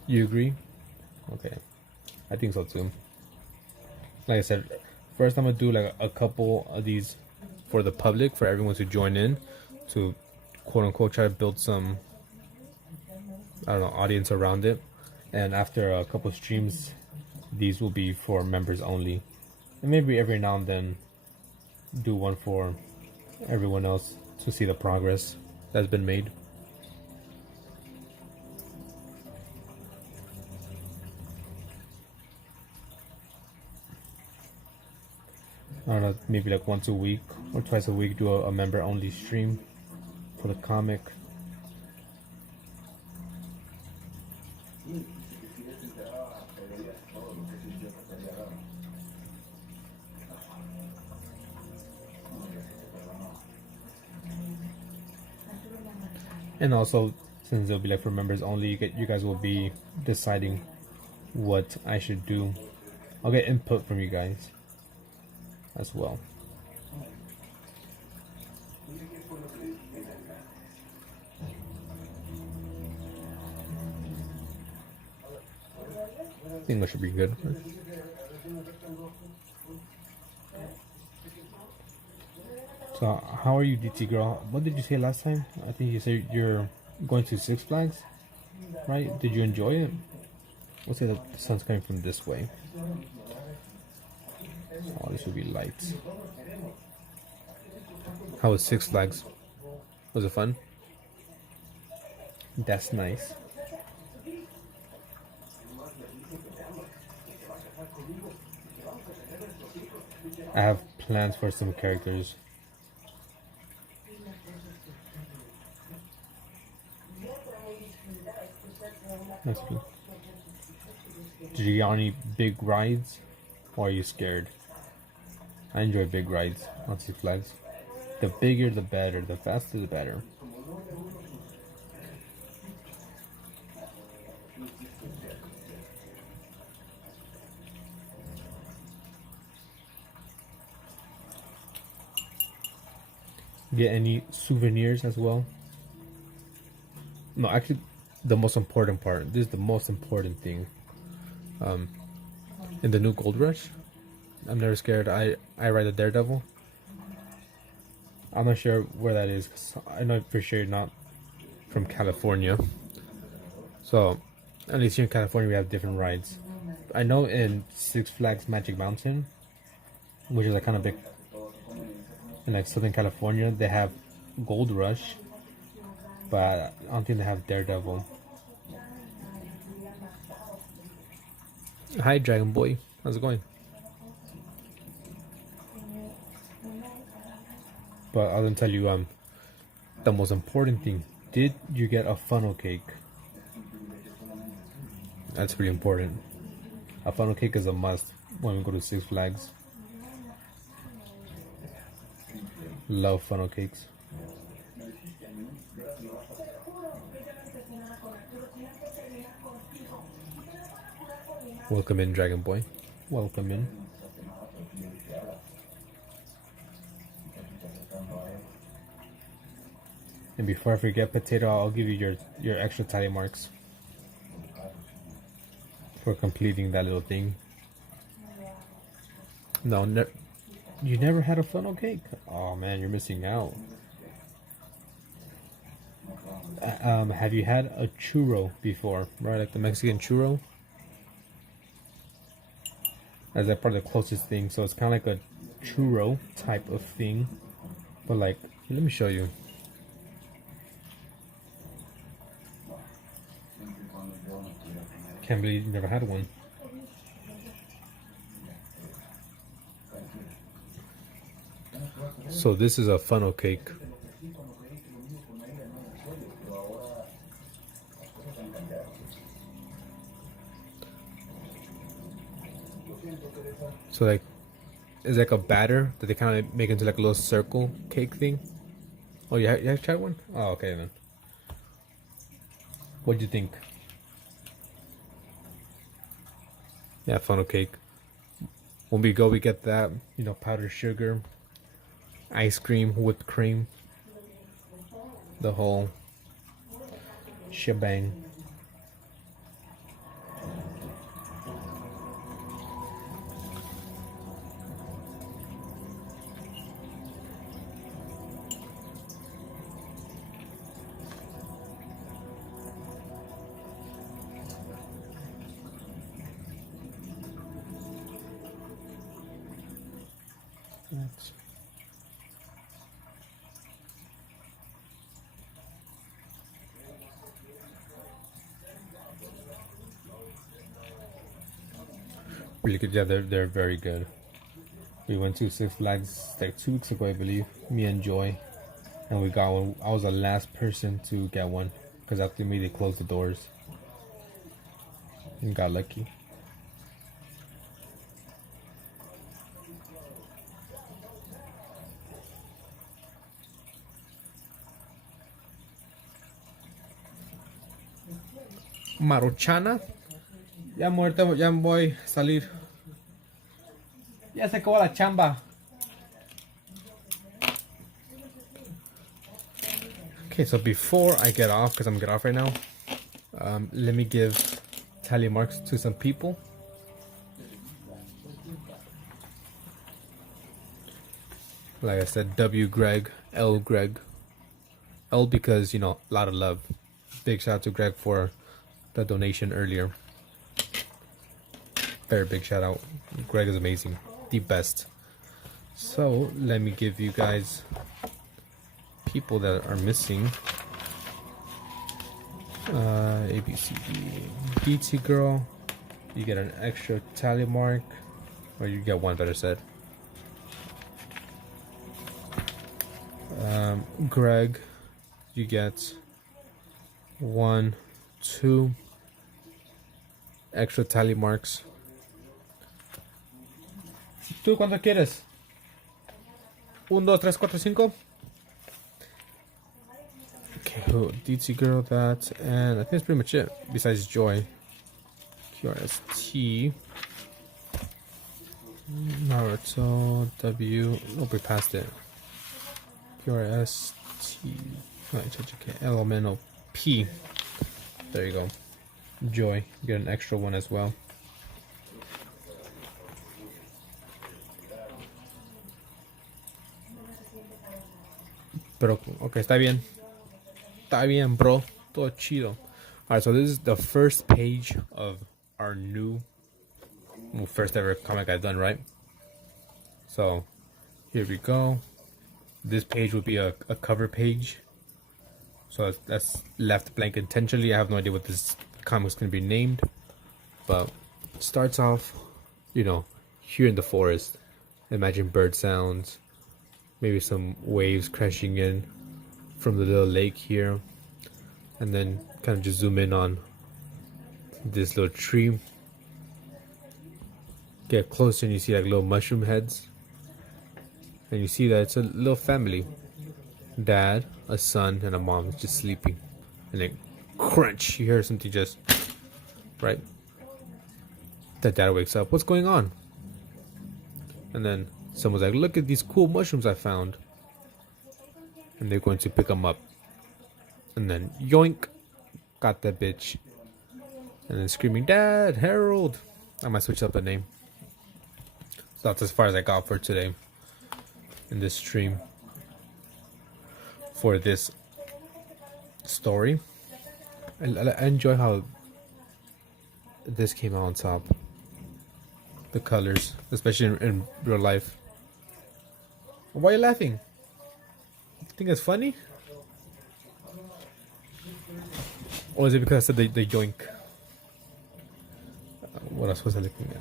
You agree? Okay. I think so too. Like I said, first I'm gonna do like a couple of these for the public, for everyone to join in, to quote unquote try to build some, I don't know, audience around it. And after a couple of streams, these will be for members only. And maybe every now and then do one for everyone else to see the progress that's been made. I don't know, maybe like once a week or twice a week do a member only stream for the comic. And also, since it'll be like for members only, you guys will be deciding what I should do. I'll get input from you guys as well. I think that should be good. So, how are you, DT girl? What did you say last time? I think you said you're going to Six Flags, right? Did you enjoy it? We'll say that the sun's coming from this way. Oh, this will be light. How was Six Flags? Was it fun? That's nice. I have plans for some characters. That's good. Did you get on any big rides? Or are you scared? I enjoy big rides on Six Flags. The bigger the better, the faster the better. Get any souvenirs as well? No, actually, the most important part. This is the most important thing. In the new Gold Rush, I'm never scared. I ride a Daredevil. I'm not sure where that is, 'cause I know for sure you're not from California. So, at least here in California we have different rides. I know in Six Flags Magic Mountain, which is like kind of big in like Southern California, they have Gold Rush, but I don't think they have Daredevil. Hi, Dragon Boy. How's it going? But I'll then tell you the most important thing. Did you get a funnel cake? That's pretty important. A funnel cake is a must when we go to Six Flags. Love funnel cakes. Welcome in, Dragon Boy. Welcome in. And before I forget, Potato, I'll give you your extra tally marks for completing that little thing. No, You never had a funnel cake? Oh man, you're missing out. Have you had a churro before? right, like the Mexican churro. As that part of the closest thing, so it's kind of like a churro type of thing, but like, Let me show you. can't believe you never had one. So this is a funnel cake. So like, it's like a batter that they kind of make into like a little circle cake thing. Oh, you have tried one? Oh, okay then. What do you think? Yeah, funnel cake. When we go, we get that. You know, powdered sugar, ice cream, whipped cream, the whole shebang. That's Really good. yeah, they're very good. We went to Six Flags like 2 weeks ago, I believe. Me and Joy, and we got one. I was the last person to get one because after me they closed the doors. And got lucky. Maruchana. Ya muerto, ya voy a salir. Ya se acabó la chamba. Okay, so before I get off, because I'm gonna get off right now, let me give tally marks to some people. Like I said, W Greg, L Greg. L because, you know, a lot of love. Big shout out to Greg for the donation earlier. Very big shout out. Greg is amazing. The best. So let me give you guys people that are missing. A, B, C, D. DT girl. You get an extra tally mark. Or you get one, better said. Greg, you get 1, 2 extra tally marks. ¿Tú cuánto quieres? 1, 2, 3, 4, 5. Okay, who? DT girl, that, and I think that's pretty much it. Besides Joy. QRST. Naruto, W. Oh, we passed it. QRST. LMNO P. There you go. Joy. You get an extra one as well. Pero, okay, está bien. Está bien, bro. Todo chido. Alright, so this is the first page of our new, first ever comic I've done, right? So, here we go. This page will be a cover page. So that's left blank intentionally. I have no idea what this comic's going to be named. But it starts off, you know, here in the forest. Imagine bird sounds. Maybe some waves crashing in from the little lake here. And then kind of just zoom in on this little tree. get closer and you see like little mushroom heads. And you see that it's a little family. Dad, a son, and a mom just sleeping. And then crunch, you hear something just, right? That dad wakes up. What's going on? And then someone's like, look at these cool mushrooms I found. And they're going to pick them up. And then yoink, got that bitch. And then screaming, Dad, Harold. I might switch up the name. So that's as far as I got for today in this stream for this story. I enjoy how this came out on top. The colors, especially in real life. Why are you laughing? You think it's funny? Or is it because I said the yoink? What else was I looking at?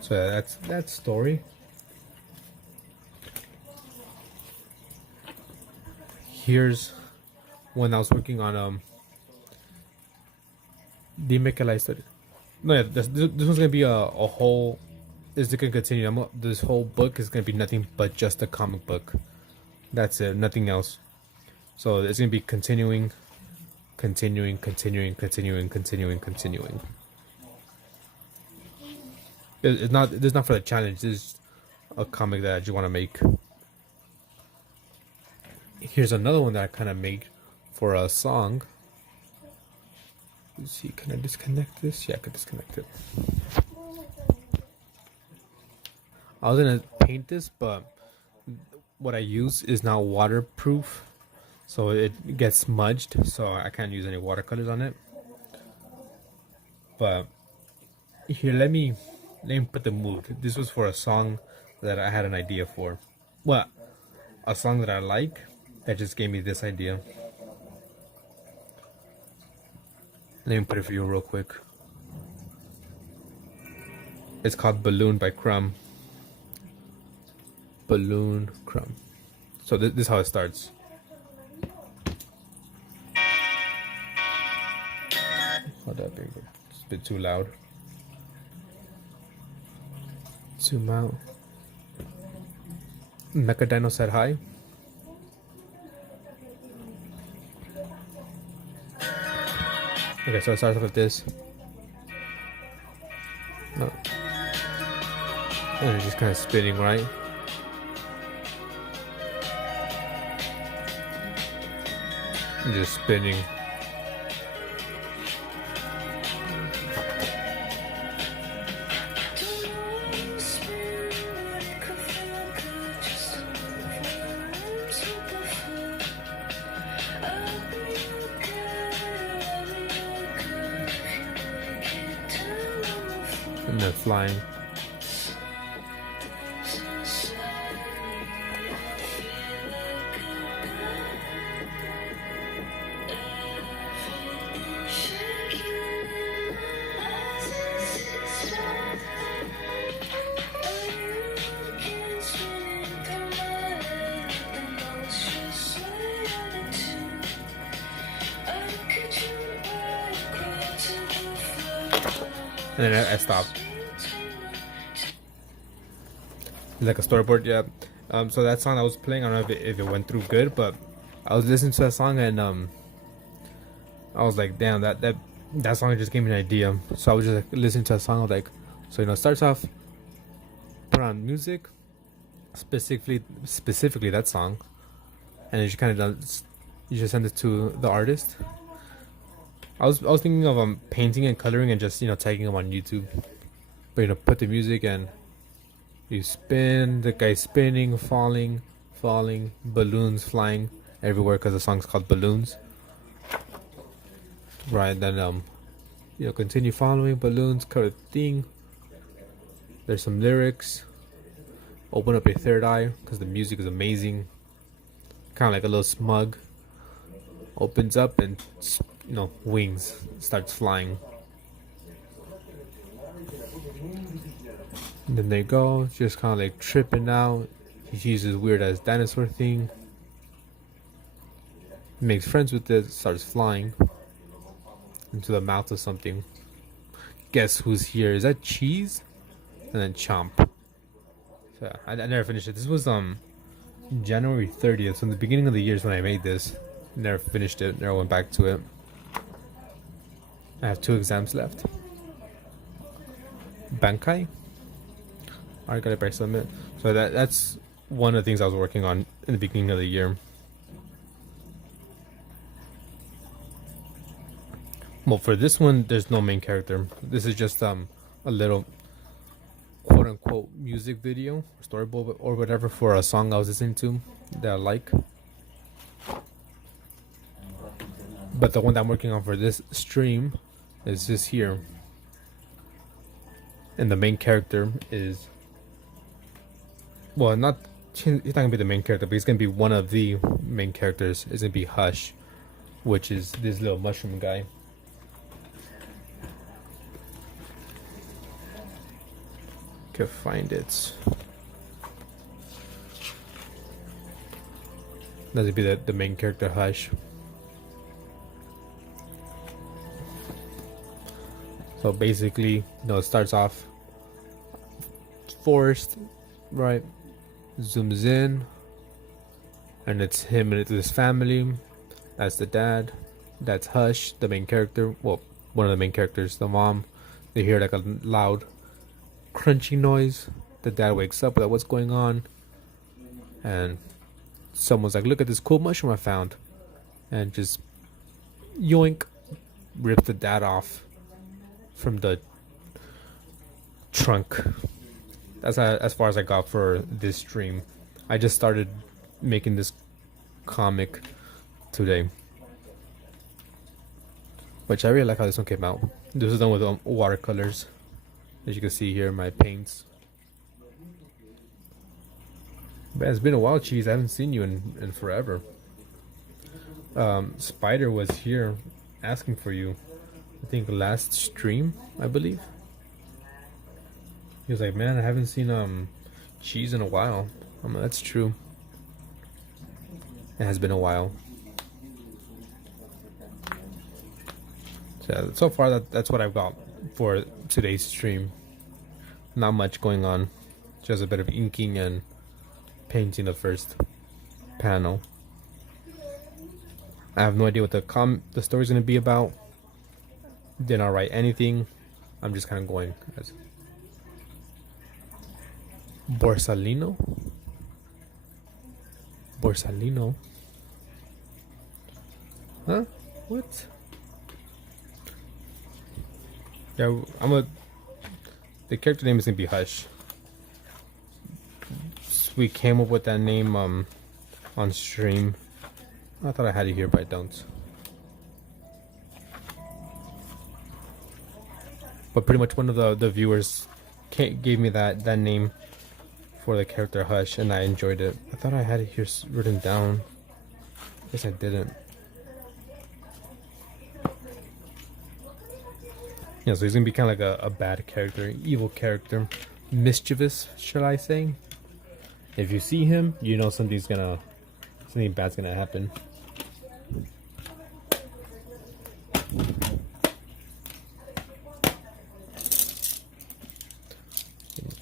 So that's that story. Here's when I was working on Dime que la historia. No, yeah, this one's gonna be a whole. Is it gonna continue? This whole book is gonna be nothing but just a comic book. That's it, nothing else. So it's gonna be continuing. It's not for the challenge. It's a comic that I just want to make. Here's another one that I kind of made for a song. Let's see, can I disconnect this? Yeah, I can disconnect it. I was gonna paint this, but what I use is not waterproof, so it gets smudged, so I can't use any watercolors on it. But here, let me put the mood. This was for a song that I had an idea for. Well, a song that I like that just gave me this idea. Let me put it for you real quick. It's called Balloon by Crumb. Balloon Crumb. So this is how it starts. Hold up, it's a bit too loud. Zoom out. Mecha Dino said hi. Okay, so it starts with this. Oh. And it's just kind of spinning, right? And just spinning. And then flying. And then I stopped. Like a storyboard, yeah. So that song I was playing, I don't know if it went through good, but I was listening to that song and I was like, damn, that song just gave me an idea. So I was just like listening to a song, I was like, so it starts off, put on music, specifically that song, and you kind of you just send it to the artist. I was thinking of painting and coloring and just tagging them on YouTube, but put the music and you spin, the guy spinning, falling, balloons flying everywhere because the song's called Balloons. Right, then continue following balloons, cut a thing. There's some lyrics. Open up your third eye because the music is amazing. Kind of like a little smug. Opens up and wings, starts flying. And then they go, just kind of like tripping out. He uses weird ass dinosaur thing. makes friends with it, starts flying into the mouth of something. Guess who's here? Is that Cheese? And then Chomp. So I never finished it. This was January 30th, so in the beginning of the year is when I made this. Never finished it, never went back to it. I have 2 exams left. Bankai? I got it by Summit. So that's one of the things I was working on in the beginning of the year. Well, for this one, there's no main character. This is just a little quote-unquote music video, storyboard, or whatever for a song I was listening to that I like. But the one that I'm working on for this stream is this here. And the main character is... Well, he's not going to be the main character, but he's going to be one of the main characters. It's going to be Hush, which is this little mushroom guy. Could find it. That would be the main character, Hush. So basically, it starts off forest, right? Zooms in, and it's him and his family. That's the dad. That's Hush, the main character. Well, one of the main characters. The mom. They hear like a loud crunchy noise. The dad wakes up, like, what's going on? And someone's like, look at this cool mushroom I found, and just yoink, rips the dad off from the trunk. That's as far as I got for this stream. I just started making this comic today, which I really like how this one came out. This is done with watercolors. As you can see here, my paints. Man, it's been a while, Cheese. I haven't seen you in forever. Spider was here asking for you. I think last stream, I believe. He was like, man, I haven't seen Cheese in a while. That's true. It has been a while. So far, that's what I've got for today's stream. Not much going on. Just a bit of inking and painting the first panel. I have no idea what the story's going to be about. Did not write anything. I'm just kind of going as Borsalino. Huh? What? Yeah, the character name is gonna be Hush. We came up with that name on stream. I thought I had it here, but I don't. But pretty much one of the viewers gave me that name for the character Hush, and I enjoyed it. I thought I had it here written down. Guess I didn't. Yeah, so he's gonna be kind of like a bad character, evil character, mischievous, shall I say? If you see him, you know something bad's gonna happen.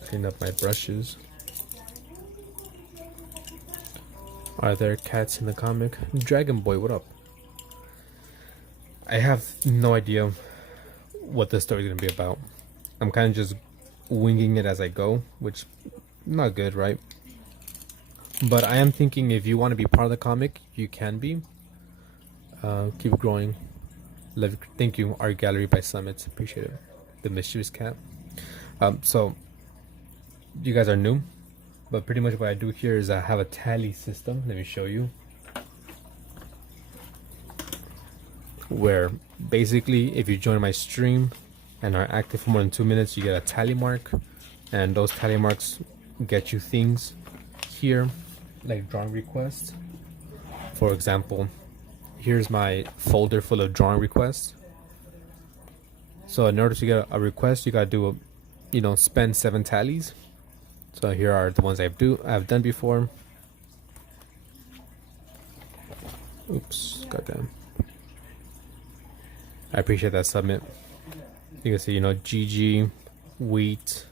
Clean up my brushes. Are there cats in the comic? Dragon Boy, what up? I have no idea what the story's gonna be about. I'm kind of just winging it as I go, which not good, right? But I am thinking if you want to be part of the comic, you can be. Keep growing. Love, thank you, Art Gallery by Summit. Appreciate it. The mischievous cat. So you guys are new, but pretty much what I do here is I have a tally system. Let me show you. Where basically if you join my stream and are active for more than 2 minutes, you get a tally mark, and those tally marks get you things here like drawing requests. For example, here's my folder full of drawing requests. So in order to get a request, you gotta do spend 7 tallies. So here are the ones I've done before. Oops, goddamn. I appreciate that submit. You can see, you know, GG, Wheat.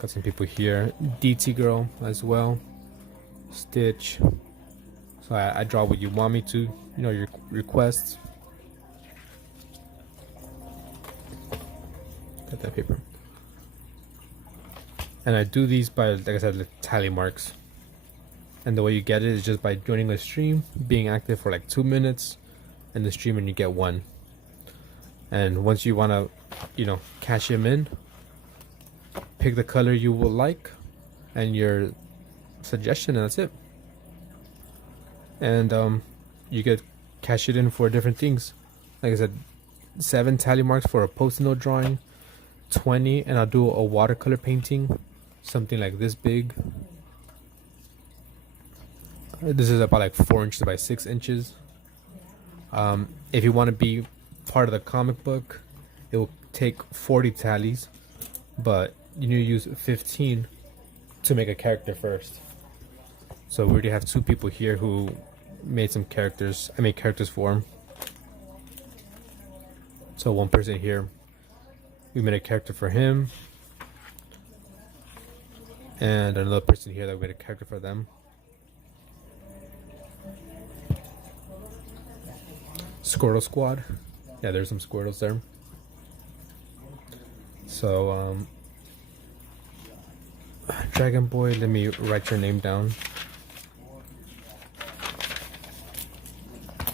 Got some people here. DT Girl as well. Stitch. So I draw what you want me to, you know, your requests. Got that paper. And I do these by, like I said, the tally marks. And the way you get it is just by joining the stream, being active for like 2 minutes, and the stream, and you get 1. And once you want to, you know, cash him in, pick the color you will like and your suggestion, and that's it. And you get cash it in for different things. Like I said, 7 tally marks for a post-it note drawing, 20, and I'll do a watercolor painting, something like this big. This is about like 4 inches by 6 inches. If you want to be part of the comic book, it will take 40 tallies, but you need to use 15 to make a character first. So we already have 2 people here who made some characters. I made characters for them. So 1 person here, we made a character for him, and another person here that we made a character for them. Squirtle Squad. Yeah, there's some Squirtles there. So Dragon Boy, let me write your name down.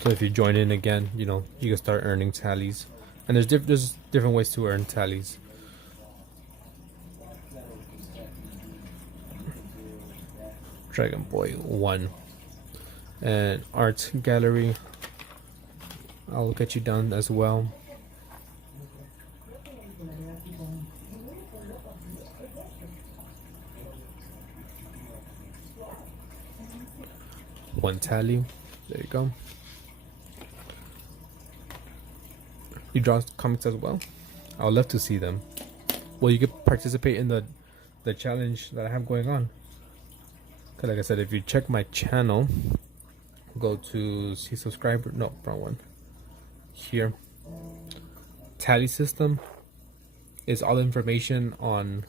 So if you join in again, you know, you can start earning tallies. And there's different ways to earn tallies. Dragon Boy 1. And Art Gallery, I'll get you down as well. One tally. There you go. You draw comics as well? I would love to see them. Well, you could participate in the challenge that I have going on. Cause like I said, if you check my channel, go to see subscriber. No, wrong one. Here, tally system is all the information on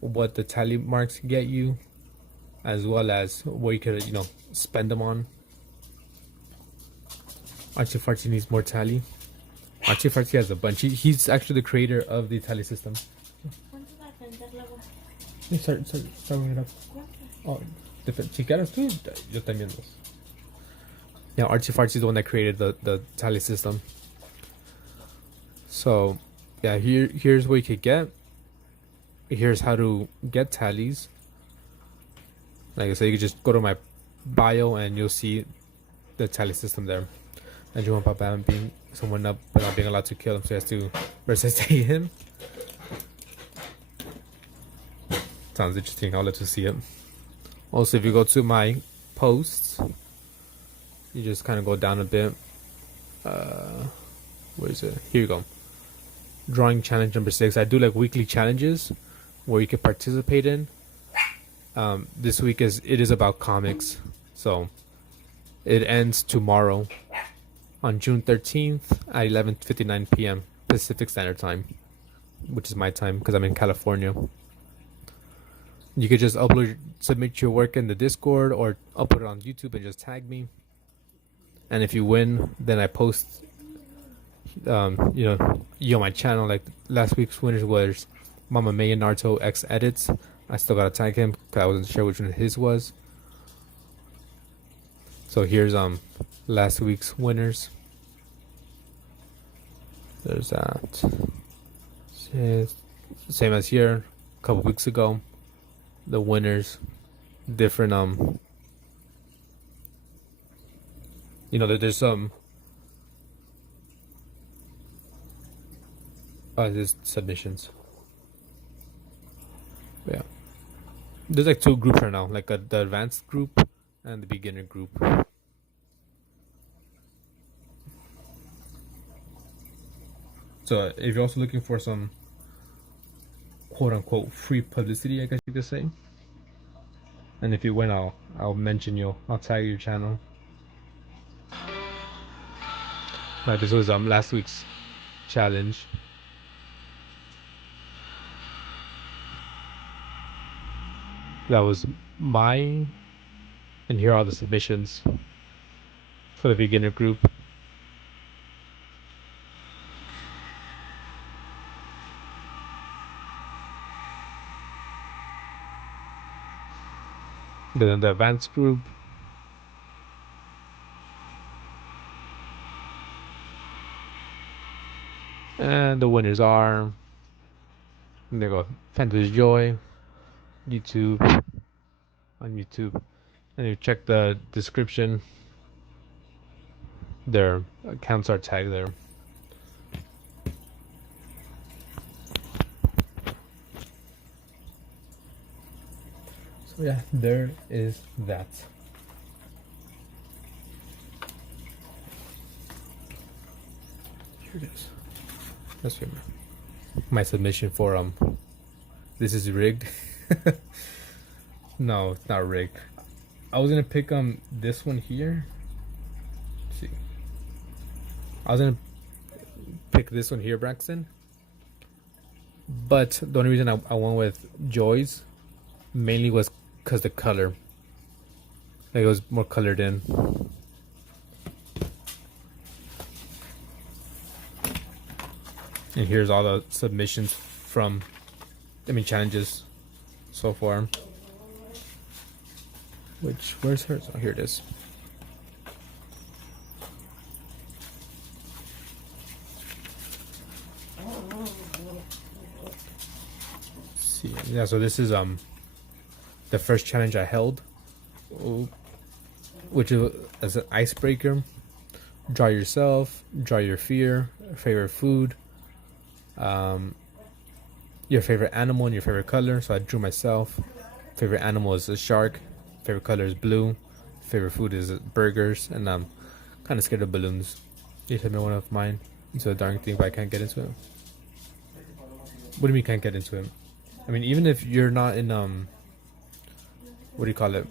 what the tally marks get you, as well as where you could, you know, spend them on. Archie Farty needs more tally. Archie Farty has a bunch. He's actually the creator of the tally system. Start bringing it up. Oh, chicaras tú, yo también dos. Yeah, Archie Farty is the one that created the tally system. So, yeah, here's what you could get. Here's how to get tallies. Like I said, you can just go to my bio and you'll see the tally system there. And Juan Papa being someone up without being allowed to kill him, so he has to resuscitate him. Sounds interesting. I'll let you see it. Also, if you go to my posts, you just kind of go down a bit. Where is it? Here you go. Drawing challenge number 6. I do like weekly challenges where you can participate in. This week it is about comics, so it ends tomorrow on June 13th at 11:59 p.m. Pacific Standard Time, which is my time because I'm in California. You could just submit your work in the Discord or upload it on YouTube and just tag me. And if you win, then I post, you on my channel. Like last week's winners was Mama May and Naruto X Edits. I still gotta tag him because I wasn't sure which one his was. So here's last week's winners. There's that. Same as here, a couple weeks ago. The winners, different there's some there's submissions. But yeah, there's like 2 groups right now, like the advanced group and the beginner group. So if you're also looking for some quote-unquote free publicity, I guess you could say, and if you win, I'll mention you. I'll tag your channel. This was last week's challenge. That was mine, and here are the submissions for the beginner group. Then the advanced group. And the winners are, and there you go, Fantasy Joy, YouTube, on YouTube. And you check the description. Their accounts are tagged there. So yeah, there is that. Here it is. That's my submission for this is rigged. No, it's not rigged. I was gonna pick this one here. Let's see. I was gonna pick this one here, Braxton. But the only reason I went with Joy's mainly was because the color. Like it was more colored in. And here's all the submissions from, challenges so far. Where's hers? Oh, here it is. Let's see, yeah. So this is the first challenge I held, which is as an icebreaker. Draw yourself, draw your fear, favorite food, your favorite animal and your favorite color. So I drew myself. Favorite animal is a shark. Favorite color is blue. Favorite food is burgers. And I'm kind of scared of balloons. You tell me one of mine. It's a darn thing, but I can't get into it. What do you mean can't get into it? Even if you're not in what do you call it?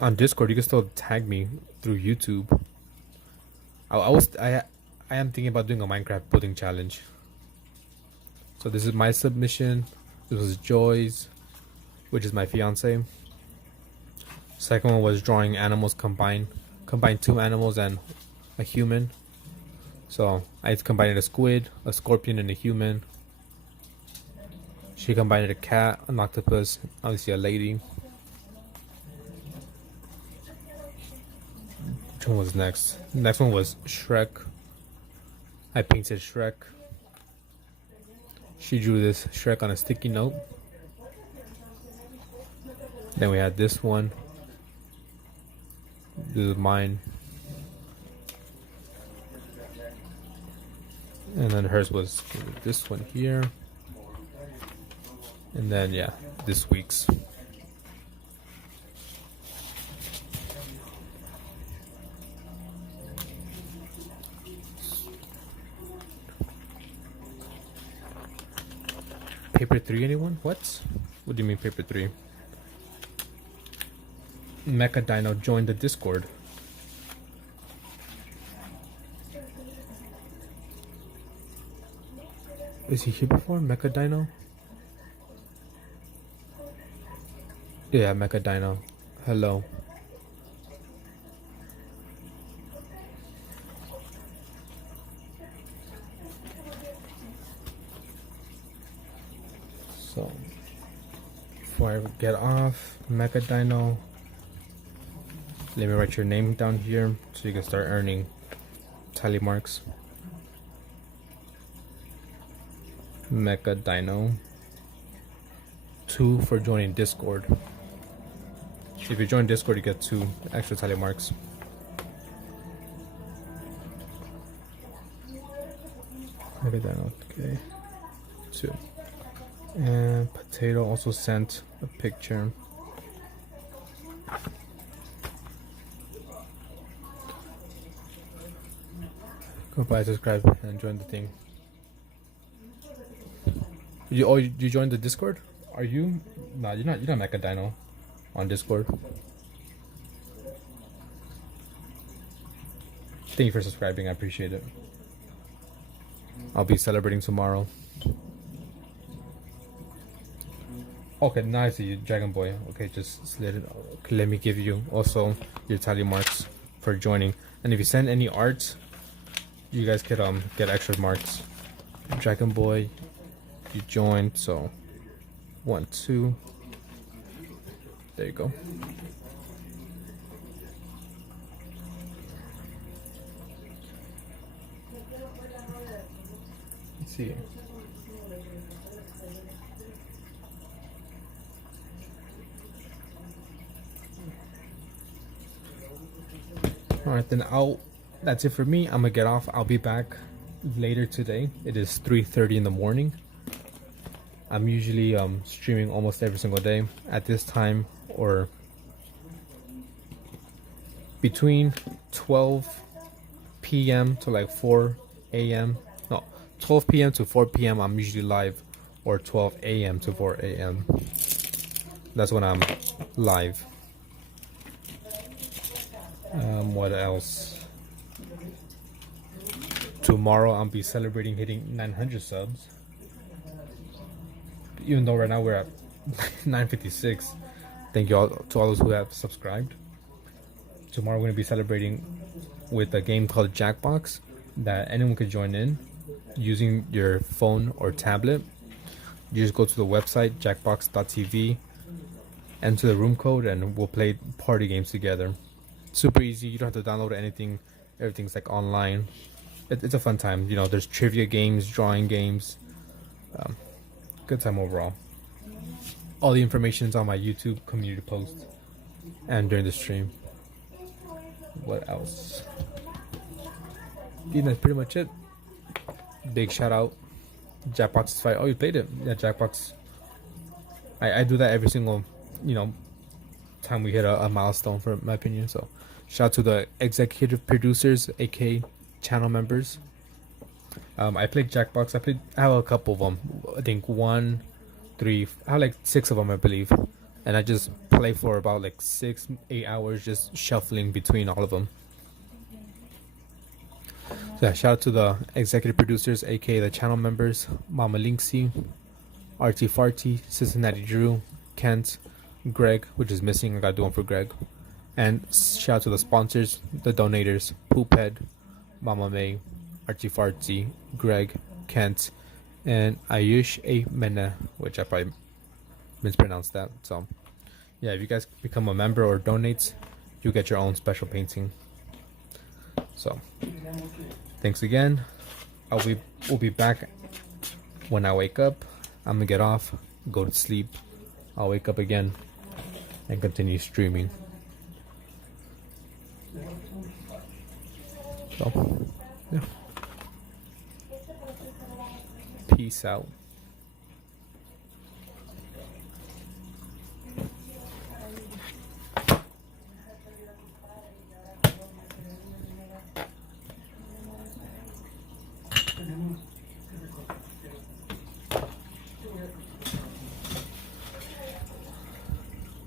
On Discord, you can still tag me through YouTube. I am thinking about doing a Minecraft building challenge. So this is my submission. This was Joy's, which is my fiance. Second one was drawing animals combine 2 animals and a human. So I combined a squid, a scorpion, and a human. She combined a cat, an octopus, obviously a lady. Which one was next? Next one was Shrek. I painted Shrek. She drew this Shrek on a sticky note. Then we had this one. This is mine. And then hers was this one here. And then, yeah, this week's. Paper 3, anyone? What? What do you mean paper 3? Mecha Dino joined the Discord. Is he here before? Mecha Dino? Yeah, Mecha Dino. Hello. So, before I get off, Mecha Dino, let me write your name down here so you can start earning tally marks. Mecha Dino 2 for joining Discord. If you join Discord, you get 2 extra tally marks. Mecha Dino, okay. 2. And Potato also sent a picture. Go by, subscribe, and join the thing. You joined the Discord? Are you? Nah, you're not Mecha Dino on Discord. Thank you for subscribing. I appreciate it. I'll be celebrating tomorrow. Okay, now I see you, Dragon Boy. Okay, just slid it. Okay, let me give you also your tally marks for joining. And if you send any art, you guys could get extra marks. Dragon Boy, you joined, so 1, 2. There you go. Let's see. All right, then that's it for me. I'm gonna get off. I'll be back later today. It is 3:30 in the morning. I'm usually streaming almost every single day at this time, or between 12 p.m. to like 4 a.m. No, 12 p.m. to 4 p.m. I'm usually live, or 12 a.m. to 4 a.m. That's when I'm live. What else? Tomorrow I'll be celebrating hitting 900 subs. Even though right now we're at 956. Thank you all to all those who have subscribed. Tomorrow we're going to be celebrating with a game called Jackbox that anyone could join in using your phone or tablet. You just go to the website jackbox.tv, enter the room code, and we'll play party games together. Super easy. You don't have to download anything. Everything's like online. It's a fun time. You know, there's trivia games, drawing games. Good time overall. All the information is on my YouTube community post and during the stream. What else? That's pretty much it. Big shout out Jackbox's fight. Oh, you played it? Yeah, Jackbox. I do that every single, time we hit a milestone, for my opinion. So shout out to the executive producers, aka channel members. I played Jackbox. I have a couple of them. I think 1, 3, I have like 6 of them, I believe. And I just play for about like 6-8 hours, just shuffling between all of them. So yeah, shout out to the executive producers, aka the channel members: Mama Linksy, RT Farty, Cincinnati Drew, Kent, Greg, which is missing. I gotta do one for Greg. And shout out to the sponsors, the donators: Poophead, Mama May, RT Farty, Greg, Kent, and Ayush A. Mena, which I probably mispronounced that. So yeah, if you guys become a member or donate, you get your own special painting. So thanks again. We'll be back when I wake up. I'm gonna get off, go to sleep. I'll wake up again and continue streaming. So yeah. Peace out.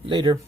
Later.